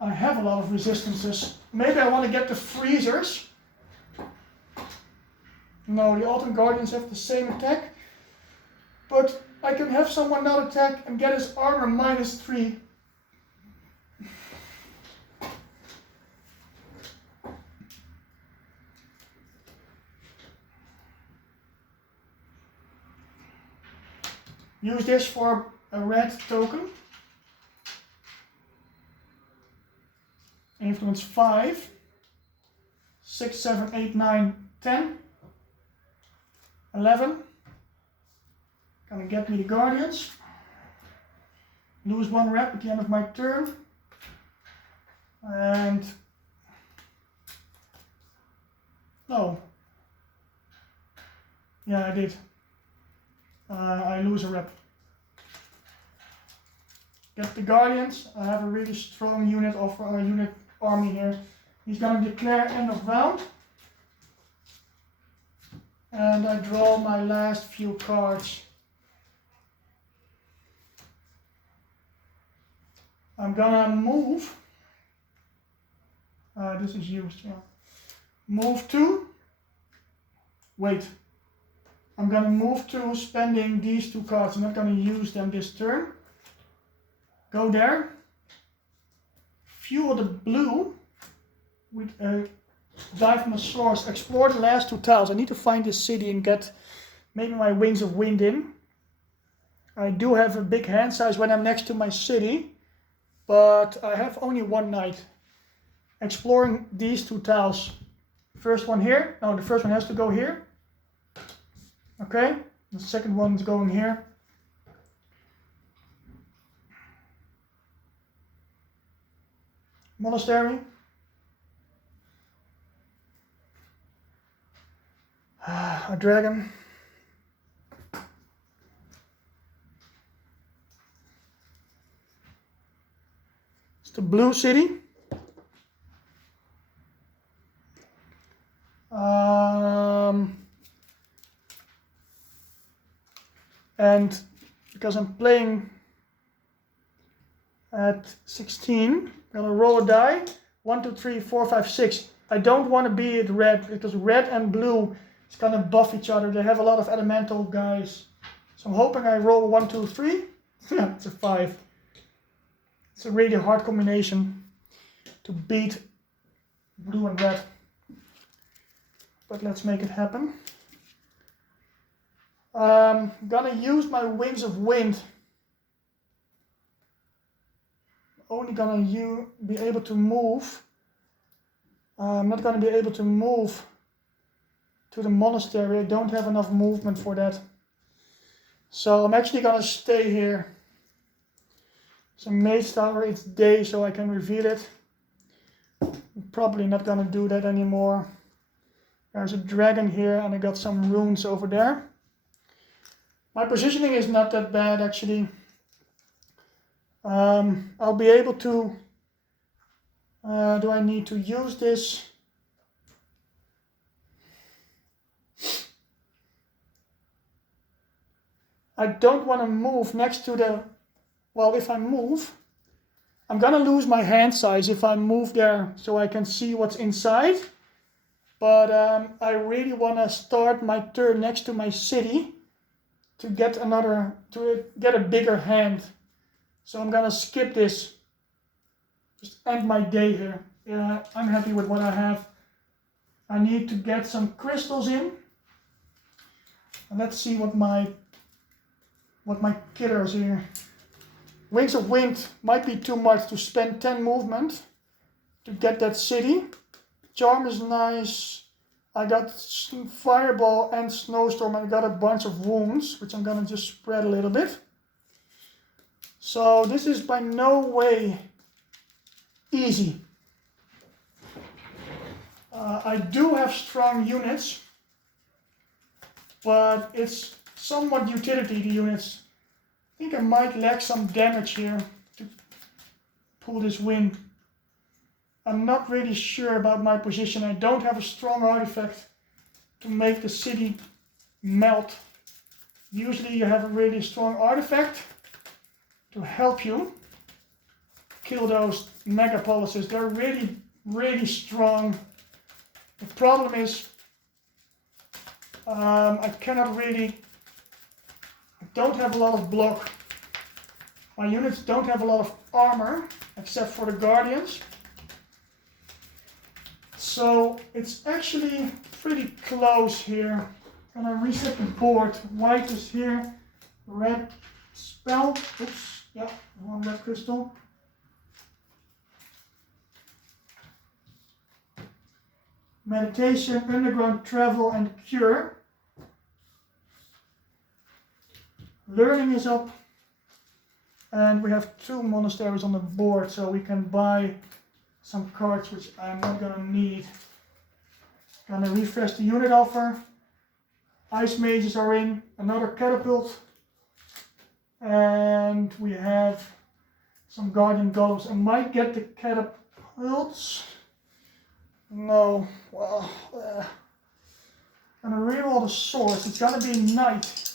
I have a lot of resistances. Maybe I want to get the freezers. No, the Autumn Guardians have the same attack. But I can have someone not attack and get his armor -3. Use this for a red token. Influence 5, 6, 7, 8, 9, 10, 11. Gonna get me the Guardians. Lose 1 rep at the end of my turn. And no. Yeah, I did. I lose a rep. Get the Guardians. I have a really strong unit of unit army here. He's gonna declare end of round. And I draw my last few cards. I'm gonna move. This is used, yeah. Move to. Wait. I'm gonna move to spending these 2 cards. I'm not gonna use them this turn. Go there. Fuel the blue with a dive from the source. Explore the last 2 tiles. I need to find this city and get maybe my Wings of Wind in. I do have a big hand size when I'm next to my city, but I have only 1 knight. Exploring these 2 tiles. First one here. No, the first one has to go here. Okay, the second one is going here. Monastery. A dragon. It's the blue city. And because I'm playing at 16, I'm gonna roll a die. 1, 2, 3, 4, 5, 6. I don't want to be at red because red and blue is gonna buff each other. They have a lot of elemental guys. So I'm hoping I roll 1, 2, 3. Yeah, it's a 5. It's a really hard combination to beat blue and red. But let's make it happen. Gonna use my Wings of Wind. Only gonna be able to move. I'm not gonna be able to move to the monastery. I don't have enough movement for that. So I'm actually gonna stay here. So Mage Tower, it's day, so I can reveal it. I'm probably not gonna do that anymore. There's a dragon here and I got some runes over there. My positioning is not that bad actually. I'll be able to, do I need to use this? I don't want to move next to the, well, if I move, I'm gonna lose my hand size if I move there so I can see what's inside. But I really want to start my turn next to my city to get a bigger hand. So I'm gonna skip this. Just end my day here. Yeah, I'm happy with what I have. I need to get some crystals in. And let's see what my killers here. Wings of Wind might be too much to spend 10 movement to get that city. Charm is nice. I got Fireball and Snowstorm and I got a bunch of wounds, which I'm gonna just spread a little bit. So this is by no way easy. I do have strong units, but it's somewhat utility, the units. I think I might lack some damage here to pull this win. I'm not really sure about my position. I don't have a strong artifact to make the city melt. Usually you have a really strong artifact to help you kill those Megapolises. They're really, really strong. The problem is I don't have a lot of block. My units don't have a lot of armor except for the Guardians. So it's actually pretty close here. And I reset the board. White is here, red spell. Oops, yeah, one red crystal. Meditation, underground travel, and cure. Learning is up. And we have 2 monasteries on the board, so we can buy some cards which I'm not gonna need. Gonna refresh the unit offer. Ice mages are in, another catapult. And we have some guardian golems. I might get the catapults. No, well, gonna reroll the swords. It's gonna be knight.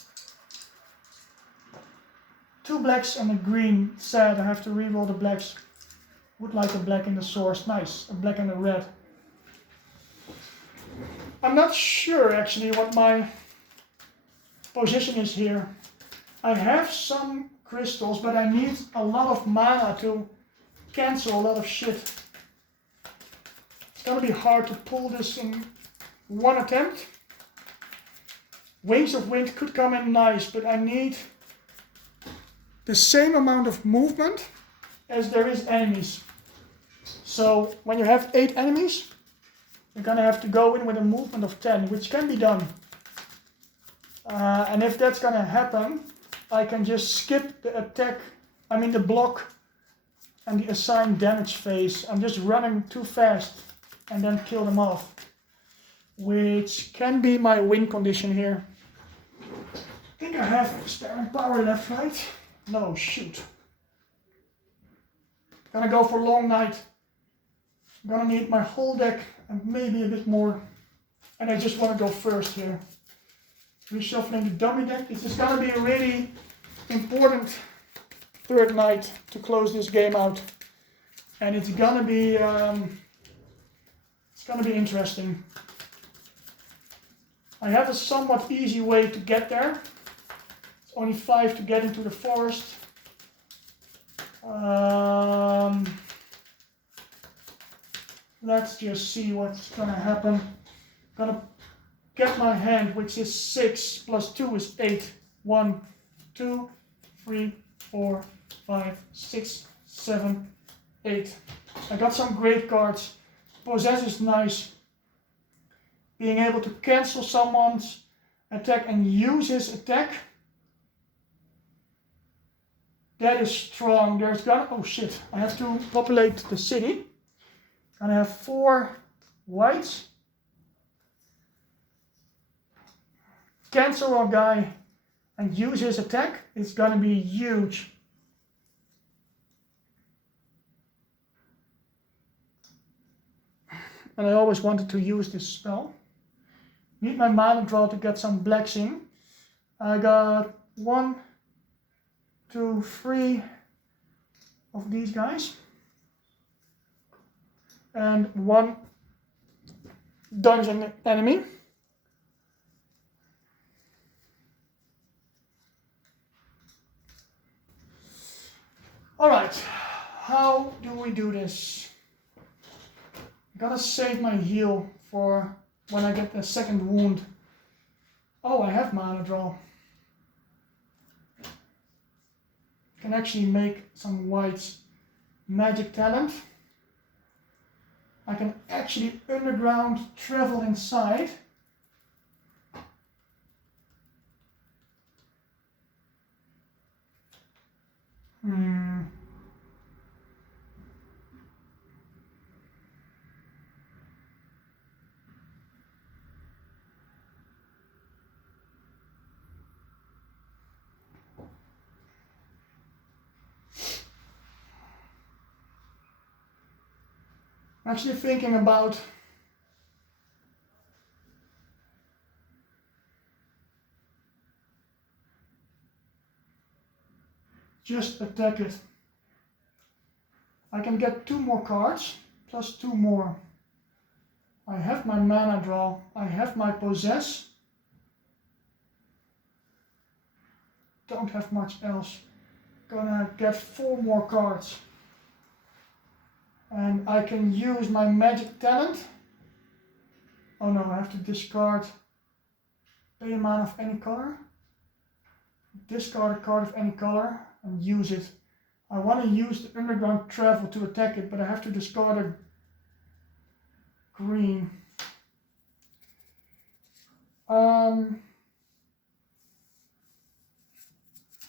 2 blacks and a green. Sad, I have to reroll the blacks. Would like a black in the swords. Nice, a black and a red. I'm not sure actually what my position is here. I have some crystals, but I need a lot of mana to cancel a lot of shit. It's gonna be hard to pull this in one attempt. Wings of Wind could come in nice, but I need the same amount of movement as there is enemies. So when you have 8 enemies, you're gonna have to go in with a movement of 10, which can be done. And if that's gonna happen, I can just skip the attack, the block and the assigned damage phase. I'm just running too fast and then kill them off, which can be my win condition here. I think I have sparing power left, right? No, shoot. Gonna go for long night. I'm gonna need my whole deck and maybe a bit more. And I just want to go first here. Reshuffling the dummy deck. This is gonna be a really important third night to close this game out. And it's gonna be interesting. I have a somewhat easy way to get there. It's only 5 to get into the forest. Let's just see what's gonna happen. Gonna get my hand, which is 6 plus 2 is 8. 1, 2, 3, 4, 5, 6, 7, 8. I got some great cards. Possess is nice. Being able to cancel someone's attack and use his attack. That is strong. There's gonna, oh shit, I have to populate the city. And I have 4 whites. Cancel our guy and use his attack. It's gonna be huge. And I always wanted to use this spell. Need my mana draw to get some blacks in. I got 1, 2, 3 of these guys. And 1 dungeon enemy. Alright, how do we do this? Gotta save my heal for when I get the second wound. Oh, I have mana draw. can actually make some white's magic talent. I can actually underground travel inside. I'm actually thinking about just attack it. I can get 2 more cards, plus 2 more. I have my mana draw, I have my possess. Don't have much else. Gonna get 4 more cards. And I can use my magic talent. Oh no, I have to discard pay a mana of any color. Discard a card of any color and use it. I want to use the underground travel to attack it, but I have to discard a green.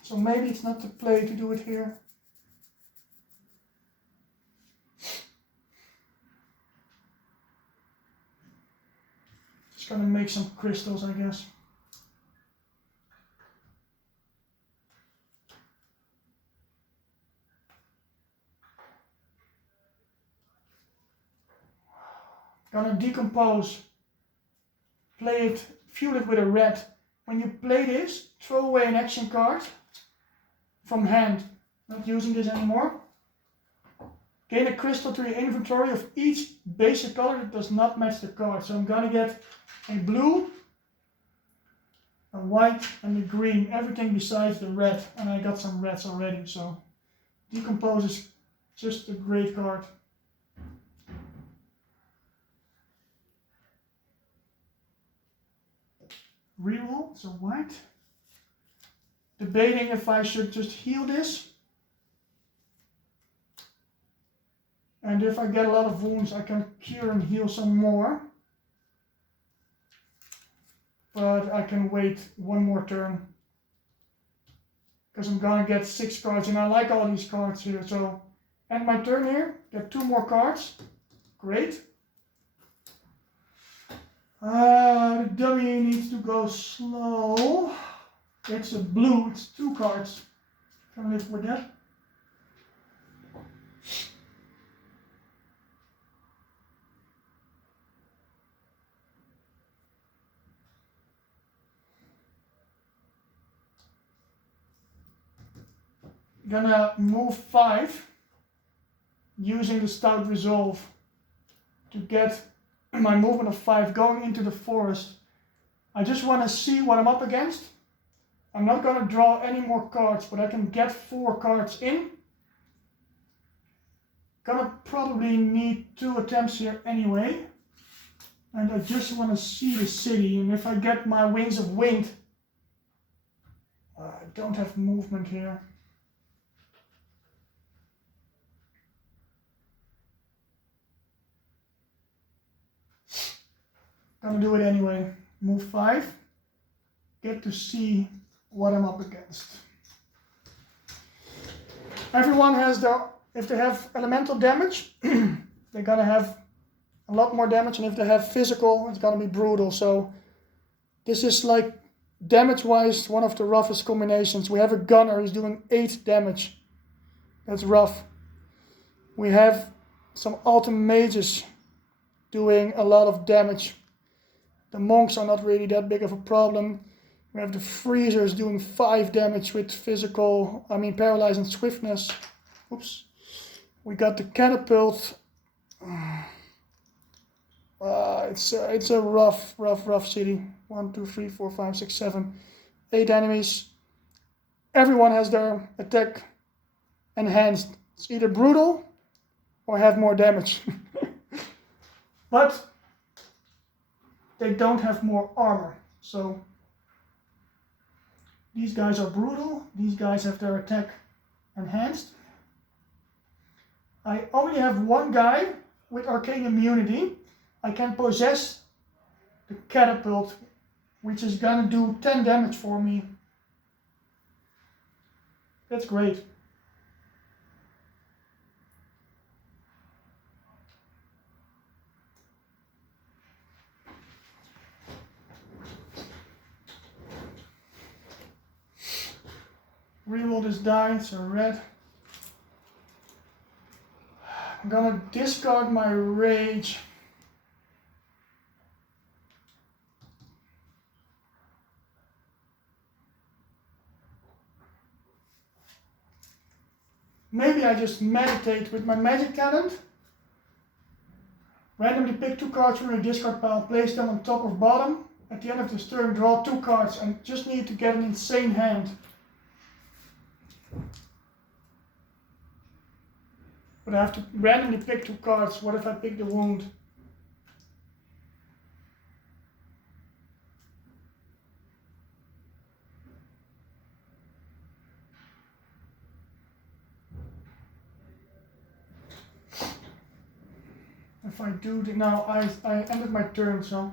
So maybe it's not the play to do it here. Just gonna make some crystals, I guess. Gonna decompose, play it, fuel it with a red. When you play this, throw away an action card from hand. Not using this anymore. Gain a crystal to your inventory of each basic color that does not match the card. So I'm gonna get a blue, a white, and a green. Everything besides the red. And I got some reds already. So decompose is just a great card. Reroll, so white. Debating if I should just heal this. And if I get a lot of wounds, I can cure and heal some more. But I can wait 1 more turn. Because I'm gonna get 6 cards, and I like all these cards here. So, end my turn here, get 2 more cards. Great. The dummy needs to go slow. It's a blue, it's 2 cards. Can live with that. Gonna move 5 using the Stout Resolve to get my movement of 5 going into the forest. I just want to see what I'm up against. I'm not going to draw any more cards, but I can get 4 cards in. Gonna probably need 2 attempts here anyway. And I just want to see the city, and if I get my Wings of Wind, I don't have movement here. Gonna do it anyway. Move 5. Get to see what I'm up against. Everyone has their, if they have elemental damage, they're gonna have a lot more damage, and if they have physical, it's gonna be brutal. So this is like damage-wise one of the roughest combinations. We have a gunner who's doing 8 damage. That's rough. We have some ultimate mages doing a lot of damage. The monks are not really that big of a problem. We have the freezers doing 5 damage with physical, paralyze and swiftness. Oops. We got the catapult. It's a rough city. 1, 2, 3, 4, 5, 6, 7, 8 enemies. Everyone has their attack enhanced. It's either brutal or have more damage. But they don't have more armor. So these guys are brutal. These guys have their attack enhanced. I only have one guy with arcane immunity. I can possess the catapult, which is gonna do 10 damage for me. That's great. Reroll this die, so red. I'm gonna discard my rage. Maybe I just meditate with my magic talent. Randomly pick 2 cards from your discard pile, place them on top or bottom. At the end of this turn, draw 2 cards and just need to get an insane hand. But I have to randomly pick 2 cards. What if I pick the wound? If I do the, now I ended my turn, so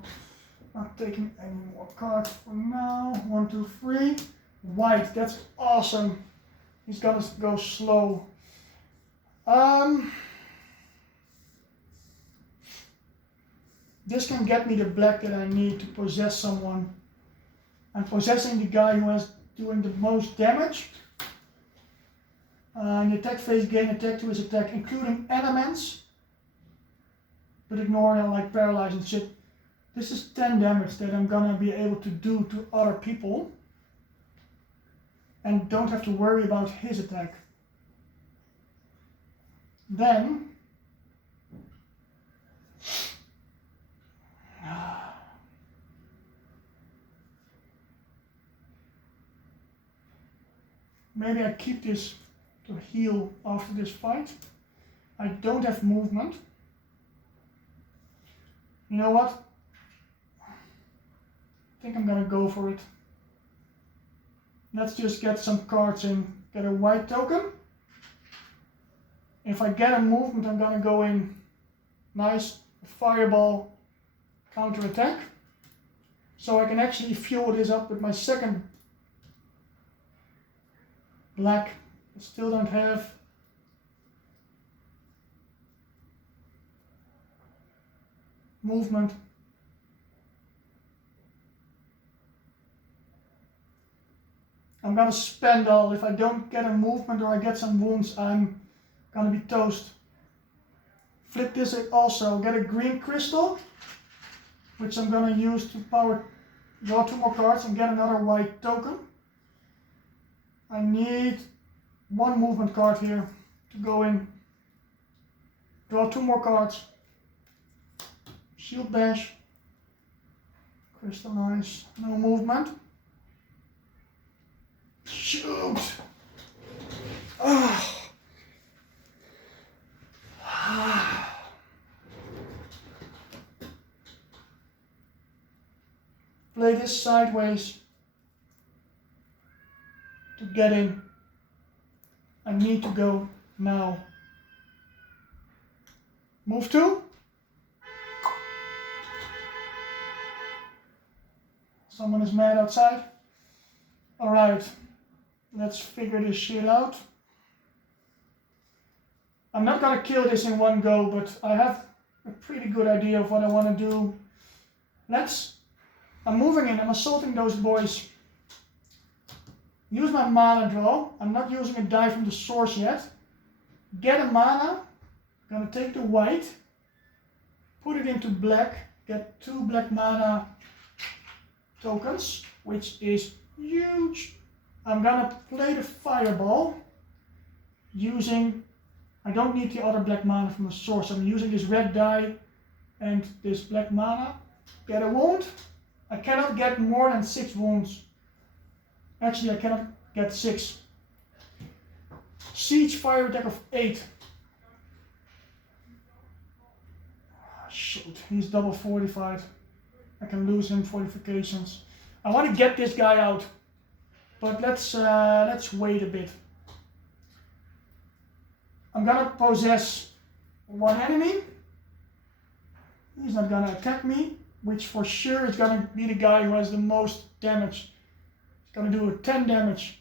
not taking any more cards for now. 1, 2, 3. White, that's awesome. He's gonna go slow. This can get me the black that I need to possess someone. I'm possessing the guy who is doing the most damage. In the attack phase, gain attack to his attack, including elements. But ignore like paralyze and shit. This is 10 damage that I'm gonna be able to do to other people. And don't have to worry about his attack. Then maybe I keep this to heal after this fight. I don't have movement. You know what? I think I'm gonna go for it. Let's just get some cards in. Get a white token. If I get a movement, I'm gonna go in nice fireball counter attack. So I can actually fuel this up with my second black. I still don't have movement. I'm gonna spend all. If I don't get a movement or I get some wounds, I'm gonna be toast. Flip this also, get a green crystal, which I'm gonna use to power, draw 2 more cards and get another white token. I need 1 movement card here to go in. Draw 2 more cards. Shield bash. Crystallize. No movement. Shoot! Ah. Play this sideways to get in. I need to go now. Move 2. Someone is mad outside. Alright, let's figure this shit out. I'm not gonna kill this in one go, but I have a pretty good idea of what I want to do. I'm moving in, I'm assaulting those boys. Use my mana draw. I'm not using a die from the source yet. Get a mana. Gonna take the white. Put it into black. Get 2 black mana tokens, which is huge. I'm gonna play the fireball using, I don't need the other black mana from the source. I'm using this red die and this black mana. Get a wound. I cannot get more than 6 wounds. Actually, I cannot get 6. Siege fire attack of 8. Shoot, he's double fortified. I can lose him fortifications. I want to get this guy out, but let's wait a bit. I'm gonna possess one enemy. He's not gonna attack me, which for sure is gonna be the guy who has the most damage. He's gonna do 10 damage,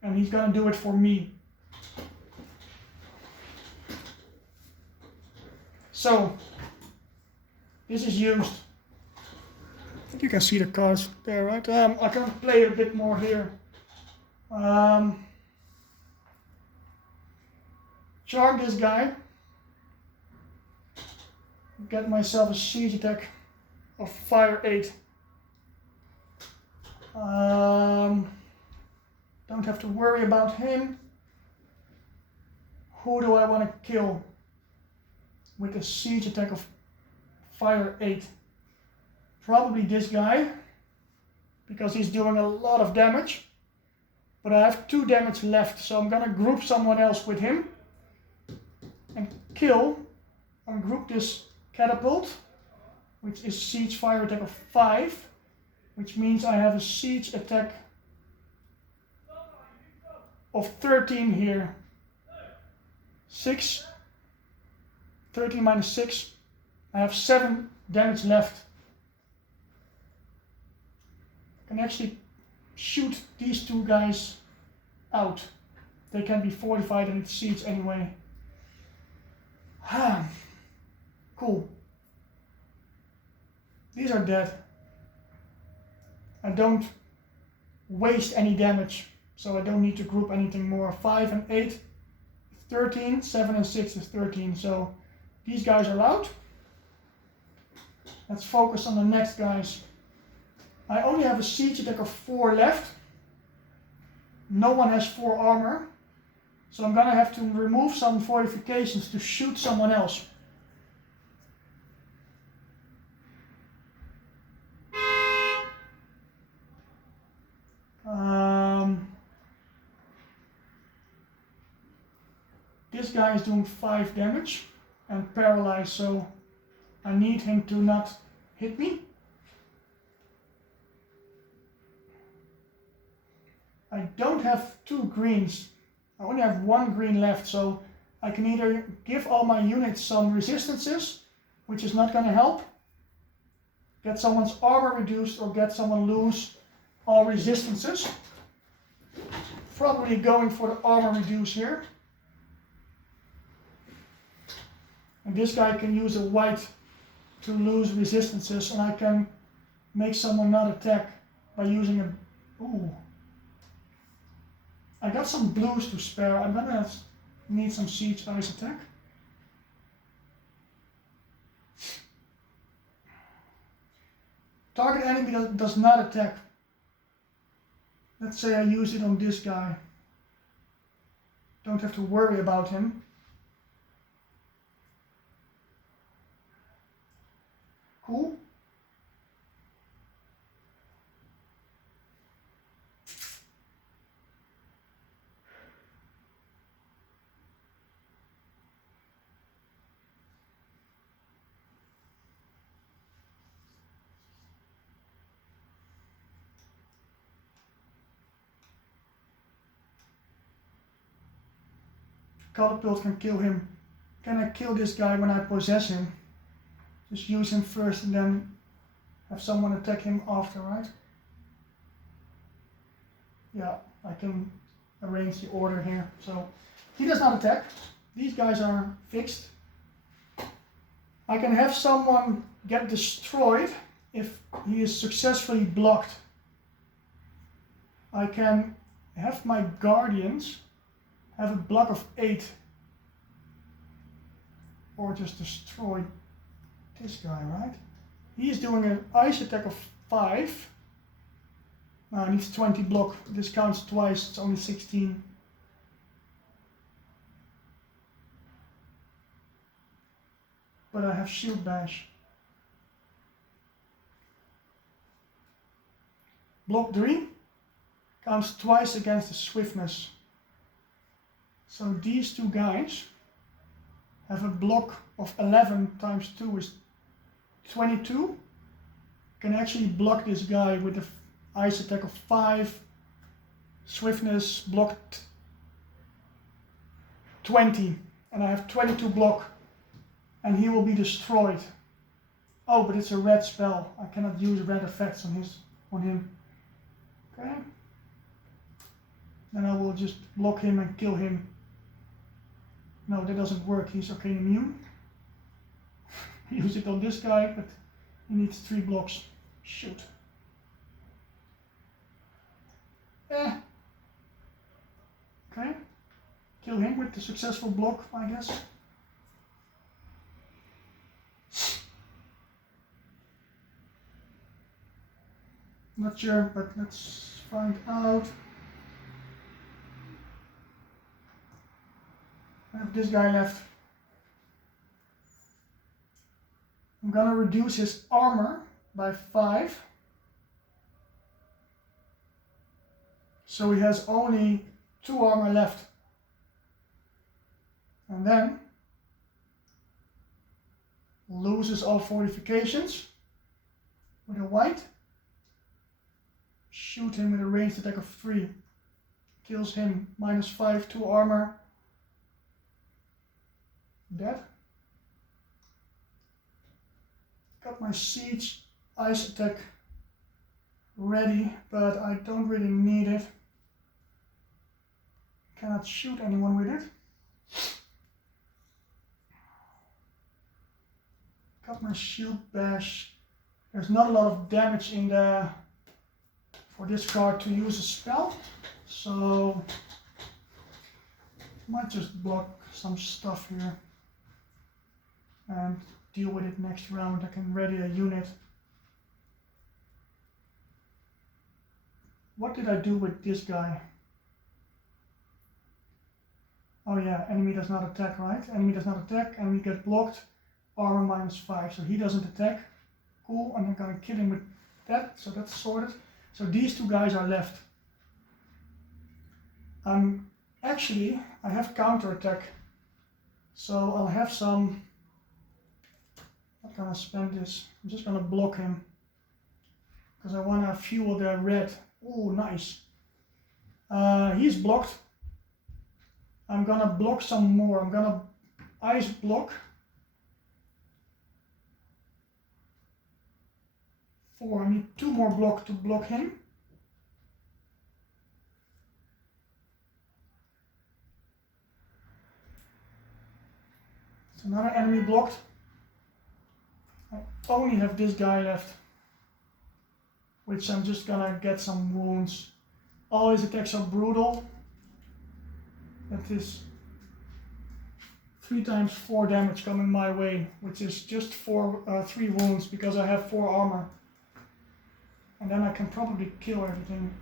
and he's gonna do it for me. So, this is used. I think you can see the cards there, right? I can play it a bit more here. Charm this guy. Get myself a siege attack of fire 8. Don't have to worry about him. Who do I want to kill with a siege attack of fire 8? Probably this guy, because he's doing a lot of damage. But I have 2 damage left, so I'm gonna group someone else with him and kill and group this catapult, which is siege fire attack of 5, which means I have a siege attack of 13 here. 6, 13 minus 6, I have 7 damage left. I can actually shoot these 2 guys out. They can be fortified and it's siege anyway. Cool. These are dead. I don't waste any damage, so I don't need to group anything more. 5 and 8, 13, 7 and 6 is 13, so these guys are out. Let's focus on the next guys. I only have a siege attack of 4 left. No one has 4 armor, so I'm gonna have to remove some fortifications to shoot someone else. This guy is doing 5 damage and paralyzed, so I need him to not hit me. I don't have 2 greens. I only have 1 green left, so I can either give all my units some resistances, which is not going to help, get someone's armor reduced, or get someone lose all resistances. Probably going for the armor reduce here. And this guy can use a white to lose resistances, and I can make someone not attack by using a... Ooh. I got some blues to spare. I'm gonna need some siege ice attack. Target enemy that does not attack. Let's say I use it on this guy. Don't have to worry about him. Cool. Catapult can kill him. Can I kill this guy when I possess him? Just use him first and then have someone attack him after, right? Yeah, I can arrange the order here. So he does not attack. These guys are fixed. I can have someone get destroyed if he is successfully blocked. I can have my guardians have a block of 8, or just destroy this guy, right? He is doing an ice attack of 5. Now he needs 20 block. This counts twice, it's only 16. But I have shield bash. Block 3 counts twice against the swiftness. So these 2 guys have a block of 11 times 2 is 22. Can actually block this guy with the ice attack of 5. Swiftness blocked 20 and I have 22 block and he will be destroyed. Oh, but it's a red spell. I cannot use red effects on him. Okay. Then I will just block him and kill him. No, that doesn't work. He's arcane immune. Use it on this guy, but he needs 3 blocks. Shoot. Okay. Kill him with the successful block, I guess. Not sure, but let's find out. I have this guy left. I'm gonna reduce his armor by 5. So he has only 2 armor left. And then loses all fortifications with a white. Shoot him with a ranged attack of 3. Kills him, -5, 2 armor. Dead. Got my siege ice attack ready, but I don't really need it. Cannot shoot anyone with it. Got my shield bash. There's not a lot of damage in the for this card to use a spell, so might just block some stuff here and deal with it next round. I can ready a unit. What did I do with this guy? Oh yeah, enemy does not attack, right? Enemy does not attack, enemy get blocked, armor -5, so he doesn't attack. Cool, and I'm gonna kill him with that, so that's sorted. So these 2 guys are left. Actually, I have counter attack, so I'll have some. I'm not gonna spend this. I'm just gonna block him because I wanna fuel the red. Oh, nice. He's blocked. I'm gonna block some more. I'm gonna ice block 4. I need 2 more block to block him. It's another enemy blocked. I only have this guy left, which I'm just gonna get some wounds. All his attacks are brutal. That is 3 times 4 damage coming my way, which is just 3 wounds because I have 4 armor. And then I can probably kill everything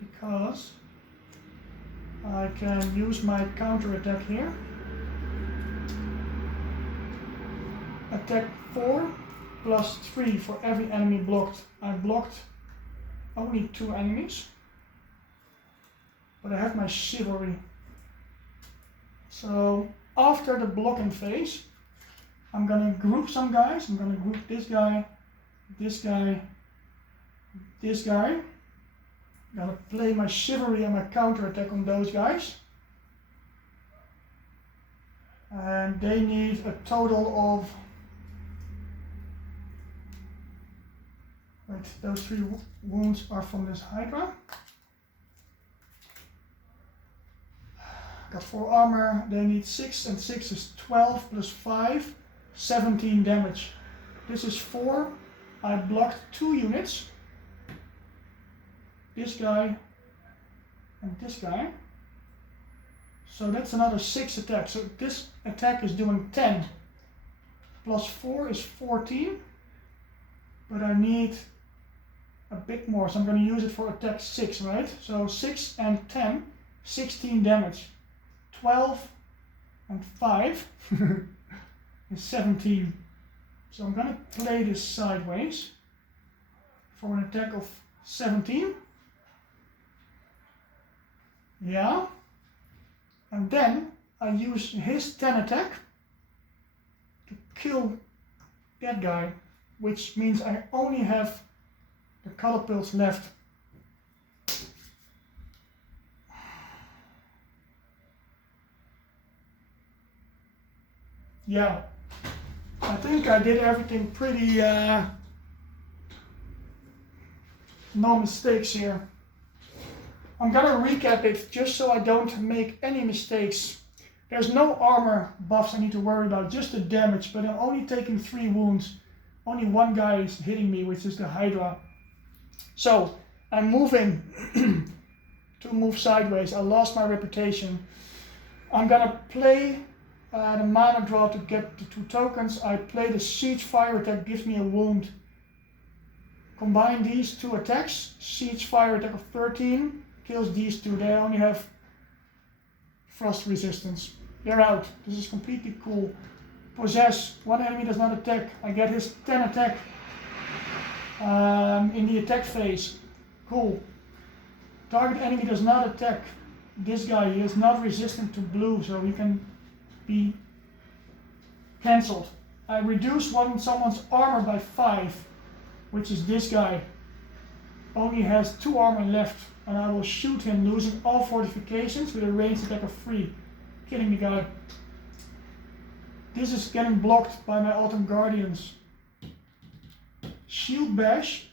because I can use my counter attack here. Attack 4 plus 3 for every enemy blocked. I blocked only 2 enemies, but I have my chivalry. So after the blocking phase, I'm gonna group some guys. I'm gonna group this guy, this guy, this guy. I'm gonna play my chivalry and my counter attack on those guys. And they need a total of, wait, those 3 wounds are from this Hydra. Got 4 armor, they need 6, and 6 is 12 plus 5, 17 damage. This is 4. I blocked 2 units. This guy and this guy. So that's another 6 attacks. So this attack is doing 10. Plus 4 is 14. But I need a bit more, so I'm going to use it for attack 6, right? So 6 and 10, 16 damage. 12 and 5 is 17. So I'm gonna play this sideways for an attack of 17. Yeah. And then I use his 10 attack to kill that guy, which means I only have the catapults left. yeah, I think I did everything pretty, no mistakes here. I'm gonna recap it just so I don't make any mistakes. There's no armor buffs I need to worry about, just the damage, but I'm only taking 3 wounds. Only one guy is hitting me, which is the Hydra. So, I'm moving to move sideways. I lost my reputation. I'm gonna play the mana draw to get the 2 tokens. I play the Siege Fire attack, gives me a wound. Combine these 2 attacks. Siege Fire attack of 13 kills these 2. They only have frost resistance. They're out. This is completely cool. Possess. 1 enemy does not attack. I get his 10 attack in the attack phase. Cool. Target enemy does not attack. This guy, he is not resistant to blue, so he can be cancelled. I reduce someone's armor by 5, which is this guy. Only has 2 armor left, and I will shoot him, losing all fortifications with a ranged attack of 3, killing the guy. This is getting blocked by my Autumn Guardians. Shield Bash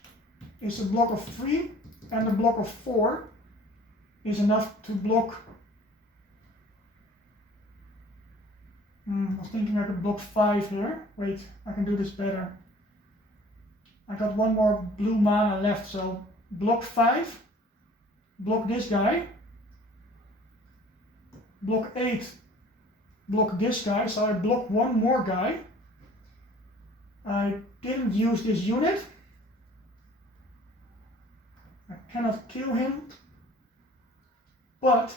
is a block of 3, and a block of 4 is enough to block. I was thinking I could block 5 here. Wait, I can do this better. I got 1 more blue mana left, so block 5, block this guy, block 8, block this guy, so I block 1 more guy. I didn't use this unit. I cannot kill him, but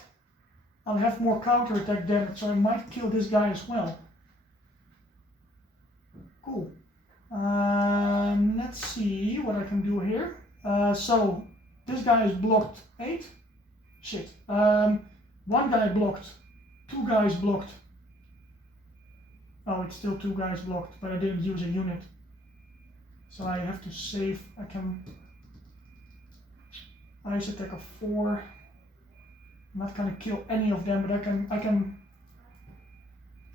I'll have more counterattack damage, so I might kill this guy as well. Cool. Let's see what I can do here. So this guy is blocked 8. Shit. 1 guy blocked. 2 guys blocked. Oh, it's still 2 guys blocked, but I didn't use a unit. So I have to save. I can ice attack of 4. I'm not gonna kill any of them, but I can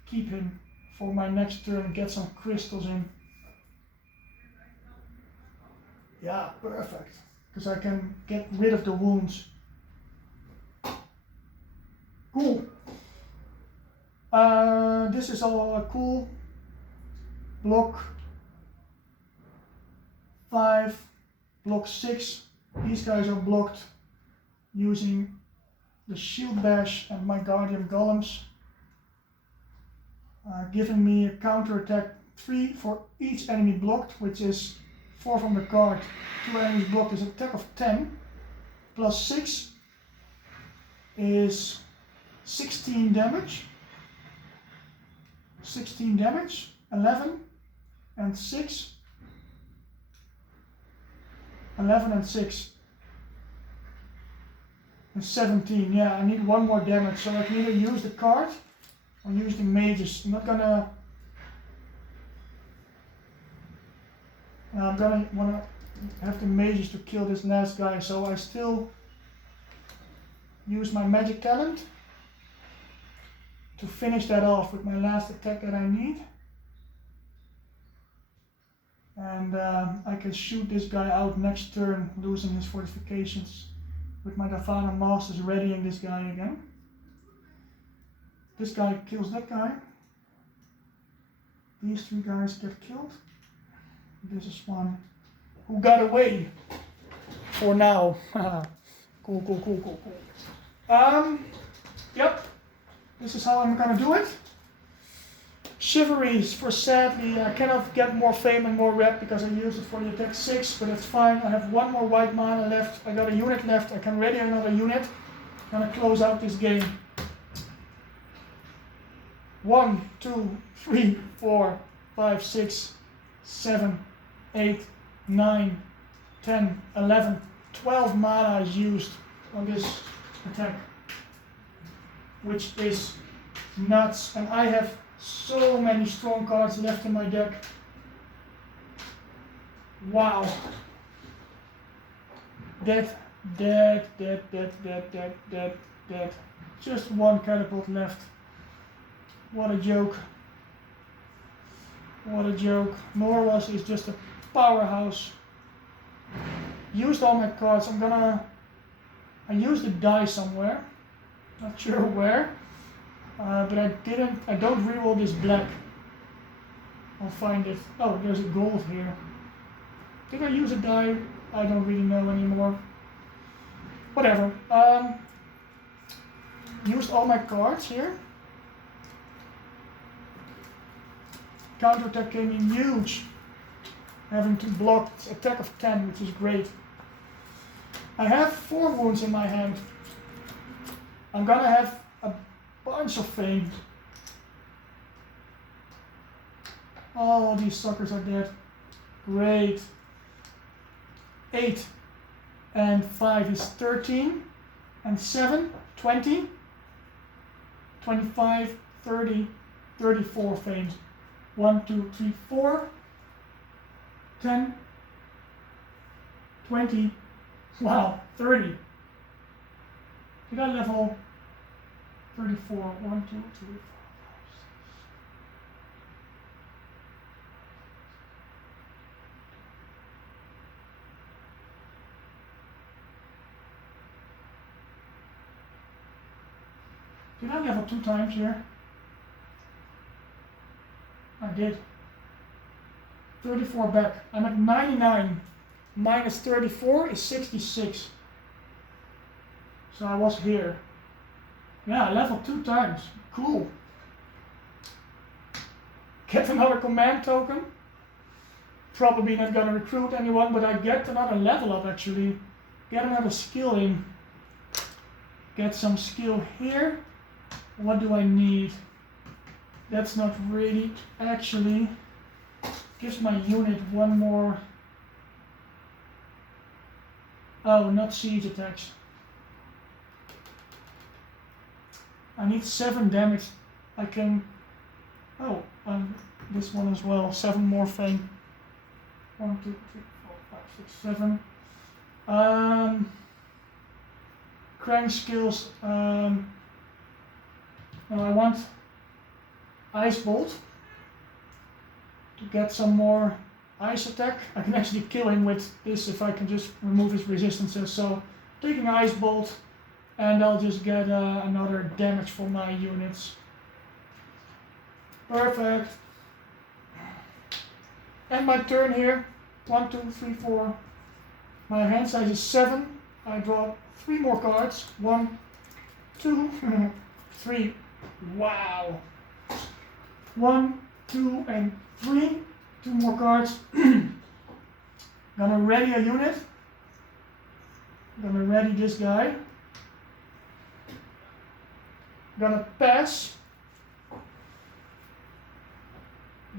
keep him for my next turn and get some crystals in. Yeah, perfect. Because I can get rid of the wounds. Cool. This is all cool. Block 5, block 6. These guys are blocked using the Shield Bash and my Guardian Golems, giving me a counter attack 3 for each enemy blocked, which is 4 from the card. 2 enemies blocked is an attack of 10, plus 6 is 16 damage. 16 damage, 11 and 6. 11 and 6. And 17, yeah, I need 1 more damage, so I can either use the card or use the mages. I'm gonna wanna have the mages to kill this last guy, so I still use my magic talent to finish that off with my last attack that I need. And I can shoot this guy out next turn, losing his fortifications. With my Davana Masters readying this guy again. This guy kills that guy. These 3 guys get killed. This is one who got away for now. Cool. Yep. This is how I'm gonna do it. Chivalry, for sadly, I cannot get more fame and more rep because I used it for the attack 6, but it's fine. I have 1 more white mana left. I got a unit left. I can ready another unit. I'm gonna close out this game. 1, 2, 3, 4, 5, 6, 7, 8, 9, 10, 11, 12 mana is used on this attack, which is nuts. And I have so many strong cards left in my deck. Wow. Dead. Just 1 catapult left. What a joke. What a joke. Norowas is just a powerhouse. Used all my cards. I used the die somewhere. Not sure where. But I don't reroll this black. I'll find it. Oh, there's a gold here. Did I use a die? I don't really know anymore. Whatever. Used all my cards here. Counterattack came in huge. Having to block attack of 10, which is great. I have 4 wounds in my hand. I'm gonna have a bunch of fame. All these suckers are dead. Great. 8 and 5 is 13. And 7, 20. 25, 30, 34 fame. 1, 2, 3, 4. 10. 20. Wow, 30. Did I level 34? 1, 2, 3, 4, 5, 6. Did I level 2 times here? I did. 34 back. I'm at 99. Minus 34 is 66. So I was here. Yeah, level 2 times. Cool. Get another command token. Probably not gonna recruit anyone, but I get another level up actually. Get another skill in. Get some skill here. What do I need? That's not really actually. Gives my unit one more. Oh, not siege attacks. I need 7 damage. I can. Oh, this one as well. 7 more fame. 1, 2, 3, 4, 5, 6, 7. Crank skills. No, I want Ice Bolt to get some more ice attack. I can actually kill him with this if I can just remove his resistances. So taking Ice Bolt, and I'll just get another damage for my units. Perfect. And my turn here. 1, 2, 3, 4. My hand size is 7. I draw 3 more cards. 1, 2, 3. Wow. 1, 2, and 3. 2 more cards. Gonna ready a unit. Gonna ready this guy. Gonna pass.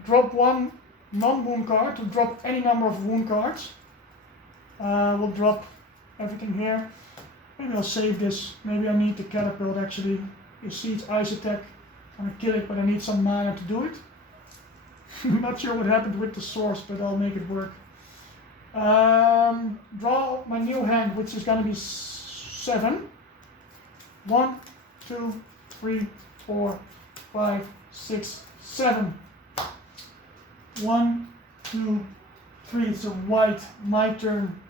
Drop 1 non-wound card to drop any number of wound cards. We'll drop everything here. Maybe I'll save this. Maybe I need the catapult actually. You see it's ice attack. I'm gonna kill it, but I need some mana to do it. Not sure what happened with the source, but I'll make it work. Draw my new hand, which is gonna be 7. 1, 2, 3, 4, 5, 6, 7. 1, 2, 3. It's a white. My turn.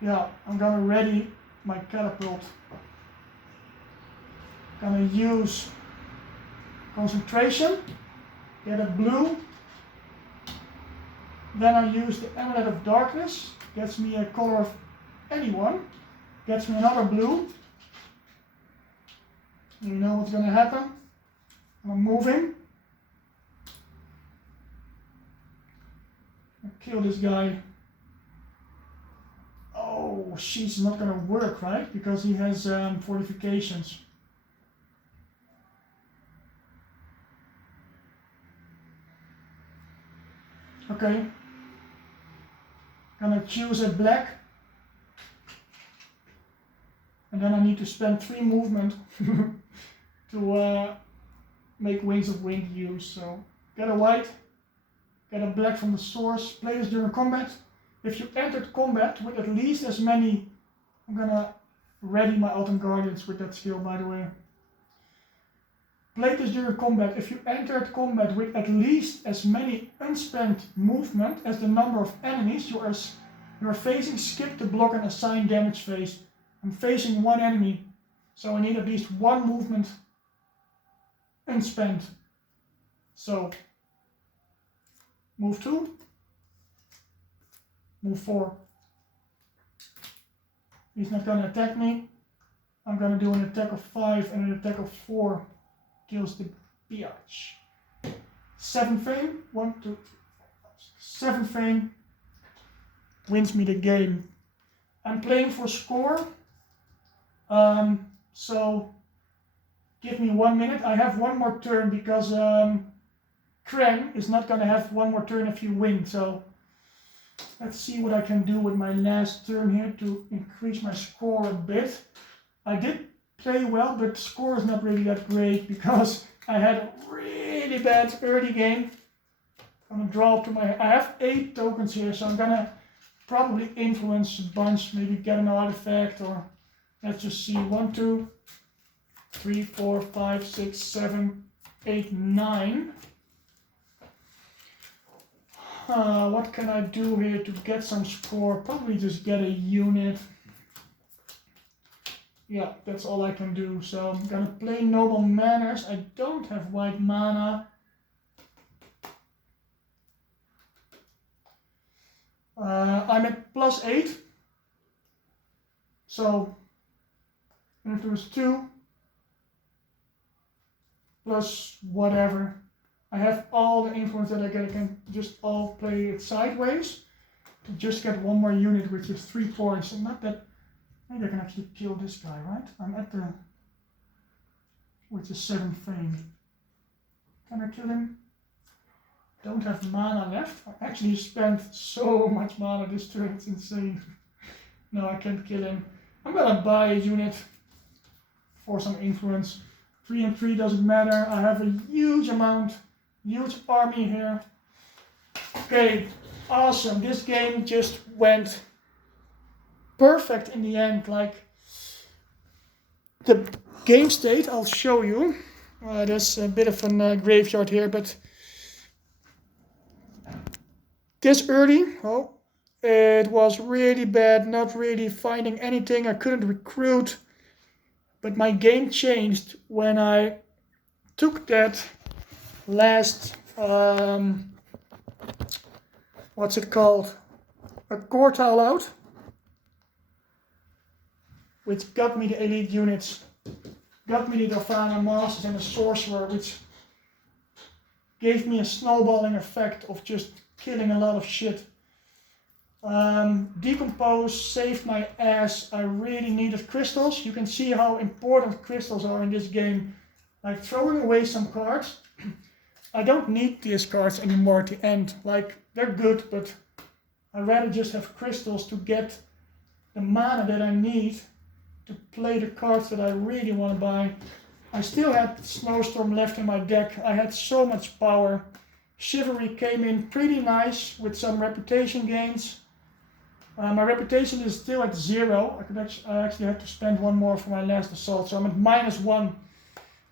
Yeah, I'm gonna ready my catapult. Gonna use concentration, get a blue, then I use the Amulet of Darkness, gets me a color of anyone, gets me another blue. You know what's gonna happen? I'm moving. I'll kill this guy. Oh, she's not gonna work, right? Because he has fortifications. Okay, gonna choose a black, and then I need to spend 3 movement to make Wings of Wind use. So get a white, get a black from the source, play this during combat. If you entered combat with at least as many, I'm gonna ready my Autumn Guardians with that skill, by the way. Play this during combat. If you entered combat with at least as many unspent movement as the number of enemies you are facing, skip the block and assign damage phase. I'm facing one enemy, so I need at least one movement unspent. So, move 2, move 4. He's not gonna attack me. I'm gonna do an attack of 5 and an attack of 4. Kills the biatch. 7 fame. 1, 2, 3, 4, 5, 6. 7 fame. Wins me the game. I'm playing for score. So give me 1 minute. I have one more turn because Krang is not gonna have one more turn if you win. So let's see what I can do with my last turn here to increase my score a bit. I did play well, but the score is not really that great because I had a really bad early game. I'm gonna draw up to my. I have 8 tokens here, so I'm gonna probably influence a bunch, maybe get an artifact, or let's just see. 1, 2, 3, 4, 5, 6, 7, 8, 9. What can I do here to get some score? Probably just get a unit. Yeah, that's all I can do. So I'm gonna play Noble Manners. I don't have white mana. I'm at +8. So influence 2 plus whatever. I have all the influence that I get. I can just all play it sideways to just get one more unit, which is 3 points. And not that. Maybe I can actually kill this guy, right? I'm at the, which is 7 fame. Can I kill him? Don't have mana left. I actually spent so much mana this turn, it's insane. No, I can't kill him. I'm gonna buy a unit for some influence. 3 and 3 doesn't matter. I have a huge army here. Okay, awesome. This game just went perfect in the end. Like the game state, I'll show you. There's a bit of a graveyard here, but this early, it was really bad, not really finding anything. I couldn't recruit, but my game changed when I took that last, what's it called? A core tile out, which got me the elite units, got me the Dolphana Masters and the Sorcerer, which gave me a snowballing effect of just killing a lot of shit. Decompose saved my ass. I really needed crystals. You can see how important crystals are in this game. Like throwing away some cards. I don't need these cards anymore at the end. Like, they're good, but I'd rather just have crystals to get the mana that I need to play the cards that I really want to buy. I still had Snowstorm left in my deck. I had so much power. Chivalry came in pretty nice with some reputation gains. My reputation is still at 0. I actually had to spend 1 more for my last assault, so I'm at -1.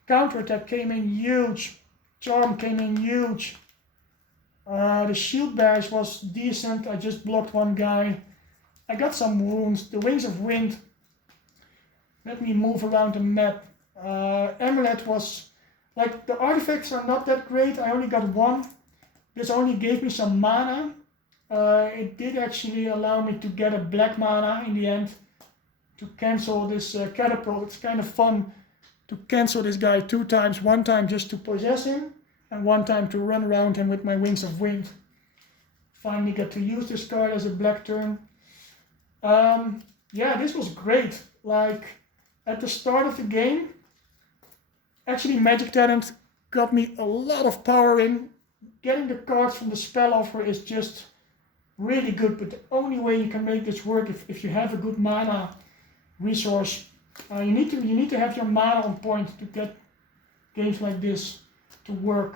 Counterattack came in huge. Charm came in huge. The shield bash was decent. I just blocked 1 guy. I got some wounds. The Wings of Wind. Let me move around the map. Amulet was, like, the artifacts are not that great. I only got 1. This only gave me some mana. It did actually allow me to get a black mana in the end to cancel this catapult. It's kind of fun to cancel this guy 2 times. 1 time just to possess him and 1 time to run around him with my Wings of Wind. Finally get to use this card as a black turn. Yeah, this was great. Like, at the start of the game, actually Magic Talent got me a lot of power in. Getting the cards from the spell offer is just really good, but the only way you can make this work if you have a good mana resource. You need to have your mana on point to get games like this to work.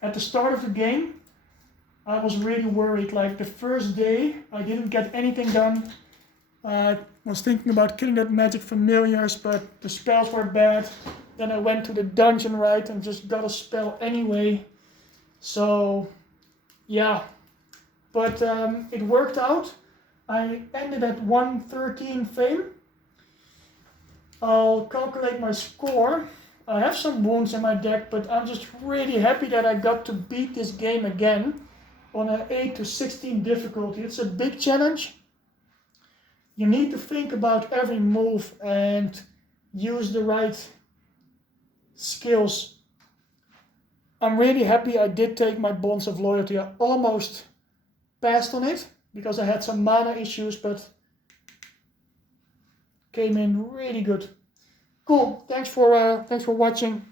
At the start of the game, I was really worried. Like the first day, I didn't get anything done. I was thinking about killing that magic familiars, but the spells were bad. Then I went to the dungeon right and just got a spell anyway. So yeah, but it worked out. I ended at 113 fame. I'll calculate my score. I have some wounds in my deck, but I'm just really happy that I got to beat this game again on an 8 to 16 difficulty. It's a big challenge. You need to think about every move and use the right skills. I'm really happy I did take my Bonds of Loyalty. I almost passed on it because I had some mana issues, but came in really good. Cool. Thanks for watching.